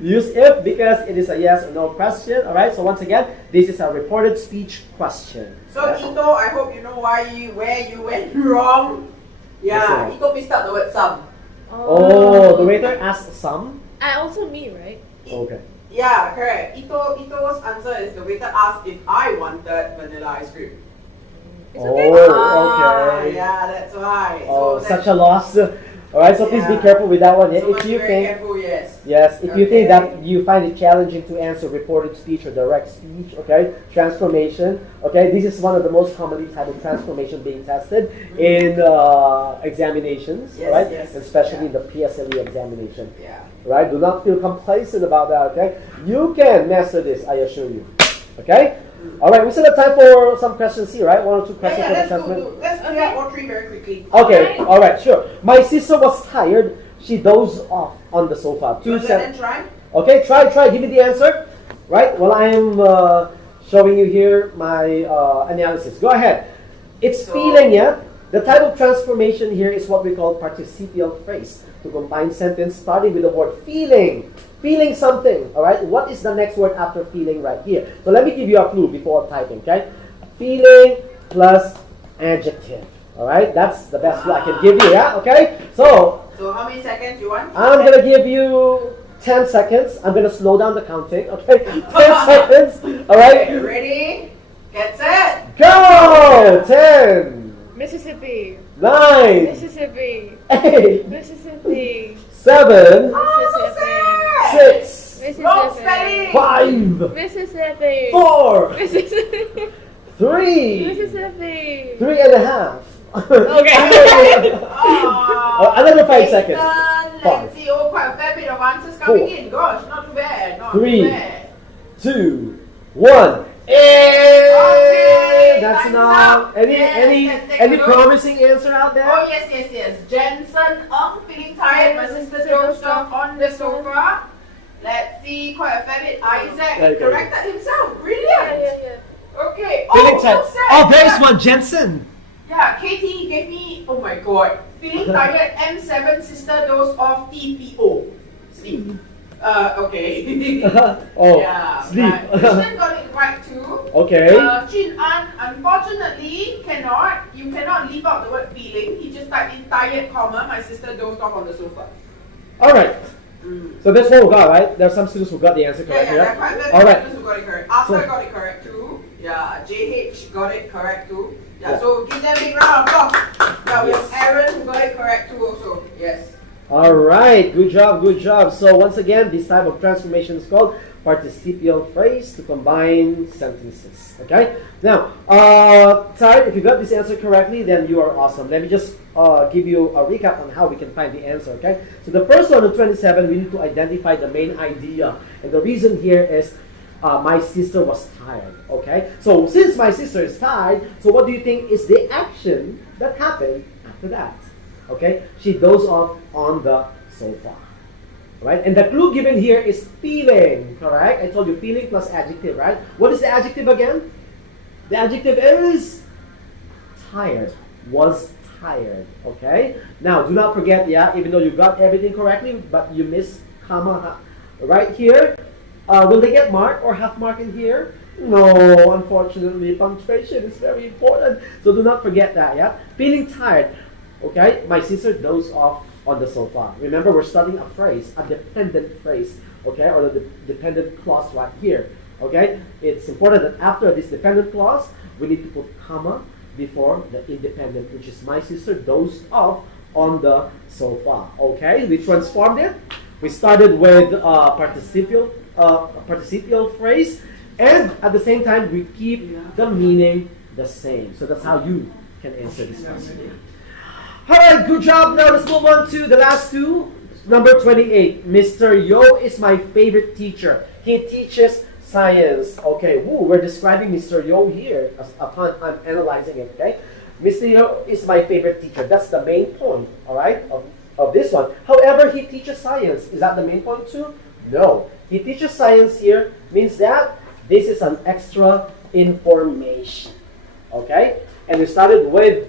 Use if because it is a yes or no question. All right. So once again, this is a reported speech question. So Ito, I hope you know where you went wrong. Yes, Yeah, sir. Ito missed out the word some. Oh, the waiter asked some. I also me, right? Okay. Yeah, correct. Ito's answer is the waiter asked if I wanted vanilla ice cream. It's okay. Okay. Yeah, that's why. Oh, so such a loss. All right. So please be Yeah. careful with that one. Yeah? So If must be you very think. careful, yes. Yes, if you think Okay. that you find it challenging to answer reported speech or direct speech, okay, transformation, okay, this is one of the most commonly type of transformation being tested in examinations, Yes, right? yes, Especially in yeah. the PSLE examination, Yeah. right? Do not feel complacent about that, okay? You can master this, I assure you, okay? All right, we still have time for some questions here, right? One or two questions for the Let's assessment. let's do that all three very quickly. Okay, all right, sure. My sister was tired. She dozed off on the sofa. You want to then try? Okay, try. Give me the answer. Right? While I am showing you here my analysis. Go ahead. It's So- feeling, yeah? The type of transformation here is what we call participial phrase. To combine sentence starting with the word feeling. Feeling something. Alright? What is the next word after feeling right here? So let me give you a clue before typing, okay? Feeling plus adjective. Alright? That's the best clue I can give you, yeah? Okay? So how many seconds you want? I'm going to give you 10 seconds. I'm going to slow down the counting, okay? 10 seconds, all right? Okay, ready? Get set. Go! 10, Mississippi. 9, Mississippi. 8, Mississippi. 7, Oh, Mississippi. 6, Wrong spelling. 5, Mississippi. 4, Mississippi. 3, Mississippi. 3 and a half. Okay. Another 5 seconds. Let's 5, see. Oh, quite a fair bit of answers coming Four. in. Gosh, not too bad. Not Three. too bad. 2, 1. Hey, that's time's not up. any Yes, any let's take any a look. promising answer out there? Oh yes. Jensen Ng, feeling tired. My sister dozed off on the sofa. Let's see, quite a fair bit. Isaac Okay. corrected himself. Brilliant. Okay. Feeling Oh, tired. so sad. Oh, there is one, Jensen. Yeah, Katie gave me. Oh my god. Feeling tired. M7 sister dozed off. TPO. Sleep. Okay. Oh, Yeah. sleep. But Christian got it right too. Okay. Jin An, unfortunately, you cannot leave out the word feeling. He just typed in tired, comma, my sister dozed off on the sofa. All right. So that's what we got, right? There are some students who got the answer Yeah, correct. there are quite a few All right. students who got it correct. Arthur So- got it correct too. Yeah, JH got it correct too. Yeah, Yeah. so give them a big round of applause. Yeah, we have Aaron who got it correct too also. Yes. All right. Good job. Good job. So once again, this type of transformation is called participial phrase to combine sentences. Okay. Now, Ty, if you got this answer correctly, then you are awesome. Let me just give you a recap on how we can find the answer. Okay. So the first one on 27, we need to identify the main idea, and the reason here is my sister was tired. Okay. So since my sister is tired, so what do you think is the action that happened after that? Okay. She dozed off on the sofa. Right? And the clue given here is feeling, correct? I told you feeling plus adjective, right? What is the adjective again? The adjective is tired. Was tired, okay? Now, do not forget, yeah, even though you got everything correctly, but you missed comma right here. Will they get mark or half mark in here? No, unfortunately, punctuation is very important. So do not forget that, yeah? Feeling tired, okay? My sister dozed off on the sofa. Remember, we're studying a phrase, a dependent phrase, okay, or the dependent clause right here, okay? It's important that after this dependent clause, we need to put comma before the independent, which is my sister dozed off on the sofa, okay? We transformed it. We started with participial phrase, and at the same time, we keep the meaning the same. So that's how you can answer this question. Alright, good job. Now let's move on to the last two. Number 28. Mr. Yo is my favorite teacher. He teaches science. Okay, woo, we're describing Mr. Yo here upon I'm analyzing it, okay? Mr. Yo is my favorite teacher. That's the main point, alright, of this one. However, he teaches science. Is that the main point too? No. He teaches science here means that this is an extra information. Okay? And we started with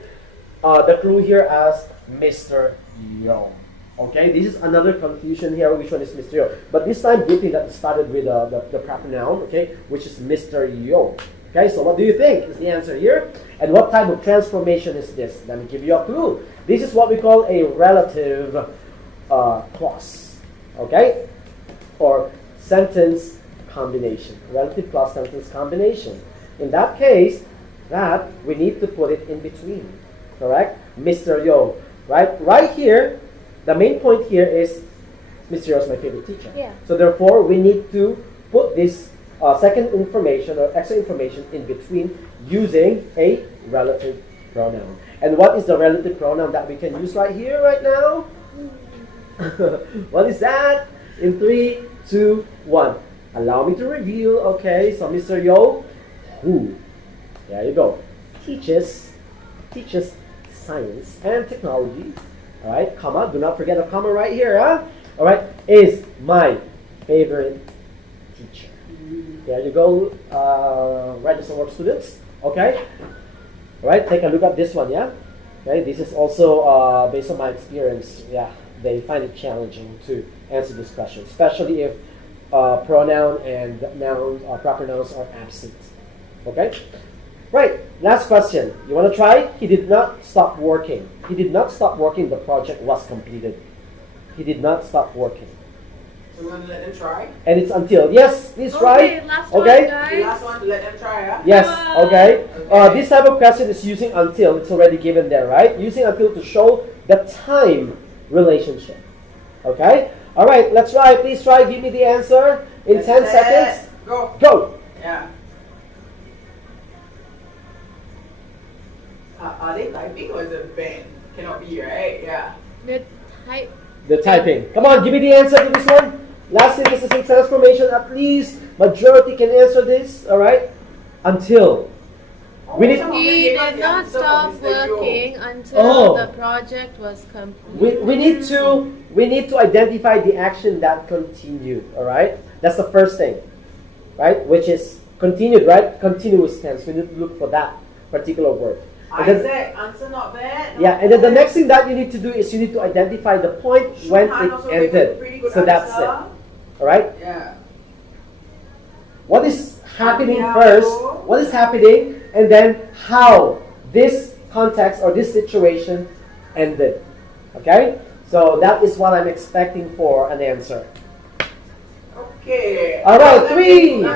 the clue here as Mr. Yo. Okay, this is another confusion here. Which one is Mr. Yo? But this time, good thing that it started with the proper noun, okay, which is Mr. Yo. Okay, so what do you think is the answer here? And what type of transformation is this? Let me give you a clue. This is what we call a relative clause. Okay, or sentence combination. Relative clause sentence combination. In that case, that we need to put it in between. Correct? Mr. Yo. Right here, the main point here is Mr. Yo is my favorite teacher. Yeah. So therefore, we need to put this second information or extra information in between using a relative pronoun. And what is the relative pronoun that we can use right here, right now? What is that? In 3, 2, 1. Allow me to reveal. Okay, so Mr. Yo, who? There you go. Teaches science and technology. All right, comma. Do not forget a comma right here. Huh? All right, is my favorite teacher. There you go, register work students. Okay. All right, take a look at this one. Yeah. Okay, this is also based on my experience. Yeah, they find it challenging to answer this question, especially if pronoun and nouns or proper nouns are absent. Okay. Right, last question. You want to try? He did not stop working. He did not stop working. The project was completed. He did not stop working. So we're going to let them try. And it's until. Yes, please try. Okay, last Okay. one, guys. The last one to let them try, huh? Yes, Come on. okay. Okay. This type of question is using until. It's already given there, right? Using until to show the time relationship. Okay? All right, let's try. Please try. Give me the answer in 10 seconds. Go. Go. Yeah. Are they typing or is it band? Cannot be, right? Yeah. The type. The typing. Come on, give me the answer to this one. Last synthesis and transformation. At least majority can answer this. All right? until. We need, He did not stop working until the project was complete. we need to identify the action that continued. All right, that's the first thing, right? Which is continued, right? Continuous tense. We need to look for that particular word. Isaac, answer not bad. Yeah, and then the next thing that you need to do is you need to identify the point when it ended. So that's it. All right. Yeah. What is happening first? What is happening, and then how this context or this situation ended. Okay. So that is what I'm expecting for an answer. Okay. All right. 3,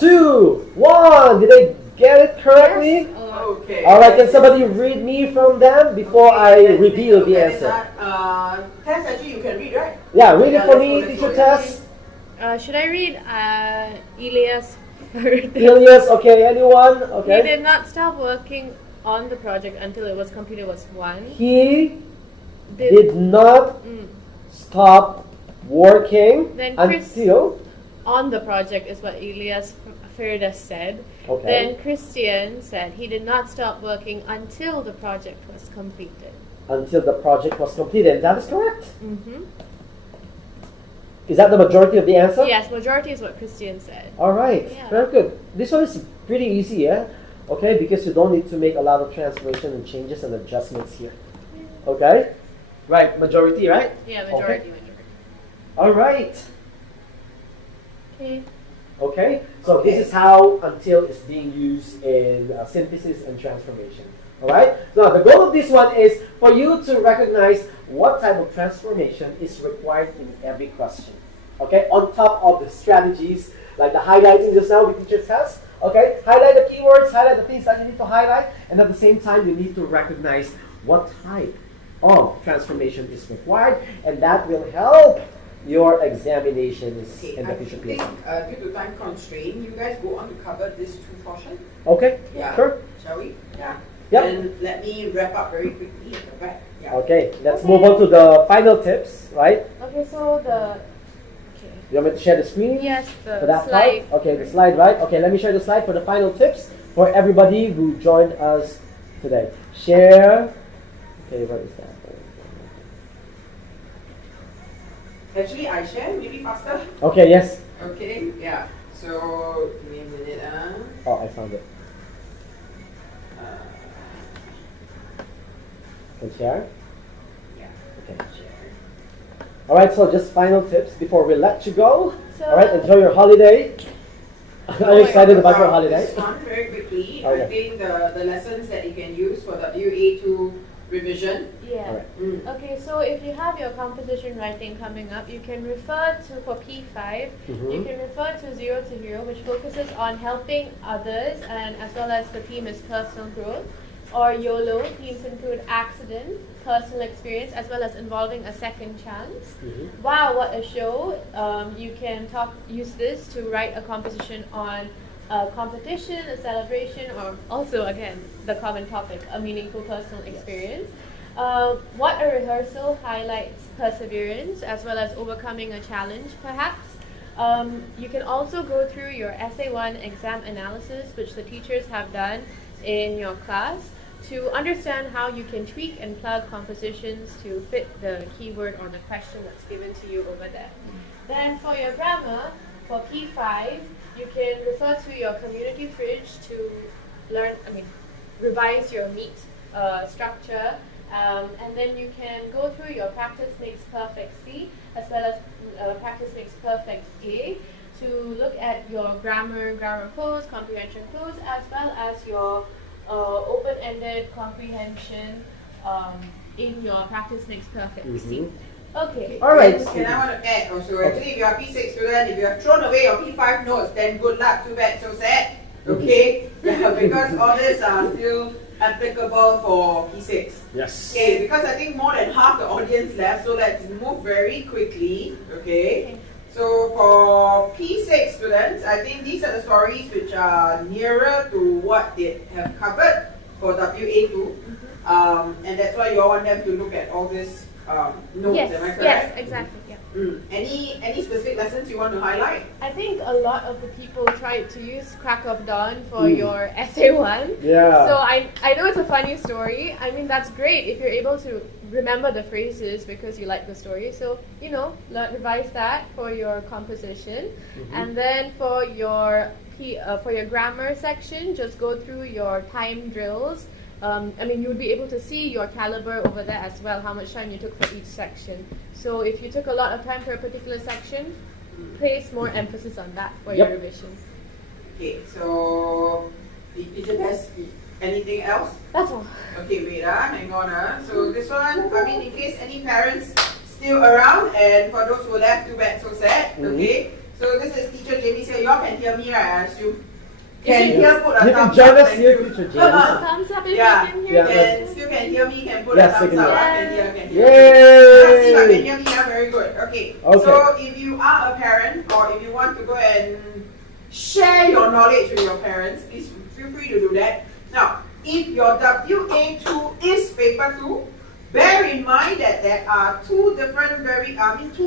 2, 1. Did I get it correctly? Yes. Okay. All right, can somebody read me from them before I reveal the answer? Tess, actually you can read, right? Yeah, read it for me, teacher Tess. Should I read Elias first? Ilias, okay, anyone? He Okay. did not stop working on the project until it was completed was 1. He did not stop working Then Chris- until. On the project is what Elias Ferdas said. Okay. Then Christian said he did not stop working until the project was completed. Until the project was completed. That is correct. Mm-hmm. Is that the majority of the answer? Yes, majority is what Christian said. All right, Yeah. very good. This one is pretty easy, yeah? Okay, because you don't need to make a lot of transformation and changes and adjustments here. Okay? Right, majority, right? Yeah, majority. All right. Okay. Okay, so this is how until is being used in synthesis and transformation. All right. Now the goal of this one is for you to recognize what type of transformation is required in every question. Okay, on top of the strategies like the highlighting just now the teacher test. Okay, highlight the keywords, highlight the things that you need to highlight, and at the same time you need to recognize what type of transformation is required, and that will help your examinations in the future I PSLE. think due to time constraint, you guys go on to cover this 2 portion. Okay, Yeah. sure. Shall we? Yeah. Yep. And let me wrap up very quickly at the back. Yeah. Okay, let's move on to the final tips, right? Okay, so the You want me to share the screen? yes, For the that slide. part? Okay, the slide, right? Okay, let me share the slide for the final tips for everybody who joined us today. Share. Okay, what is that? Actually, I share, maybe faster. Okay, yes. Okay, yeah. So, give me a minute. Oh, I found it. Can share? Yeah. Okay. All right, so just final tips before we let you go. So- All right, enjoy your holiday. Are you excited about your holiday? This one very quickly. Okay. I think the lessons that you can use for the WA2 revision. Yeah. All right. Okay, so if you have your composition writing coming up, you can refer to, for P5, you can refer to 0 to Hero, which focuses on helping others and as well as the theme is personal growth. Or YOLO, themes include accident, personal experience, as well as involving a second chance. Wow, what a show. You can use this to write a composition on a competition, a celebration, or also, again, the common topic, a meaningful personal experience. What a rehearsal highlights perseverance as well as overcoming a challenge, perhaps. You can also go through your Essay 1 exam analysis, which the teachers have done in your class, to understand how you can tweak and plug compositions to fit the keyword or the question that's given to you over there. Then for your grammar, for P5, you can refer to your community fridge to revise your meat structure, and then you can go through your practice makes perfect C as well as practice makes perfect A to look at your grammar clues, comprehension clues, as well as your open-ended comprehension in your practice makes perfect C. Okay. All right. Can I want to add also, actually, if you are P6 student, if you have thrown away your P5 notes, then good luck, too bad, so sad. Okay? Yeah, because all these are still applicable for P6. Yes. Okay, because I think more than half the audience left, so let's move very quickly. Okay? So for P6 students, I think these are the stories which are nearer to what they have covered for WA2. And that's why you all want them to look at all these notes, Yes, am I correct? yes, exactly. Yeah. Any specific lessons you want to highlight? I think a lot of the people tried to use Crack of Dawn for your essay one. Yeah. So I know it's a funny story. I mean, that's great if you're able to remember the phrases because you like the story. So, revise that for your composition. And then for your grammar section, just go through your time drills. You would be able to see your caliber over there as well, how much time you took for each section. So if you took a lot of time for a particular section, place more emphasis on that for your revision. Okay, so teacher has anything else? That's all. Okay, wait, hang on. So this one, in case any parents still around, and for those who left, too bad, so sad. Okay, so this is teacher Jamie here. Y'all can hear me, right? I assume. Can hear, put a You can thumbs join up. us here, teacher James. Thumbs up if you can hear me. Still can hear me, can put Yes, a thumbs I up. can I can hear. Yay! See if I can hear me, very good. Okay. Okay. So if you are a parent, or if you want to go and share your knowledge with your parents, please feel free to do that. Now, if your WA2 is paper 2, bear in mind that there are two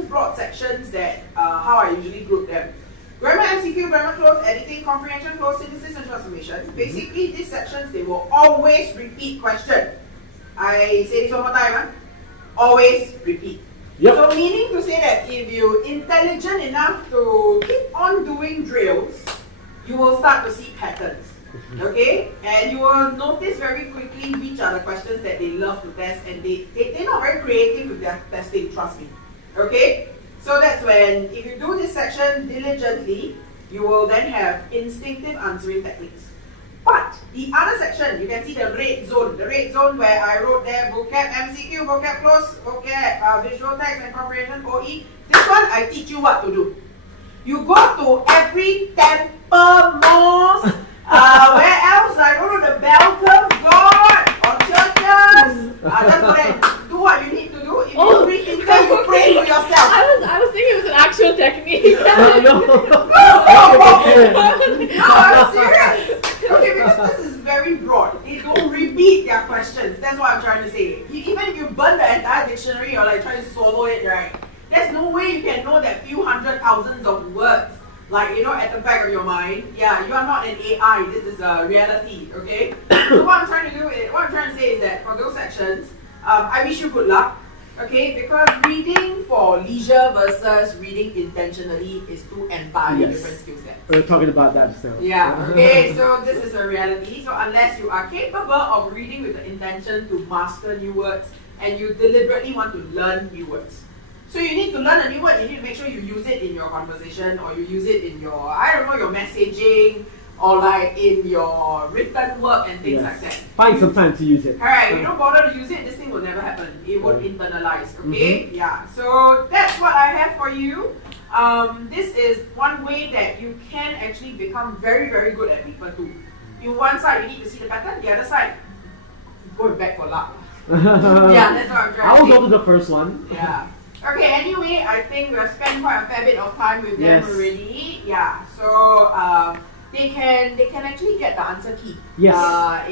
broad sections that how I usually group them. Grammar MCQ, grammar close, editing, comprehension close, synthesis and transformation. Basically, these sections, they will always repeat question. I say this one more time. Always repeat. Yep. So meaning to say that if you're intelligent enough to keep on doing drills, you will start to see patterns. Okay? And you will notice very quickly which are the questions that they love to test, and they're not very creative with their testing, trust me. Okay? So that's when, if you do this section diligently, you will then have instinctive answering techniques. But the other section, you can see the red zone where I wrote there vocab MCQ, vocab close, vocab visual text and comprehension OE. This one I teach you what to do. You go to every temple mosque, where else? I don't know, the bell curve God or churches. Just go there and do what you need to do. If you read it, you pray to yourself. I was thinking it was an actual technique. No, I'm serious. Okay, because this is very broad. They don't repeat their questions. That's what I'm trying to say. Even if you burn the entire dictionary or try to swallow it, right? There's no way you can know that few hundred thousands of words, at the back of your mind. Yeah, you are not an AI. This is a reality. Okay. So what I'm trying to say is that for those sections, I wish you good luck. Okay, because reading for leisure versus reading intentionally is two entirely different skill sets. We're talking about that still. Yeah, okay, so this is a reality. So unless you are capable of reading with the intention to master new words and you deliberately want to learn new words. So you need to learn a new word, you need to make sure you use it in your conversation or you use it in your, your messaging or in your written work and things like that. Find some time to use it. Alright, you don't bother to use it, this thing will never happen. It won't internalize, okay? Yeah, so that's what I have for you. This is one way that you can actually become very, very good at paper 2. In one side, you need to see the pattern, the other side, go back for luck. Yeah, that's what I'm trying to say. I will go to the first one. Yeah. Okay, anyway, I think we have spent quite a fair bit of time with them already. Yeah, so they can actually get the answer key. Yes. I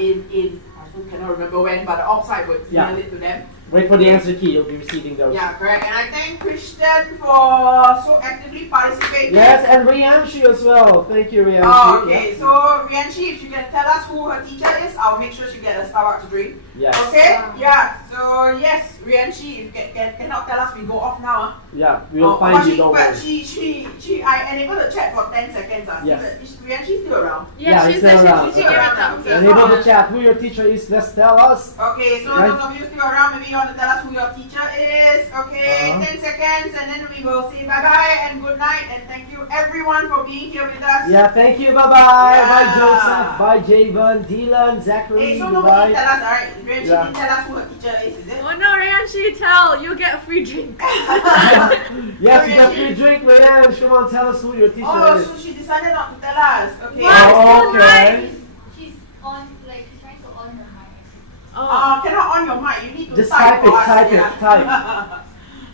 cannot remember when, but the outside would email it to them. Wait for the answer key, you'll be receiving those. Yeah, correct. And I thank Christian for so actively participating. Yes, and Rianshi as well. Thank you, Rianshi. Oh, okay. So Rianshi, if you can tell us who her teacher is, I'll make sure she gets a Starbucks drink. Yes. Okay? Yeah. So yes, Rianshi, if you cannot tell us, we go off now. Yeah, we'll find you. Don't but worry. I enabled the chat for 10 seconds. Yes. Is Rianshi still around? Yeah, she's still around. She's still around. Okay. Enable the chat. Who your teacher is, let's tell us. Okay, so those of you still around, maybe you want to tell us who your teacher is. Okay, 10 seconds, and then we will say bye-bye and good night, and thank you everyone for being here with us. Yeah, thank you. Bye-bye. Yeah. Bye, Joseph. Bye, Javen, Dylan, Zachary. Hey, so Goodbye. nobody tell us, alright? Rianshi didn't tell us who her teacher is it? Oh no, Rianshi, tell! You get a free drink. Yes, you got free drink, Rianshi. Come on, tell us who your teacher Oh, is. so she decided not to tell us. Okay. Oh, okay. She's trying to on her mic. Cannot on your mic. You need to Just type type it, for us. type.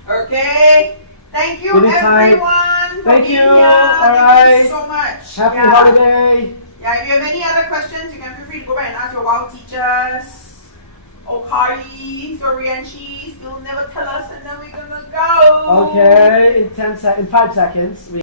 Okay. Thank you, Good night. everyone, for Thank being you. here. Alright. Thank you so much. Happy Yeah. holiday. Yeah, if you have any other questions, you can feel free to go back and ask your wild teachers. Okay, so Rianshi still never tell us, and then we're gonna go. Okay, in 5 seconds.